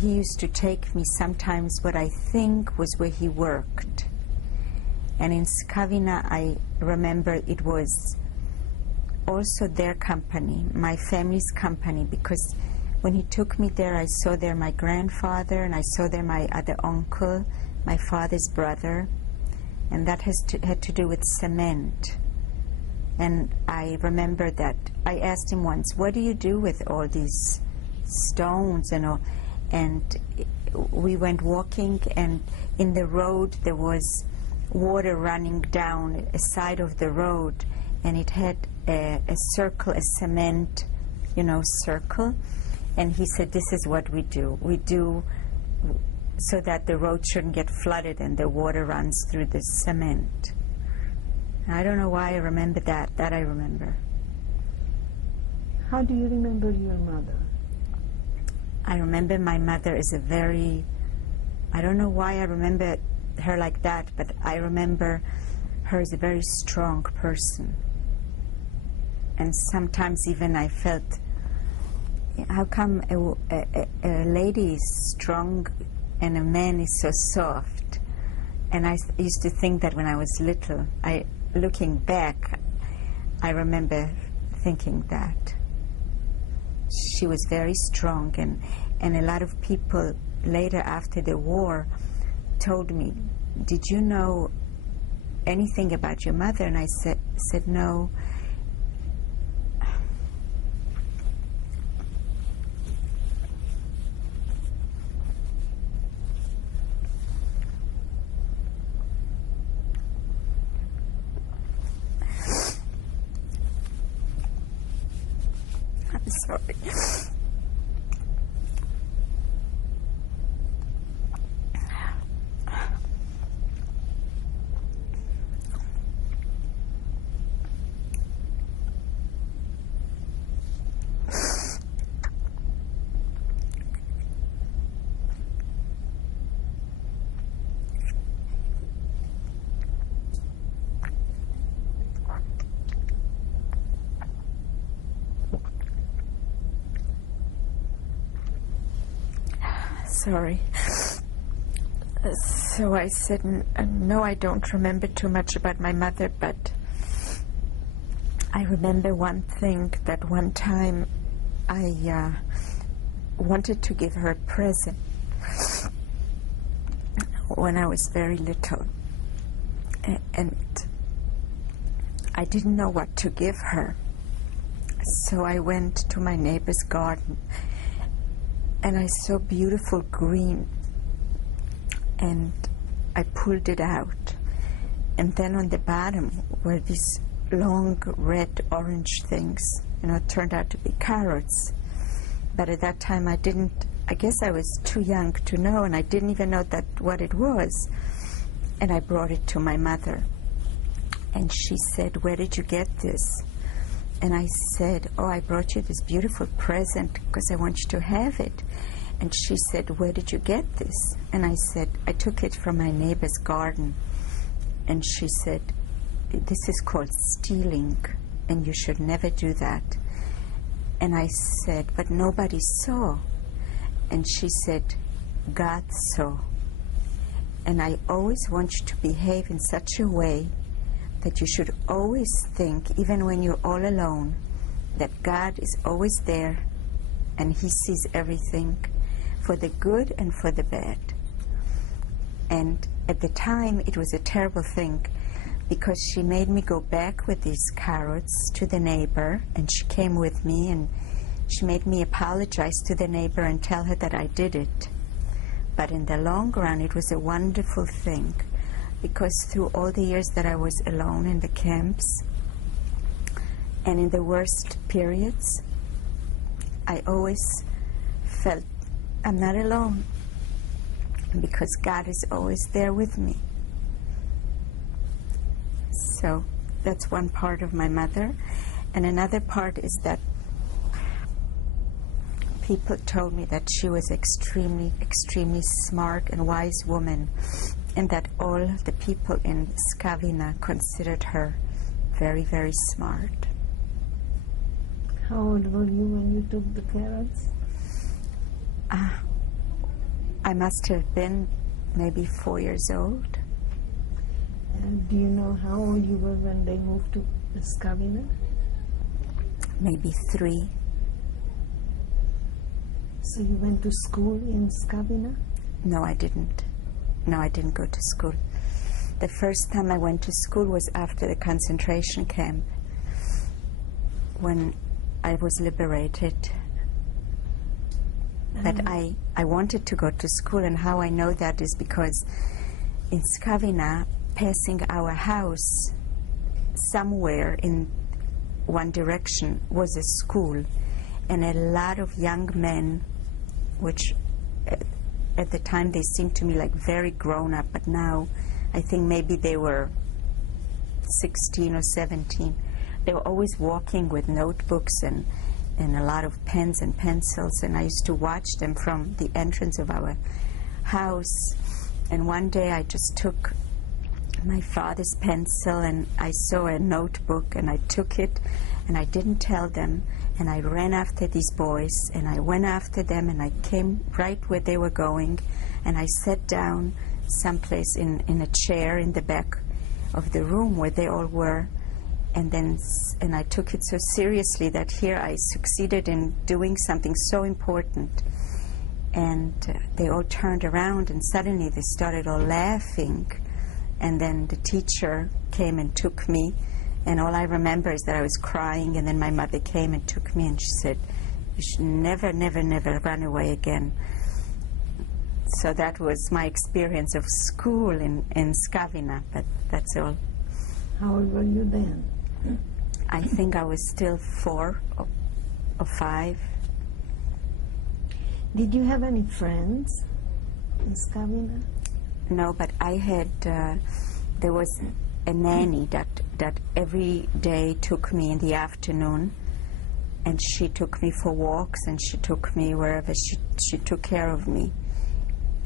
he used to take me sometimes what I think was where he worked. And in Skawina, I remember it was also their company, my family's company, because when he took me there, I saw there my grandfather, and I saw there my other uncle, my father's brother, and that had to do with cement. And I remember that I asked him once, what do you do with all these stones and all? And we went walking, and in the road there was water running down a side of the road, and it had a circle, a cement, circle. And he said, this is what we do. We do so that the road shouldn't get flooded and the water runs through the cement. I don't know why I remember that. That I remember. How do you remember your mother? I remember my mother is I don't know why I remember her like that, but I remember her as a very strong person. And sometimes even I felt, how come a lady is strong and a man is so soft? And I used to think that when I was little. Looking back, I remember thinking that. She was very strong, and a lot of people later after the war told me, did you know anything about your mother? And I said no. I'm sorry. Sorry. So I said, no, I don't remember too much about my mother, but I remember one thing, that one time I wanted to give her a present when I was very little, and I didn't know what to give her. So I went to my neighbor's garden, and I saw beautiful green, and I pulled it out. And then on the bottom were these long red orange things, it turned out to be carrots. But at that time I guess I was too young to know, and I didn't even know what it was. And I brought it to my mother. And she said, where did you get this? And I said, oh, I brought you this beautiful present because I want you to have it. And she said, where did you get this? And I said, I took it from my neighbor's garden. And she said, this is called stealing, and you should never do that. And I said, but nobody saw. And she said, God saw. And I always want you to behave in such a way that you should always think, even when you're all alone, that God is always there and He sees everything, for the good and for the bad. And at the time, it was a terrible thing, because she made me go back with these carrots to the neighbor, and she came with me, and she made me apologize to the neighbor and tell her that I did it. But in the long run, it was a wonderful thing, because through all the years that I was alone in the camps, and in the worst periods, I always felt I'm not alone, because God is always there with me. So that's one part of my mother. And another part is that people told me that she was extremely, extremely smart and wise woman, and that all the people in Skavina considered her very, very smart. How old were you when you took the carrots? I must have been maybe 4 years old. And do you know how old you were when they moved to Skavina? Maybe 3. So you went to school in Skavina? No, I didn't. No, I didn't go to school. The first time I went to school was after the concentration camp, when I was liberated. But I wanted to go to school, and how I know that is because in Skavina, passing our house, somewhere in one direction was a school, and a lot of young men, which at the time they seemed to me like very grown up, but now I think maybe they were 16 or 17. They were always walking with notebooks and a lot of pens and pencils, and I used to watch them from the entrance of our house. And one day I just took my father's pencil, and I saw a notebook, and I took it, and I didn't tell them, and I ran after these boys, and I went after them, and I came right where they were going, and I sat down someplace in a chair in the back of the room where they all were. And I took it so seriously that here I succeeded in doing something so important. And they all turned around, and suddenly they started all laughing. And then the teacher came and took me, and all I remember is that I was crying, and then my mother came and took me, and she said, "You should never, never, never run away again." So that was my experience of school in Skavina, but that's all. How old were you then? I think I was still 4 or 5. Did you have any friends in Skavina? No, but I had, there was a nanny that every day took me in the afternoon, and she took me for walks, and she took me wherever she took care of me.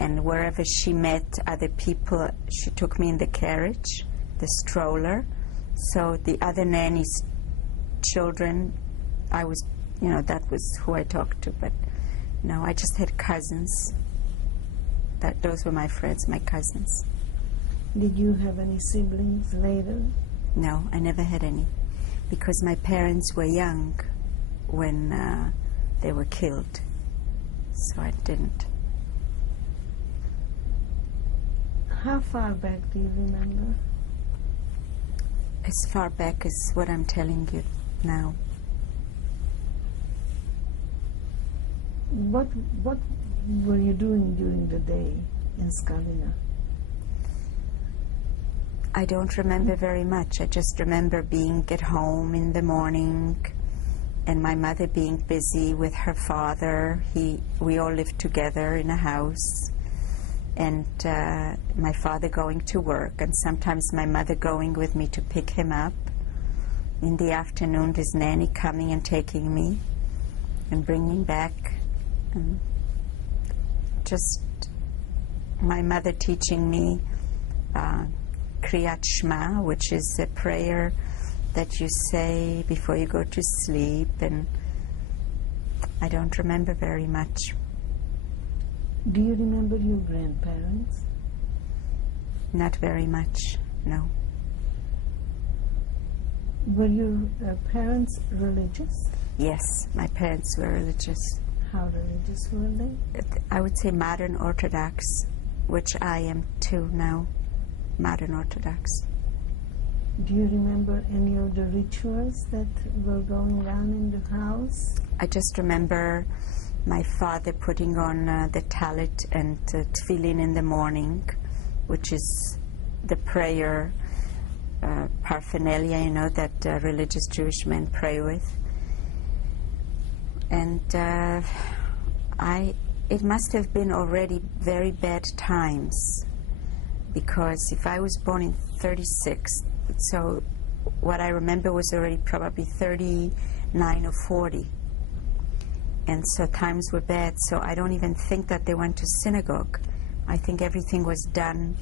And wherever she met other people, she took me in the carriage, the stroller. So the other nanny's children, I was, that was who I talked to. But no, I just had cousins. Those were my friends, my cousins. Did you have any siblings later? No, I never had any, because my parents were young when they were killed, so I didn't. How far back do you remember? As far back as what I'm telling you now. What were you doing during the day in Skavina? I don't remember very much. I just remember being at home in the morning, and my mother being busy with her father. We all lived together in a house, and my father going to work, and sometimes my mother going with me to pick him up. In the afternoon, this nanny coming and taking me and bringing back. And just my mother teaching me Kriyat Shema, which is a prayer that you say before you go to sleep, and I don't remember very much. Do you remember your grandparents? Not very much, no. Were your parents religious? Yes, my parents were religious. How religious were they? I would say modern Orthodox, which I am too now, modern Orthodox. Do you remember any of the rituals that were going on in the house? I just remember my father putting on the talit and tefillin in the morning, which is the prayer paraphernalia, that religious Jewish men pray with. And it must have been already very bad times, because if I was born in 36, so what I remember was already probably 39 or 40. And so times were bad, so I don't even think that they went to synagogue. I think everything was done